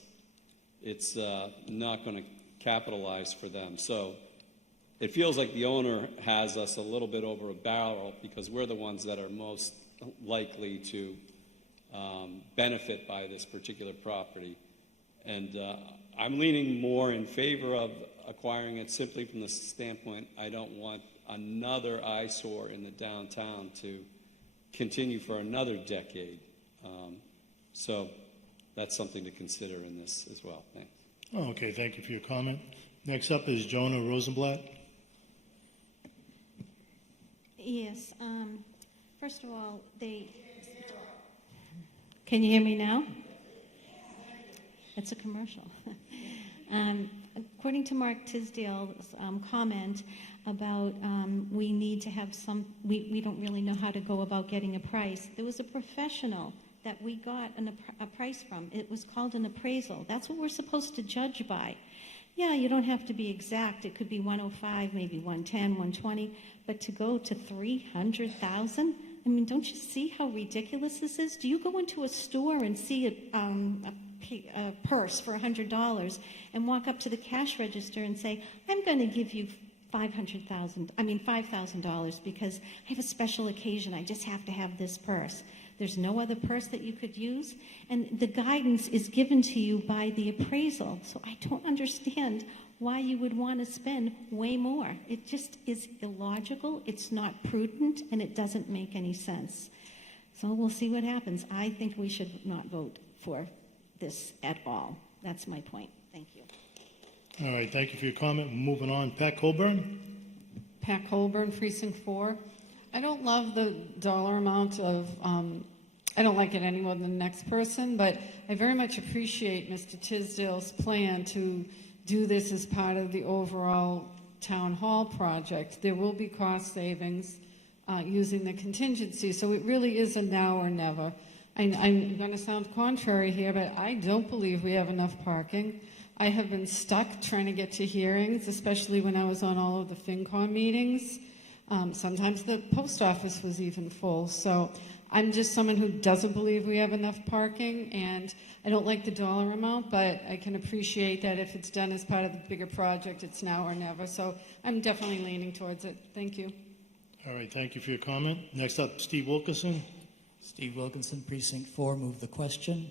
it's not going to capitalize for them. So it feels like the owner has us a little bit over a barrel because we're the ones that are most likely to benefit by this particular property. And I'm leaning more in favor of acquiring it simply from the standpoint I don't want another eyesore in the downtown to continue for another decade. So that's something to consider in this as well. Thanks. Okay, thank you for your comment. Next up is Jonah Rosenblatt. Yes. First of all, Can you hear me now? It's a commercial. According to Mark Tisdale's comment about we need to have we don't really know how to go about getting a price. There was a professional that we got a price from. It was called an appraisal. That's what we're supposed to judge by. Yeah, you don't have to be exact. It could be 105, maybe 110, 120, but to go to 300,000? I mean, don't you see how ridiculous this is? Do you go into a store and see a purse for $100 and walk up to the cash register and say, I'm going to give you $5,000 because I have a special occasion. I just have to have this purse. There's no other purse that you could use. And the guidance is given to you by the appraisal. So I don't understand why you would want to spend way more. It just is illogical. It's not prudent, and it doesn't make any sense. So we'll see what happens. I think we should not vote for this at all. That's my point. Thank you. All right, thank you for your comment. Moving on, Pat Colburn. Pat Colburn, Precinct 4. I don't love the dollar amount of, I don't like it any more than the next person, but I very much appreciate Mr. Tisdale's plan to do this as part of the overall town hall project. There will be cost savings using the contingency, so it really is a now or never. I'm going to sound contrary here, but I don't believe we have enough parking. I have been stuck trying to get to hearings, especially when I was on all of the FinCom meetings. Sometimes the post office was even full. So I'm just someone who doesn't believe we have enough parking, and I don't like the dollar amount, but I can appreciate that if it's done as part of the bigger project, it's now or never. So I'm definitely leaning towards it. Thank you. All right, thank you for your comment. Next up, Steve Wilkinson. Steve Wilkinson, Precinct 4, move the question.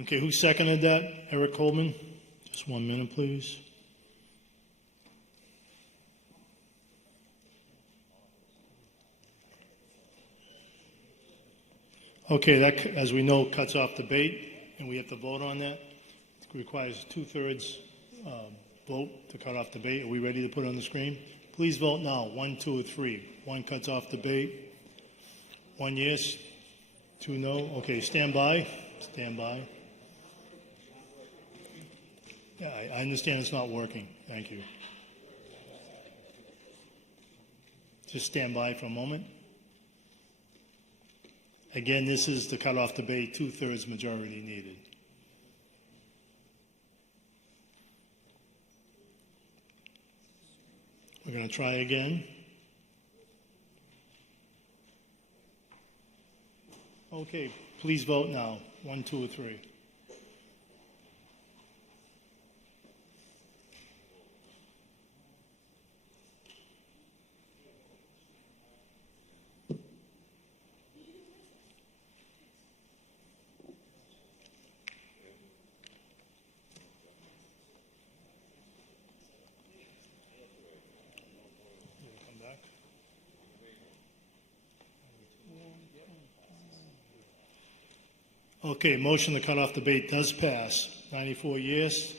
Okay, who seconded that? Eric Coleman? Just 1 minute, please. Okay, that, as we know, cuts off debate, and we have to vote on that. It requires 2/3 vote to cut off debate. Are we ready to put it on the screen? Please vote now. 1, 2, or 3. 1 cuts off debate. 1 yes, 2 no. Okay, stand by. Stand by. Yeah, I understand it's not working. Thank you. Just stand by for a moment. Again, this is the cutoff debate, 2/3 majority needed. We're going to try again. Okay, please vote now. 1, 2, or 3. Okay, motion to cut off debate does pass. 94 yes,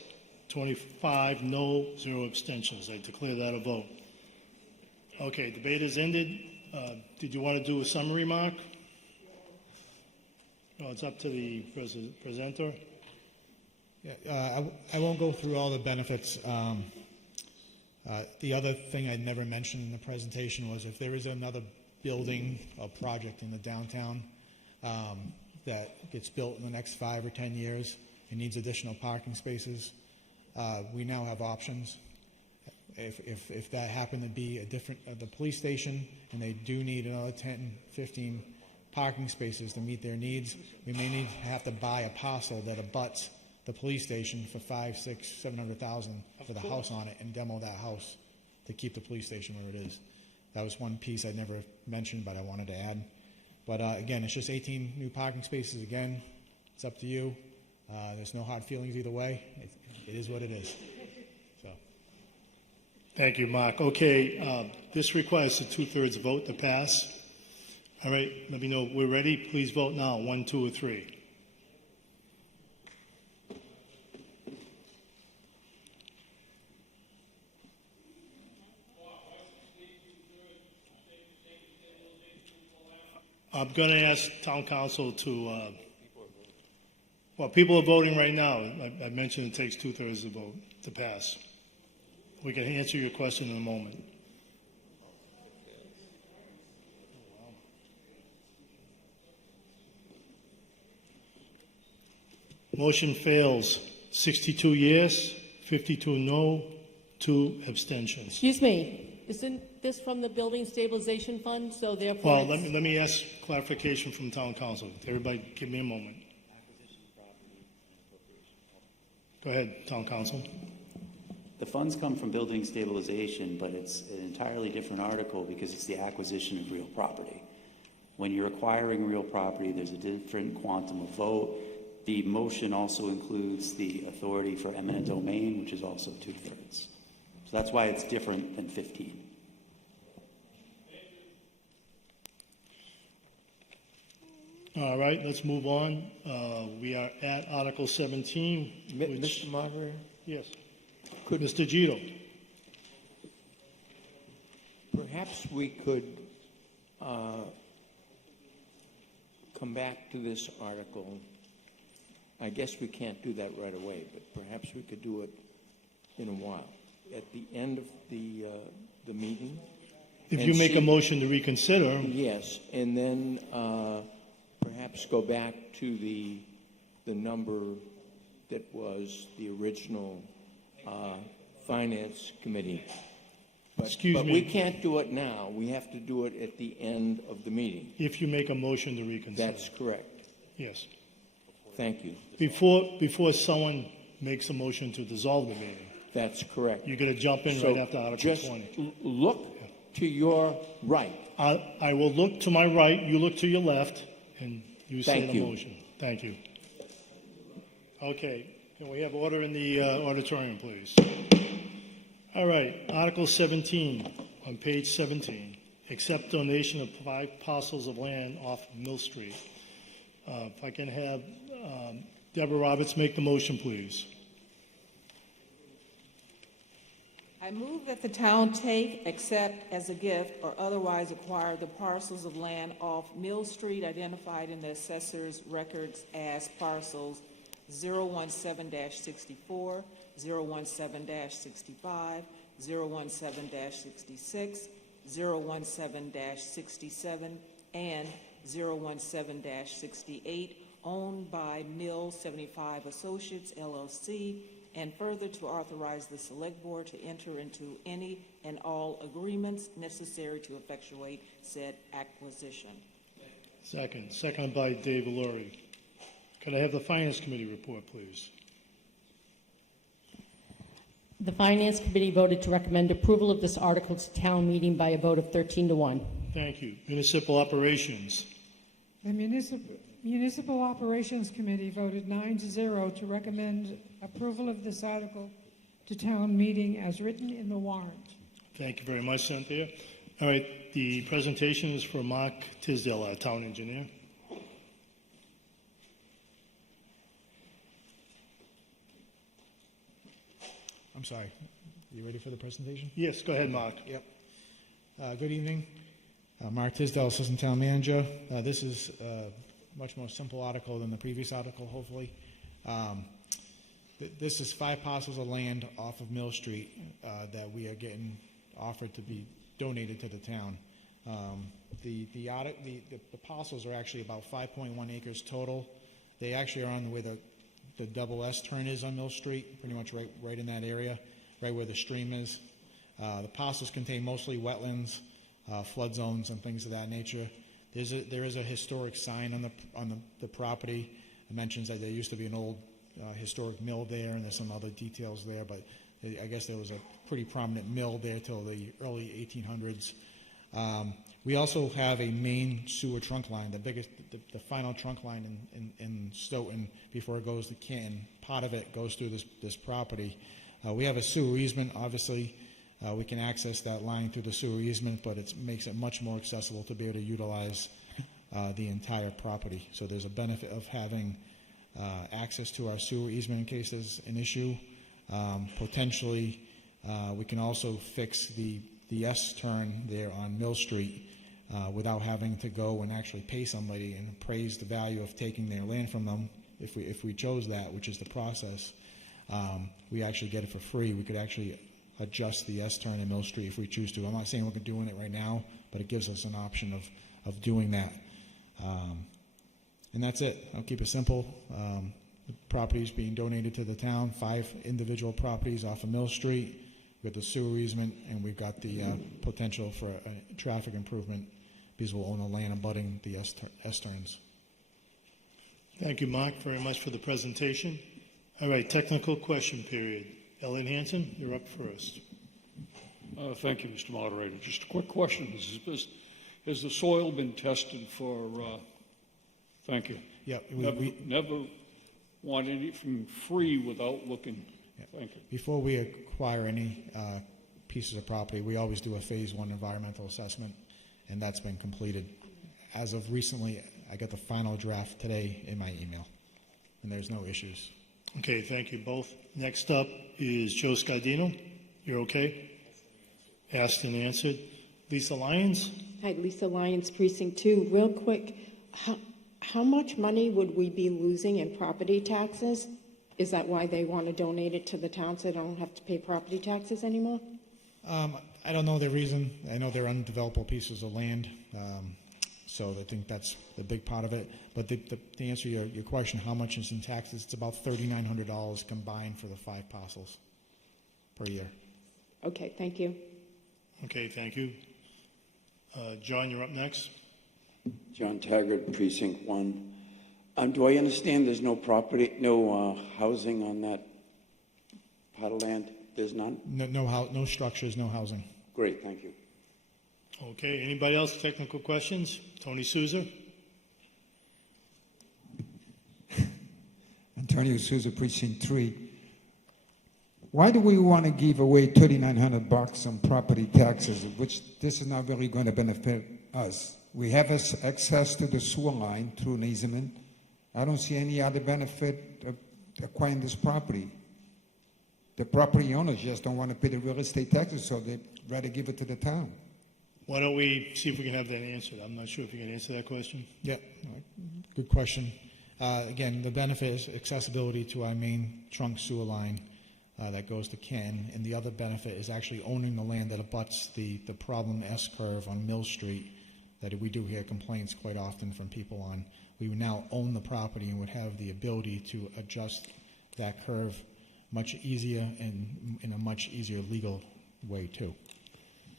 25 no, 0 abstentions. I declare that a vote. Okay, debate is ended. Did you want to do a summary, Mark? No, it's up to the presenter. Yeah, I won't go through all the benefits. The other thing I never mentioned in the presentation was if there is another building or project in the downtown that gets built in the next 5 or 10 years and needs additional parking spaces, we now have options. If that happened to be a different, the police station, and they do need another 10, 15 parking spaces to meet their needs, we may have to buy a parcel that abuts the police station for 5, 6, 700,000 for the house on it and demo that house to keep the police station where it is. That was one piece I never mentioned, but I wanted to add. But again, it's just 18 new parking spaces. Again, it's up to you. There's no hard feelings either way. It is what it is. So. Thank you, Mark. Okay, this requires a 2/3 vote to pass. All right, let me know. We're ready. Please vote now. 1, 2, or 3. I'm going to ask town council to, well, people are voting right now. I mentioned it takes 2/3 to vote to pass. We can answer your question in a moment. Motion fails. 62 yes, 52 no, 2 abstentions. Excuse me, isn't this from the Building Stabilization Fund, so therefore Well, let me ask clarification from town council. Everybody, give me a moment. Go ahead, town council. The funds come from building stabilization, but it's an entirely different article because it's the acquisition of real property. When you're acquiring real property, there's a different quantum of vote. The motion also includes the authority for eminent domain, which is also 2/3. So that's why it's different than 15. All right, let's move on. We are at Article 17. Mr. Moderator? Yes. Mr. Gito. Perhaps we could come back to this article. I guess we can't do that right away, but perhaps we could do it in a while, at the end of the meeting. If you make a motion to reconsider. Yes, and then perhaps go back to the number that was the original Finance Committee. But we can't do it now. We have to do it at the end of the meeting. If you make a motion to reconsider. That's correct. Yes. Thank you. Before someone makes a motion to dissolve the meeting. That's correct. You're going to jump in right after Article 20. Just look to your right. I will look to my right, you look to your left, and you say Thank the you. motion. Thank you. Okay, can we have order in the auditorium, please? All right, Article 17 on page 17. Accept donation of 5 parcels of land off Mill Street. If I can have Deborah Roberts make the motion, please. I I move that the town take, accept as a gift, or otherwise acquire the parcels of land off Mill Street identified in the assessor's records as parcels 017-64, 017-65, 017-66, 017-67, and 017-68, owned by Mill 75 Associates, LLC, and further to authorize the Select Board to enter into any and all agreements necessary to effectuate said acquisition. Seconded by Dave Laurie. Could I have the Finance Committee report, please? The Finance Committee voted to recommend approval of this article to town meeting by a vote of 13-1. Thank you. Municipal Operations. The Municipal Operations Committee voted 9-0 to recommend approval of this article to town meeting as written in the warrant. Thank you very much, Cynthia. All right, the presentation is for Mark Tisdale, our town engineer. I'm sorry. You ready for the presentation? Yes, go ahead, Mark. Yep. Good evening. Mark Tisdale, Assistant Town Manager. This is a much more simple article than the previous article, hopefully. This is 5 parcels of land off of Mill Street that we are getting offered to be donated to the town. The parcels are actually about 5.1 acres total. They actually are on where the double S turn is on Mill Street, pretty much right in that area, right where the stream is. The parcels contain mostly wetlands, flood zones, and things of that nature. There is a historic sign on the property. It mentions that there used to be an old historic mill there, and there's some other details there, but I guess there was a pretty prominent mill there till the early 1800s. We also have a main sewer trunk line, the final trunk line in Stoughton before it goes to Canton. Part of it goes through this property. We have a sewer easement, obviously. We can access that line through the sewer easement, but it makes it much more accessible to be able to utilize the entire property. So there's a benefit of having access to our sewer easement in case there's an issue. Potentially, we can also fix the S-turn there on Mill Street without having to go and actually pay somebody and appraise the value of taking their land from them. If we chose that, which is the process, we actually get it for free. We could actually adjust the S-turn in Mill Street if we choose to. I'm not saying we're doing it right now, but it gives us an option of doing that. And that's it. I'll keep it simple. The properties being donated to the town, 5 individual properties off of Mill Street with the sewer easement, and we've got the potential for a traffic improvement because we'll own the land abutting the S-turns. Thank you, Mark, very much for the presentation. All right, technical question period. Elliot Hanson, you're up first. Thank you, Mr. Moderator. Just a quick question. Has the soil been tested for, thank you. Yeah. Never want anything free without looking. Yeah. Thank you. Before we acquire any pieces of property, we always do a phase 1 environmental assessment, and that's been completed. As of recently, I got the final draft today in my email, and there's no issues. Okay, thank you both. Next up is Joe Scardino. You're okay? Asked and answered. Lisa Lyons? Hi, Lisa Lyons, Precinct 2. Real quick, how much money would we be losing in property taxes? Is that why they want to donate it to the town so they don't have to pay property taxes anymore? I don't know the reason. I know they're undevelopable pieces of land, so I think that's the big part of it. But to answer your question, how much is in taxes, it's about $3,900 combined for the 5 parcels per year. Okay, thank you. Okay, thank you. John, you're up next. John Taggart, Precinct 1. Do I understand there's no housing on that pot of land? There's none? No structures, no housing. Great, thank you. Okay, anybody else? Technical questions? Tony Souza? Antonio Souza, Precinct 3. Why do we want to give away $3,900 on property taxes, which this is not really going to benefit us? We have access to the sewer line through an easement. I don't see any other benefit of acquiring this property. The property owners just don't want to pay the real estate taxes, so they'd rather give it to the town. Why don't we see if we can have that answered? I'm not sure if you can answer that question. Yeah, good question. Again, the benefit is accessibility to our main trunk sewer line that goes to Ken, and the other benefit is actually owning the land that abuts the problem S-curve on Mill Street that we do hear complaints quite often from people on. We would now own the property and would have the ability to adjust that curve much easier and in a much easier legal way too.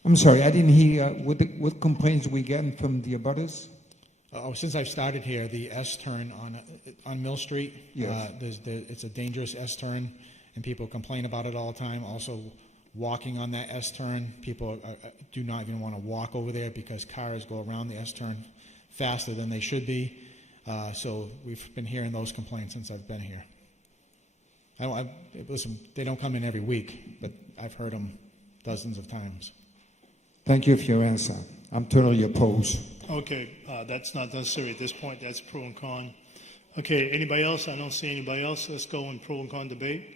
I'm sorry, I didn't hear, what complaints we getting from the abutters? Since I've started here, the S-turn on Mill Street, Yes. It's a dangerous S-turn, and people complain about it all the time. Also, walking on that S-turn, people do not even want to walk over there because cars go around the S-turn faster than they should be. So we've been hearing those complaints since I've been here. Listen, they don't come in every week, but I've heard them dozens of times. Thank you for your answer. I'm totally opposed. Okay, that's not necessary at this point. That's pro and con. Okay, anybody else? I don't see anybody else. Let's go in pro and con debate.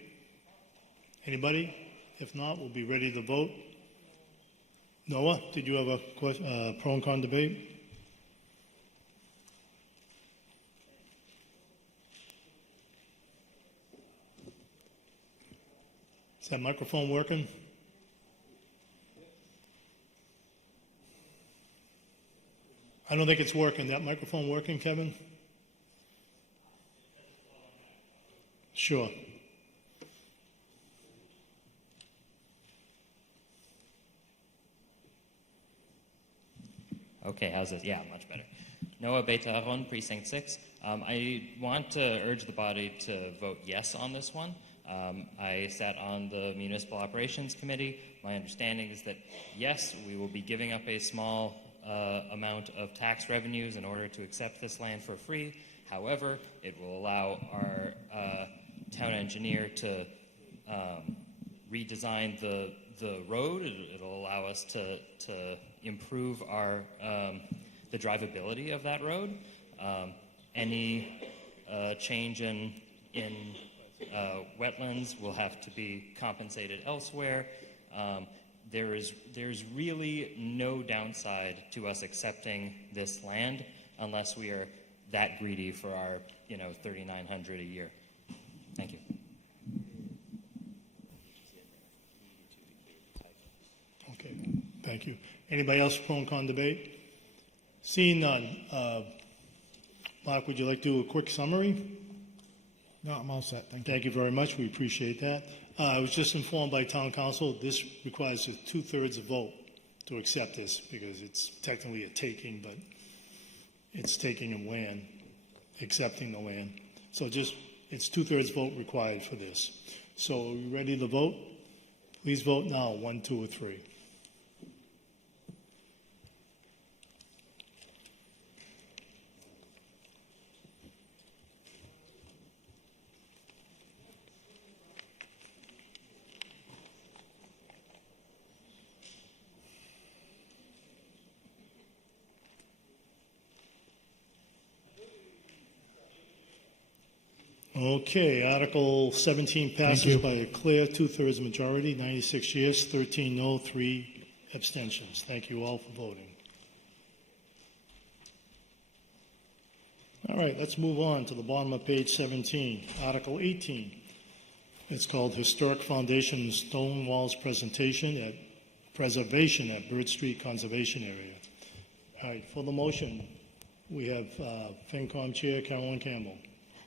Anybody? If not, we'll be ready to vote. Noah, did you have a pro and con debate? Is that microphone working? I don't think it's working. That microphone working, Kevin? Sure. Okay, how's it? Yeah, much better. Noah Betaron, Precinct 6. I want to urge the body to vote yes on this one. I sat on the Municipal Operations Committee. My understanding is that, yes, we will be giving up a small amount of tax revenues in order to accept this land for free. However, it will allow our town engineer to redesign the road. It'll allow us to improve our the drivability of that road. Any change in wetlands will have to be compensated elsewhere. There's really no downside to us accepting this land unless we are that greedy for our $3,900 a year. Thank you. Okay, thank you. Anybody else for pro and con debate? Seeing none. Mark, would you like to do a quick summary? No, I'm all set. Thank you. Thank you very much. We appreciate that. I was just informed by town council this requires a 2/3 vote to accept this because it's technically a taking, but it's taking of land, accepting the land. So it's 2/3 vote required for this. So are you ready to vote? Please vote now, 1, 2, or 3. Okay, Article 17 passes by a clear 2/3 majority, 96 yes, 13 no, 3 abstentions. Thank you all for voting. All right, let's move on to the bottom of page 17, Article 18. It's called Historic Foundation Stone Walls Preservation at Bird Street Conservation Area. All right, for the motion, we have FinCom Chair Carolyn Campbell.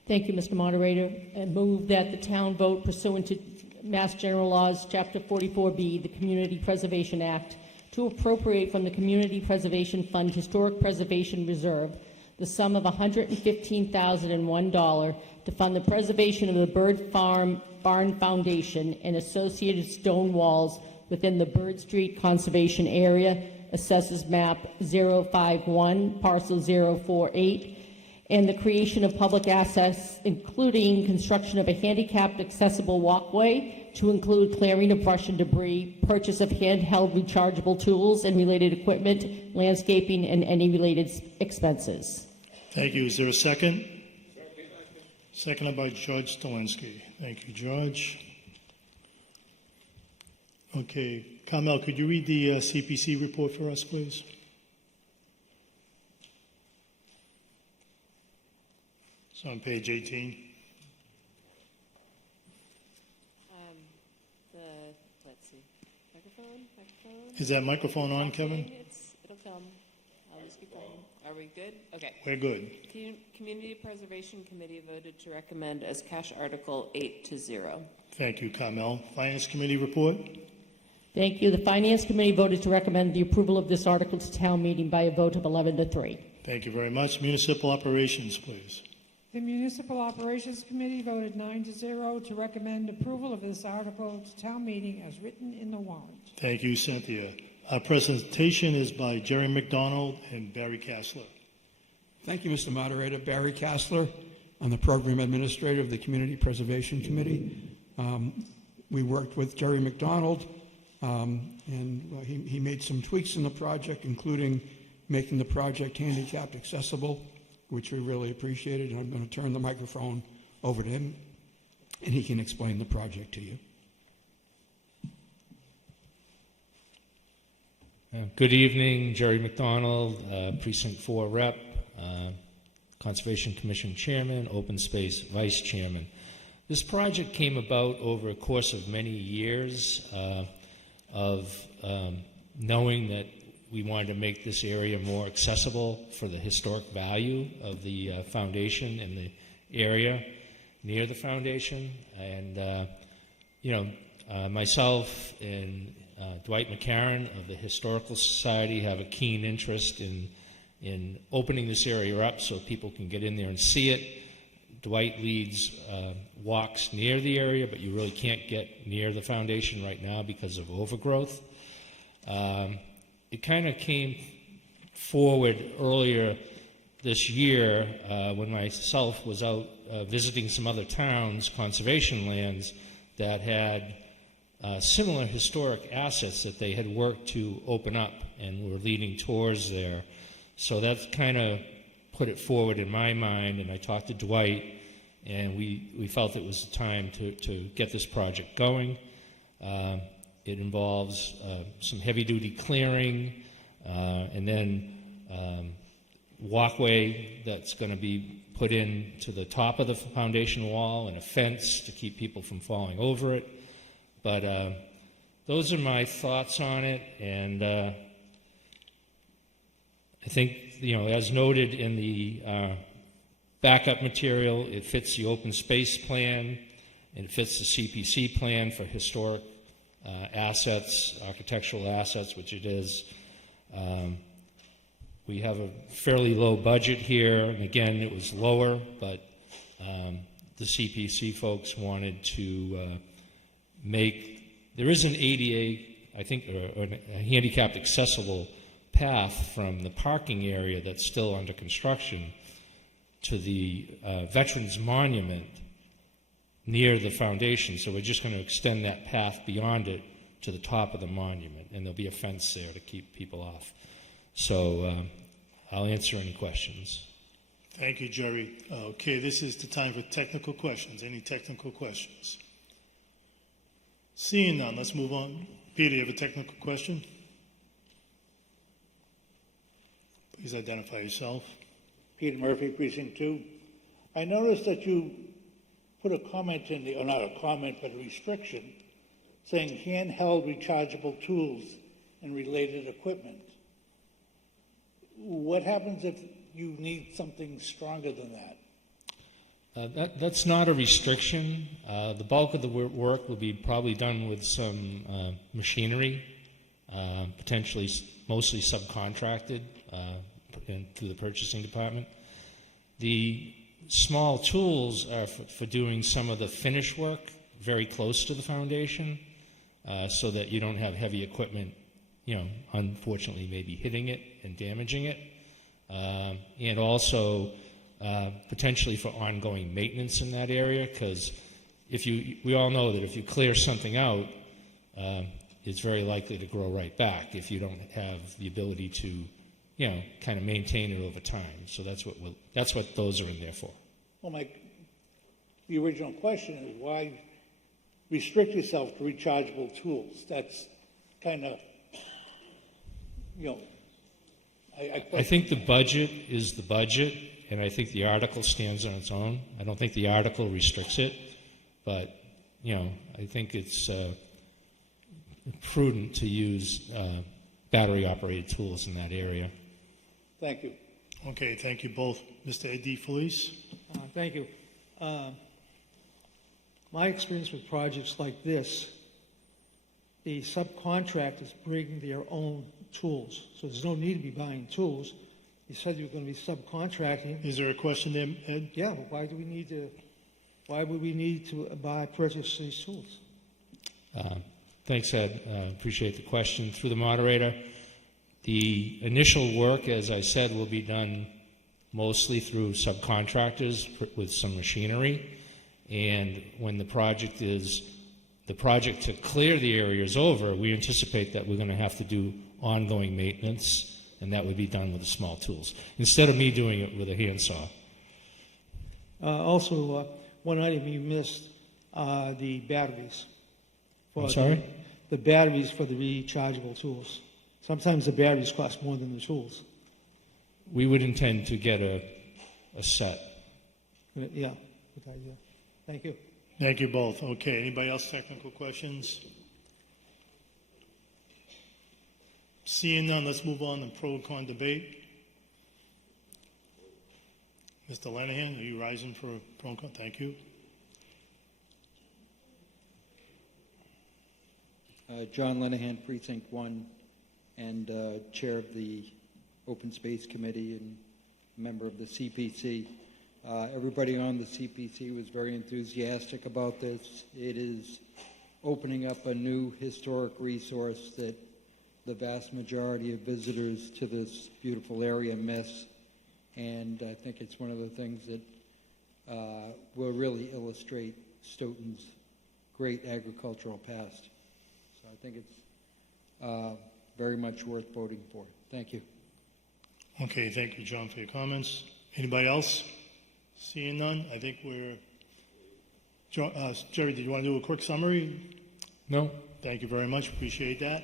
Thank you, Mr. Moderator. I move that the town vote pursuant to Mass General Laws, Chapter 44B, the Community Preservation Act, to appropriate from the Community Preservation Fund Historic Preservation Reserve the sum of $115,001 to fund the preservation of the Bird Farm Barn Foundation and associated stone walls within the Bird Street Conservation Area, Assessors Map 051, Parcel 048, and the creation of public assets, including construction of a handicapped accessible walkway to include clearing of brush and debris, purchase of handheld rechargeable tools and related equipment, landscaping, and any related expenses. Thank you. Is there a second? Seconded by George Stalinsky. Thank you, George. Okay, Carmel, could you read the CPC report for us, please? It's on page 18. Let's see, microphone. Is that microphone on, Kevin? It'll come. I'll just keep going. Are we good? Okay. We're good. Community Preservation Committee voted to recommend as cash article 8-0. Thank you, Carmel. Finance Committee report? Thank you. The Finance Committee voted to recommend the approval of this article to town meeting by a vote of 11-3. Thank you very much. Municipal Operations, please. The Municipal Operations Committee voted 9-0 to recommend approval of this article to town meeting as written in the warrant. Thank you, Cynthia. Our presentation is by Jerry McDonald and Barry Kassler. Thank you, Mr. Moderator. Barry Kassler. I'm the Program Administrator of the Community Preservation Committee. We worked with Jerry McDonald, and he made some tweaks in the project, including making the project handicapped accessible, which we really appreciated. And I'm going to turn the microphone over to him, and he can explain the project to you. Good evening, Jerry McDonald, Precinct 4 Rep, Conservation Commission Chairman, Open Space Vice Chairman. This project came about over a course of many years of knowing that we wanted to make this area more accessible for the historic value of the foundation and the area near the foundation. And, myself and Dwight McCarran of the Historical Society have a keen interest in opening this area up so people can get in there and see it. Dwight leads walks near the area, but you really can't get near the foundation right now because of overgrowth. It kind of came forward earlier this year when myself was out visiting some other towns, conservation lands, that had similar historic assets that they had worked to open up and were leading tours there. So that's kind of put it forward in my mind, and I talked to Dwight, and we felt it was the time to get this project going. It involves some heavy-duty clearing, and then walkway that's going to be put in to the top of the foundation wall, and a fence to keep people from falling over it. But those are my thoughts on it, and I think, as noted in the backup material, it fits the open space plan, and it fits the CPC plan for historic assets, architectural assets, which it is. We have a fairly low budget here, and again, it was lower, but the CPC folks wanted to there is an ADA, I think, or a handicapped accessible path from the parking area that's still under construction to the Veterans Monument near the foundation. So we're just going to extend that path beyond it to the top of the monument, and there'll be a fence there to keep people off. So I'll answer any questions. Thank you, Jerry. Okay, this is the time for technical questions. Any technical questions? Seeing none, let's move on. Peter, you have a technical question? Please identify yourself. Peter Murphy, Precinct 2. I noticed that you put a comment in the, or not a comment, but a restriction, saying handheld rechargeable tools and related equipment. What happens if you need something stronger than that? That's not a restriction. The bulk of the work will be probably done with some machinery, potentially mostly subcontracted through the purchasing department. The small tools are for doing some of the finish work very close to the foundation, so that you don't have heavy equipment, unfortunately maybe hitting it and damaging it, and also potentially for ongoing maintenance in that area, because we all know that if you clear something out, it's very likely to grow right back if you don't have the ability to, kind of maintain it over time. So that's what those are in there for. Well, the original question is why restrict yourself to rechargeable tools. That's kind of, I think the budget is the budget, and I think the article stands on its own. I don't think the article restricts it, but, I think it's prudent to use battery-operated tools in that area. Thank you. Okay, thank you both. Mr. Ed Felice? Thank you. My experience with projects like this, the subcontractors bring their own tools, so there's no need to be buying tools. You said you were going to be subcontracting. Is there a question there, Ed? Yeah, but why would we need to purchase these tools? Thanks, Ed. Appreciate the question. Through the moderator, the initial work, as I said, will be done mostly through subcontractors with some machinery. And when the project to clear the area is over, we anticipate that we're going to have to do ongoing maintenance, and that would be done with the small tools, instead of me doing it with a handsaw. Also, one item you missed, the batteries. I'm sorry? The batteries for the rechargeable tools. Sometimes the batteries cost more than the tools. We would intend to get a set. Yeah, good idea. Thank you. Thank you both. Okay, anybody else technical questions? Seeing none, let's move on to pro and con debate. Mr. Lenahan, are you rising for pro and con? Thank you. John Lenahan, Precinct 1, and Chair of the Open Space Committee and member of the CPC. Everybody on the CPC was very enthusiastic about this. It is opening up a new historic resource that the vast majority of visitors to this beautiful area miss, and I think it's one of the things that will really illustrate Stoughton's great agricultural past. So I think it's very much worth voting for. Thank you. Okay, thank you, John, for your comments. Anybody else? Seeing none, I think we're... Jerry, did you want to do a quick summary? No. Thank you very much. Appreciate that.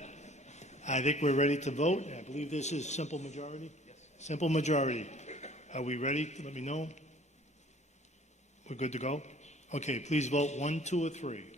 I think we're ready to vote. I believe this is simple majority. Yes. Simple majority. Are we ready? Let me know. We're good to go? Okay, please vote 1, 2, or 3.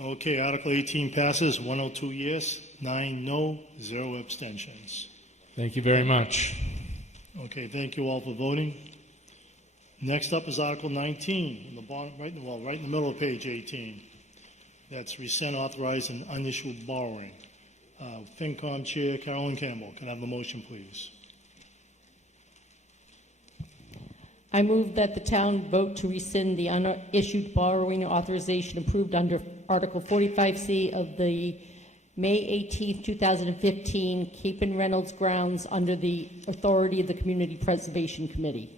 Okay, Article 18 passes, 102 yes, 9 no, 0 abstentions. Thank you very much. Okay, thank you all for voting. Next up is Article 19, in the bottom, right in the middle of page 18. That's rescind, authorize, and unissued borrowing. FinCom Chair Carolyn Campbell, can I have a motion, please? I move that the town vote to rescind the unissued borrowing authorization approved under Article 45C of the May 18, 2015 Cape and Reynolds grounds under the authority of the Community Preservation Committee.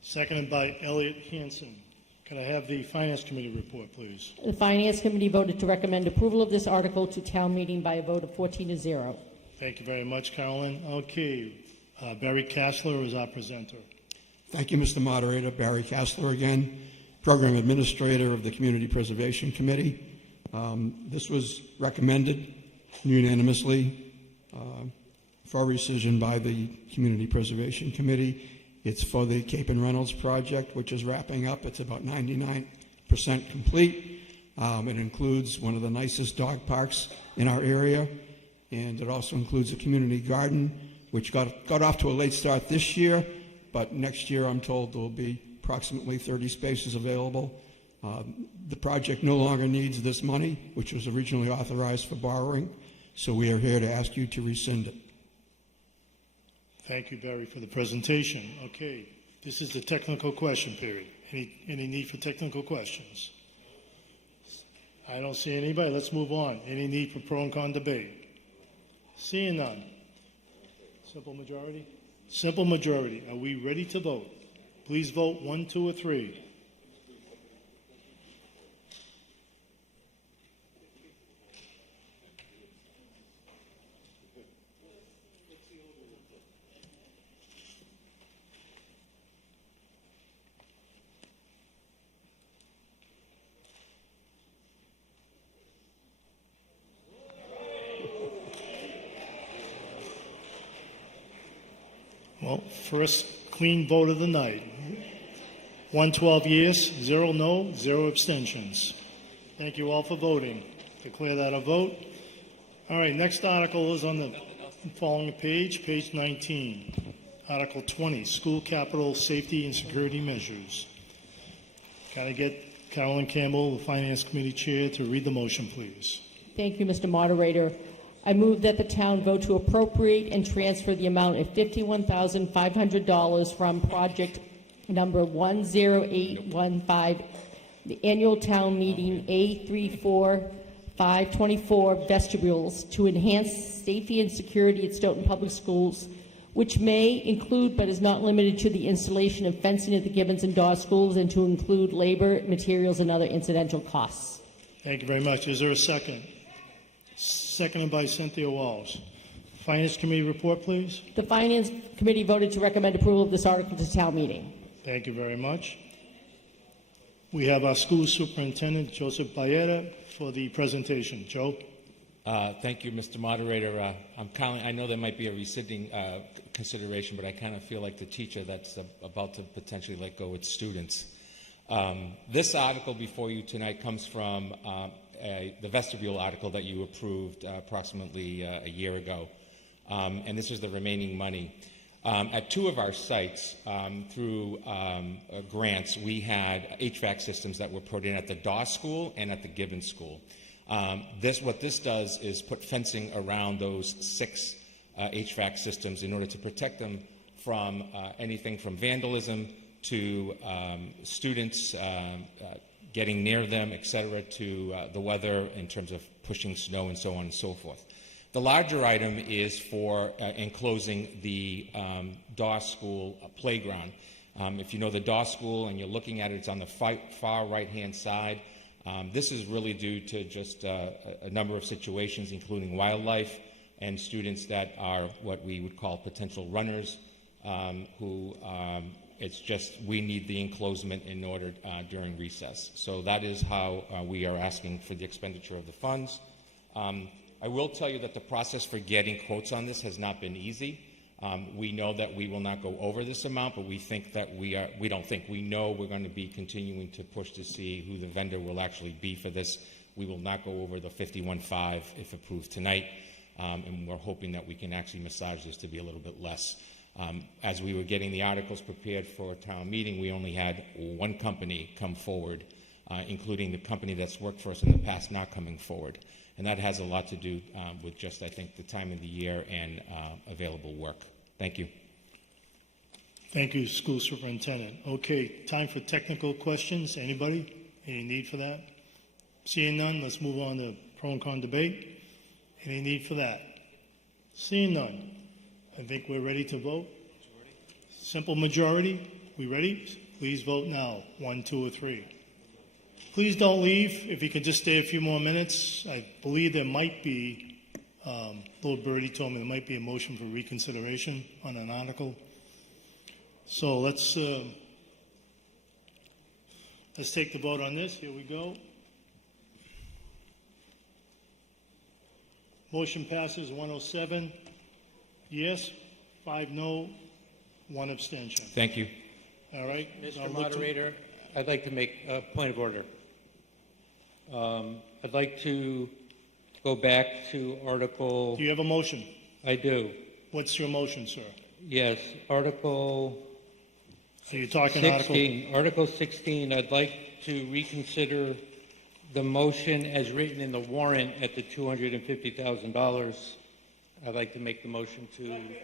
Seconded by Elliot Hansen. Can I have the Finance Committee report, please? The Finance Committee voted to recommend approval of this article to town meeting by a vote of 14-0. Thank you very much, Carolyn. Okay, Barry Kassler is our presenter. Thank you, Mr. Moderator. Barry Kassler again, Program Administrator of the Community Preservation Committee. This was recommended unanimously for rescission by the Community Preservation Committee. It's for the Cape and Reynolds project, which is wrapping up. It's about 99% complete. It includes one of the nicest dog parks in our area, and it also includes a community garden, which got off to a late start this year, but next year I'm told there will be approximately 30 spaces available. The project no longer needs this money, which was originally authorized for borrowing, so we are here to ask you to rescind it. Thank you, Barry, for the presentation. Okay, this is the technical question period. Any need for technical questions? I don't see anybody. Let's move on. Any need for pro and con debate? Seeing none. Simple majority? Simple majority. Are we ready to vote? Please vote 1, 2, or 3. Well, first clean vote of the night. 112 yes, 0 no, 0 abstentions. Thank you all for voting. Declare that a vote. All right, next article is on the following page, page 19. Article 20, School Capital Safety and Security Measures. Can I get Carolyn Campbell, the Finance Committee Chair, to read the motion, please? Thank you, Mr. Moderator. I move that the town vote to appropriate and transfer the amount of $51,500 from project number 10815, the annual town meeting A34524 vestibules to enhance safety and security at Stoughton Public Schools, which may include but is not limited to the installation of fencing at the Gibbons and Dawes schools, and to include labor, materials, and other incidental costs. Thank you very much. Is there a second? Seconded by Cynthia Walsh. Finance Committee report, please. The Finance Committee voted to recommend approval of this article to town meeting. Thank you very much. We have our school superintendent, Joseph Bayetta, for the presentation. Joe? Thank you, Mr. Moderator. I know there might be a rescinding consideration, but I kind of feel like the teacher that's about to potentially let go its students. This article before you tonight comes from the vestibule article that you approved approximately a year ago. And this is the remaining money. At two of our sites, through grants, we had HVAC systems that were put in at the Dawes School and at the Gibbons School. What this does is put fencing around those 6 HVAC systems in order to protect them from anything from vandalism to students getting near them, et cetera, to the weather in terms of pushing snow and so on and so forth. The larger item is for enclosing the Dawes School playground. If you know the Dawes School and you're looking at it, it's on the far right-hand side. This is really due to just a number of situations, including wildlife and students that are what we would call potential runners, who it's just we need the enclosement in order during recess. So that is how we are asking for the expenditure of the funds. I will tell you that the process for getting quotes on this has not been easy. We know that we will not go over this amount, but we think that we know we're going to be continuing to push to see who the vendor will actually be for this. We will not go over the 51.5 if approved tonight, and we're hoping that we can actually massage this to be a little bit less. As we were getting the articles prepared for a town meeting, we only had one company come forward, including the company that's worked for us in the past not coming forward. And that has a lot to do with just, I think, the time of the year and available work. Thank you. Thank you, School Superintendent. Okay, time for technical questions. Anybody? Any need for that? Seeing none, let's move on to pro and con debate. Any need for that? Seeing none, I think we're ready to vote. Simple majority. We ready? Please vote now. 1, 2, or 3. Please don't leave. If you could just stay a few more minutes. I believe there might be, little birdie told me there might be a motion for reconsideration on an article. So let's take the vote on this. Here we go. Motion passes 107 yes, 5 no, 1 abstention. Thank you. All right. Mr. Moderator, I'd like to make a point of order. I'd like to go back to Article... Do you have a motion? I do. What's your motion, sir? Yes, Article... So you're talking 16. Article 16, I'd like to reconsider the motion as written in the warrant at the $250,000. I'd like to make the motion to... Majority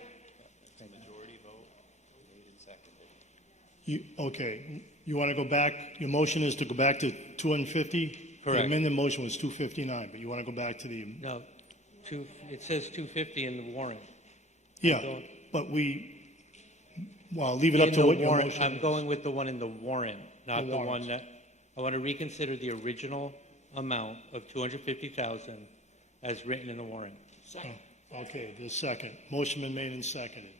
vote. Okay. You want to go back? Your motion is to go back to 250? Correct. The amended motion was 259, but you want to go back to the... No, it says 250 in the warrant. Yeah. but well, leave it up In to the what your warrant, motion I'm is. going with the one in the warrant, not The the one warrant. that, I want to reconsider the original amount of 250,000 as written in the warrant. Okay, the second. Motion been made and seconded.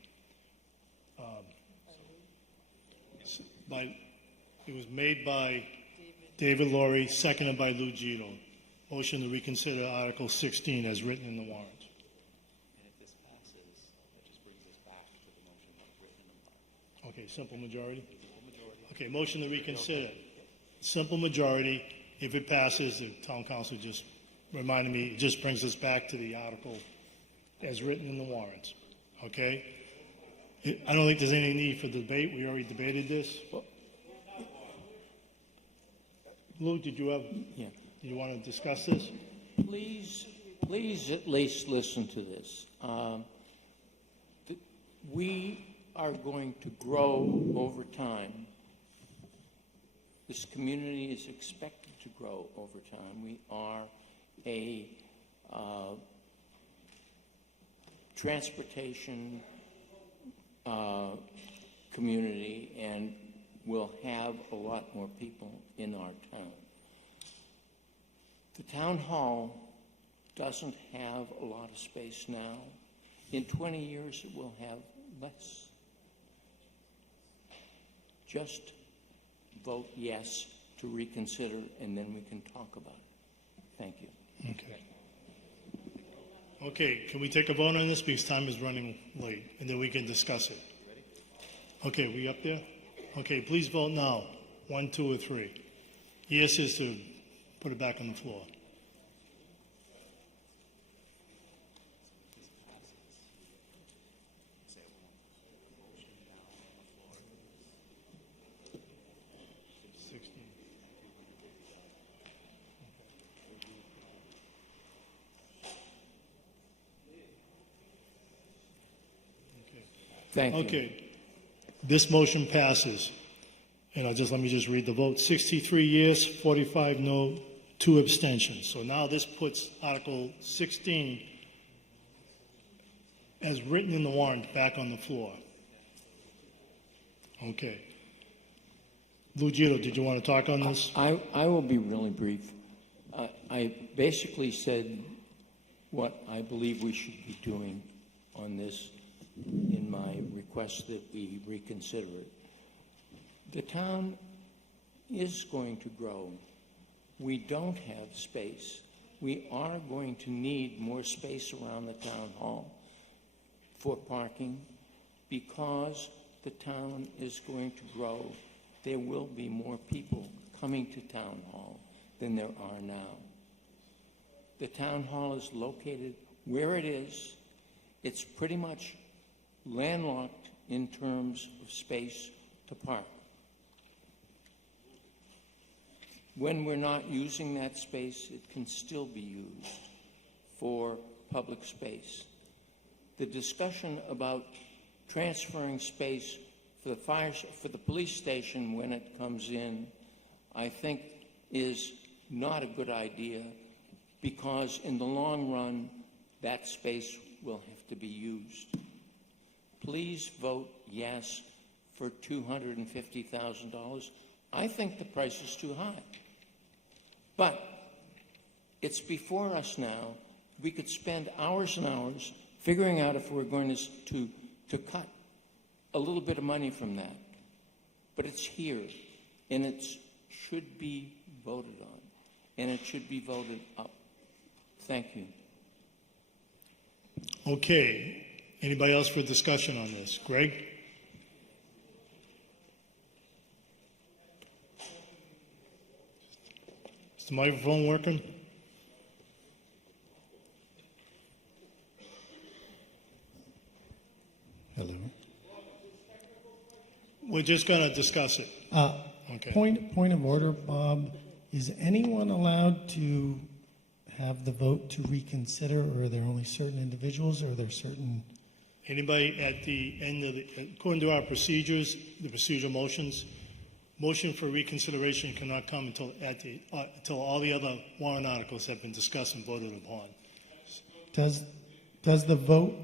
It was made by David Laurie, seconded by Lou Gito. Motion to reconsider Article 16 as written in the warrant. Okay, simple majority? Okay, motion to reconsider. Simple majority. If it passes, the town council just reminded me, it just brings us back to the article as written in the warrant. Okay? I don't think there's any need for debate. We already debated this. Lou, did you want to discuss this? Please at least listen to this. We are going to grow over time. This community is expected to grow over time. We are a transportation community, and we'll have a lot more people in our town. The town hall doesn't have a lot of space now. In 20 years, it will have less. Just vote yes to reconsider, and then we can talk about it. Thank you. Okay. Okay, can we take a vote on this because time is running late, and then we can discuss it? Okay, we up there? Okay, please vote now. 1, 2, or 3. Yes is to put it back on the floor. Thank you. Okay. This motion passes. And let me just read the vote. 63 yes, 45 no, 2 abstentions. So now this puts Article 16 as written in the warrant back on the floor. Okay. Lou Gito, did you want to talk on this? I will be really brief. I basically said what I believe we should be doing on this in my request that we reconsider it. The town is going to grow. We don't have space. We are going to need more space around the town hall for parking because the town is going to grow. There will be more people coming to town hall than there are now. The town hall is located where it is. It's pretty much landlocked in terms of space to park. When we're not using that space, it can still be used for public space. The discussion about transferring space for the police station when it comes in, I think is not a good idea because in the long run, that space will have to be used. Please vote yes for $250,000. I think the price is too high. But it's before us now. We could spend hours and hours figuring out if we're going to cut a little bit of money from that. But it's here, and it should be voted on, and it should be voted up. Thank you. Okay. Anybody else for discussion on this? Greg? Is the microphone working? Hello. We're just going to discuss it. Okay. Point of order, Bob. Is anyone allowed to have the vote to reconsider, or are there only certain individuals, or are there certain... Anybody at the end of according to our procedures, the procedural motions, motion for reconsideration cannot come until all the other warrant articles have been discussed and voted upon. Does the vote...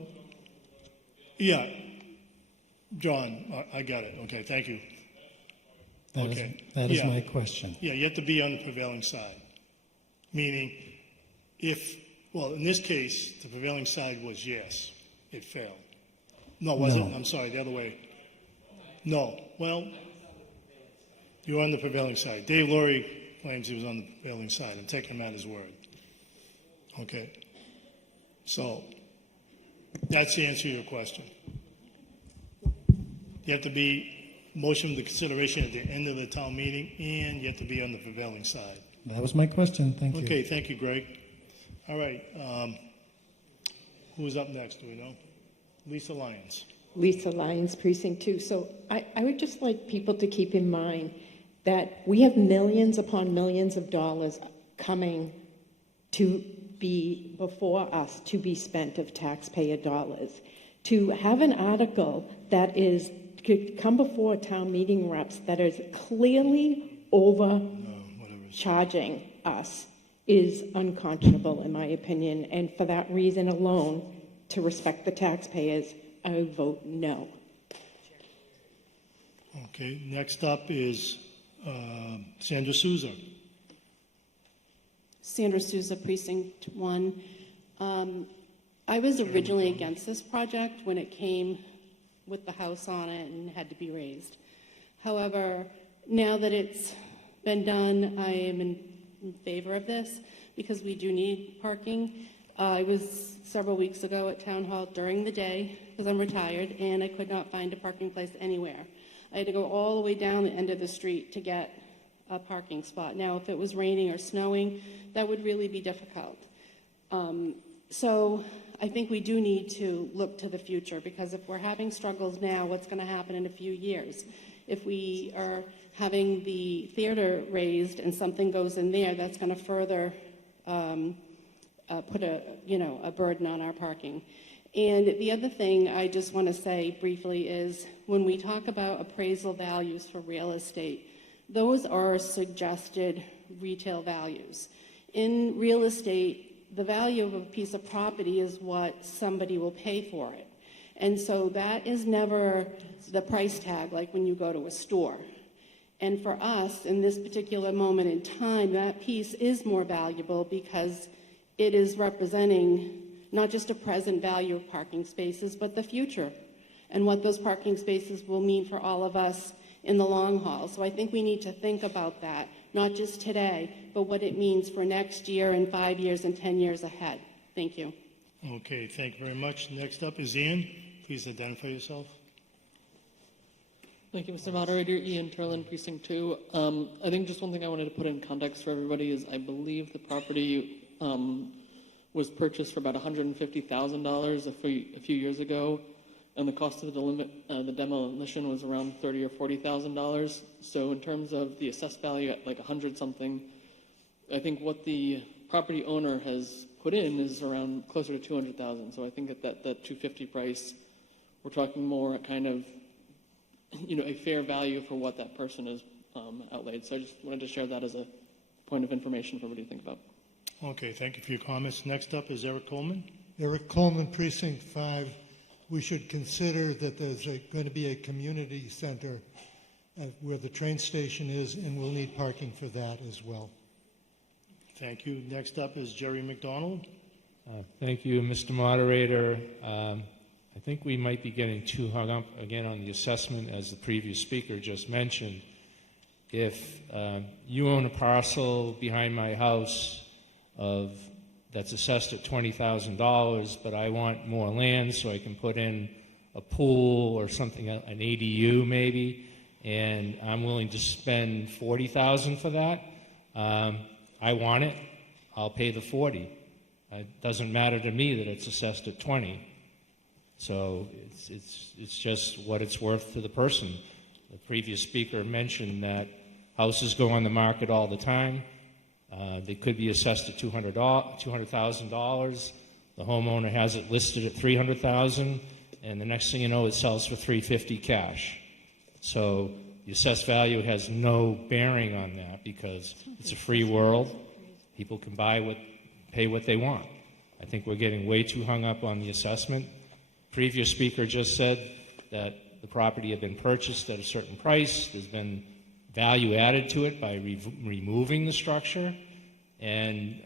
Yeah, John, I got it. Okay, thank you. That is Yeah. my question. Yeah, you have to be on the prevailing side. Meaning, in this case, the prevailing side was yes, it failed. No, was it? No. I'm sorry, the other way. No, well, you were on the prevailing side. Dave Laurie claims he was on the prevailing side. I'm taking him at his word. Okay. So, that's the answer to your question. You have to be motion for consideration at the end of the town meeting, and you have to be on the prevailing side. That was my question. Thank you. Okay, thank you, Greg. All right, who's up next, do we know? Lisa Lyons. Lisa Lyons, Precinct 2. So I would just like people to keep in mind that we have millions upon millions of dollars coming to be before us to be spent of taxpayer dollars. To have an article that could come before town meeting reps that is clearly overcharging us is unconscionable, in my opinion. And for that reason alone, to respect the taxpayers, I would vote no. Okay, next up is Sandra Souza. Sandra Souza, Precinct 1. I was originally against this project when it came with the house on it and had to be raised. However, now that it's been done, I am in favor of this because we do need parking. I was several weeks ago at Town Hall during the day because I'm retired and I could not find a parking place anywhere. I had to go all the way down the end of the street to get a parking spot. Now, if it was raining or snowing, that would really be difficult. So I think we do need to look to the future because if we're having struggles now, what's going to happen in a few years? If we are having the theater raised and something goes in there, that's going to further put a burden on our parking. And the other thing I just want to say briefly is when we talk about appraisal values for real estate, those are suggested retail values. In real estate, the value of a piece of property is what somebody will pay for it. And so that is never the price tag like when you go to a store. And for us, in this particular moment in time, that piece is more valuable because it is representing not just a present value of parking spaces, but the future and what those parking spaces will mean for all of us in the long haul. So I think we need to think about that, not just today, but what it means for next year and 5 years and 10 years ahead. Thank you. Okay, thank you very much. Next up is Ian. Please identify yourself. Thank you, Mr. Moderator. Ian Turlin, Precinct 2. I think just one thing I wanted to put in context for everybody is I believe the property was purchased for about $150,000 a few years ago, and the cost of the demolition was around $30,000 or $40,000. So in terms of the assessed value at like 100-something, I think what the property owner has put in is around closer to $200,000. So I think at that $250 price, we're talking more at kind of a fair value for what that person has outlaid. So I just wanted to share that as a point of information for everybody to think about. Okay, thank you for your comments. Next up is Eric Coleman. Eric Coleman, Precinct 5. We should consider that there's going to be a community center where the train station is, and we'll need parking for that as well. Thank you. Next up is Jerry McDonald. Thank you, Mr. Moderator. I think we might be getting too hung up again on the assessment, as the previous speaker just mentioned. If you own a parcel behind my house that's assessed at $20,000, but I want more land so I can put in a pool or something, an ADU maybe, and I'm willing to spend $40,000 for that, I want it, I'll pay the $40,000. It doesn't matter to me that it's assessed at $20,000. So it's just what it's worth to the person. The previous speaker mentioned that houses go on the market all the time. They could be assessed at $200,000. The homeowner has it listed at $300,000, and the next thing you know, it sells for $350,000 cash. So the assessed value has no bearing on that because it's a free world. People can pay what they want. I think we're getting way too hung up on the assessment. Previous speaker just said that the property had been purchased at a certain price. There's been value added to it by removing the structure. And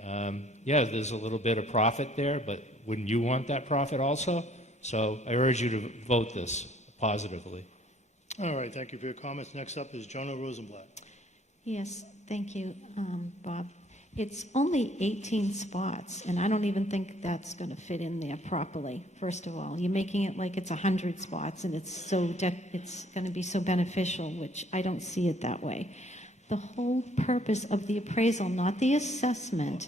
yeah, there's a little bit of profit there, but wouldn't you want that profit also? So I urge you to vote this positively. All right, thank you for your comments. Next up is Jonah Rosenblatt. Yes, thank you, Bob. It's only 18 spots, and I don't even think that's going to fit in there properly, first of all. You're making it like it's 100 spots, and it's going to be so beneficial, which I don't see it that way. The whole purpose of the appraisal, not the assessment,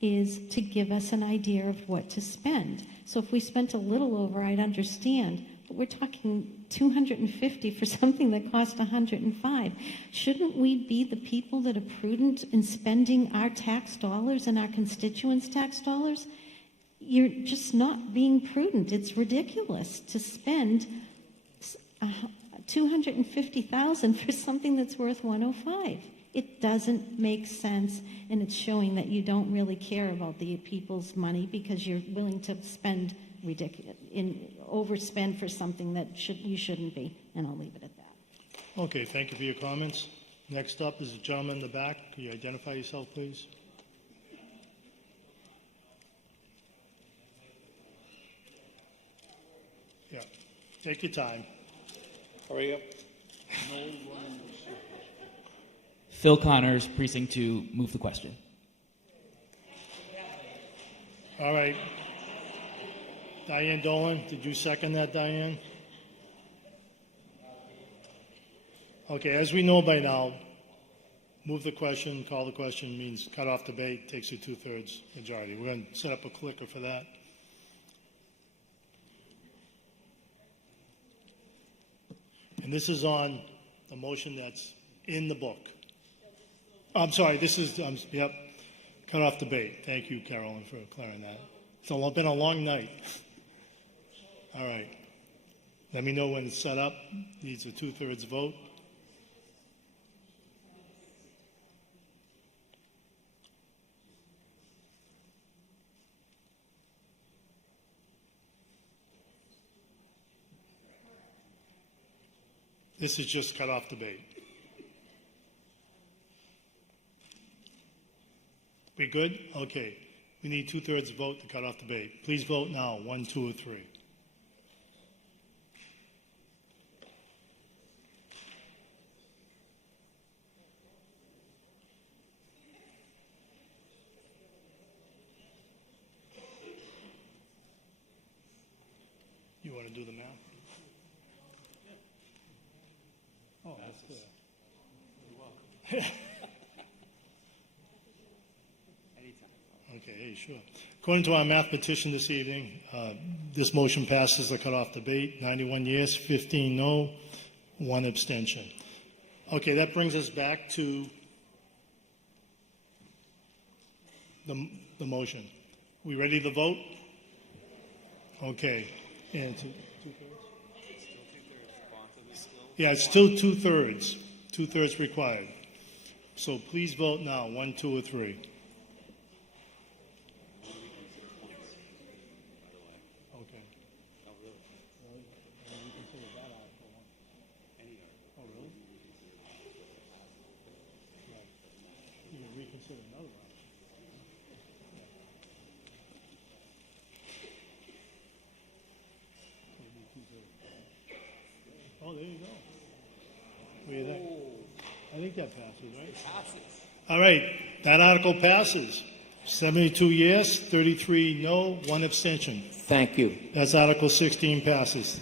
is to give us an idea of what to spend. So if we spent a little over, I'd understand. But we're talking $250 for something that cost $105. Shouldn't we be the people that are prudent in spending our tax dollars and our constituents' tax dollars? You're just not being prudent. It's ridiculous to spend $250,000 for something that's worth $105. It doesn't make sense, and it's showing that you don't really care about the people's money because you're willing to spend overspend for something that you shouldn't be, and I'll leave it at that. Okay, thank you for your comments. Next up is the gentleman in the back. Can you identify yourself, please? Yeah, take your time. Hurry up. Phil Connors, Precinct 2, move the question. All right. Diane Dolan, did you second that, Diane? Okay, as we know by now, move the question, call the question means cut off debate, takes a 2/3 majority. We're going to set up a clicker for that. And this is on the motion that's in the book. I'm sorry, this is, yep, cut off debate. Thank you, Carolyn, for clearing that. It's been a long night. All right. Let me know when it's set up. Needs a 2/3 vote. This is just cut off debate. We good? Okay. We need 2/3 vote to cut off debate. Please vote now, 1, 2, or 3. You want to do the math? Oh, that's clear. Okay, hey, sure. According to our math petition this evening, this motion passes the cutoff debate. 91 yes, 15 no, 1 abstention. Okay, that brings us back to the motion. We ready to vote? Okay. And yeah, it's still 2/3. 2/3 required. So please vote now, 1, 2, or 3. Oh, there you go. What do you think? I think that passes, right? All right, that article passes. 72 yes, 33 no, 1 abstention. Thank you. That's Article 16 passes.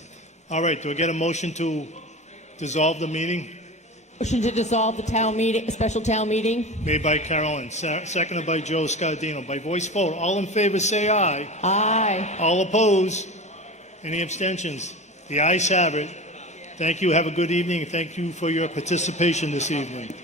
All right, do I get a motion to dissolve the meeting? Motion to dissolve the town meeting, special town meeting. Made by Carolyn, seconded by Joe Scardino. By voice vote, all in favor say aye. Aye. All opposed? Any abstentions? The ayes have it. Thank you. Have a good evening. Thank you for your participation this evening.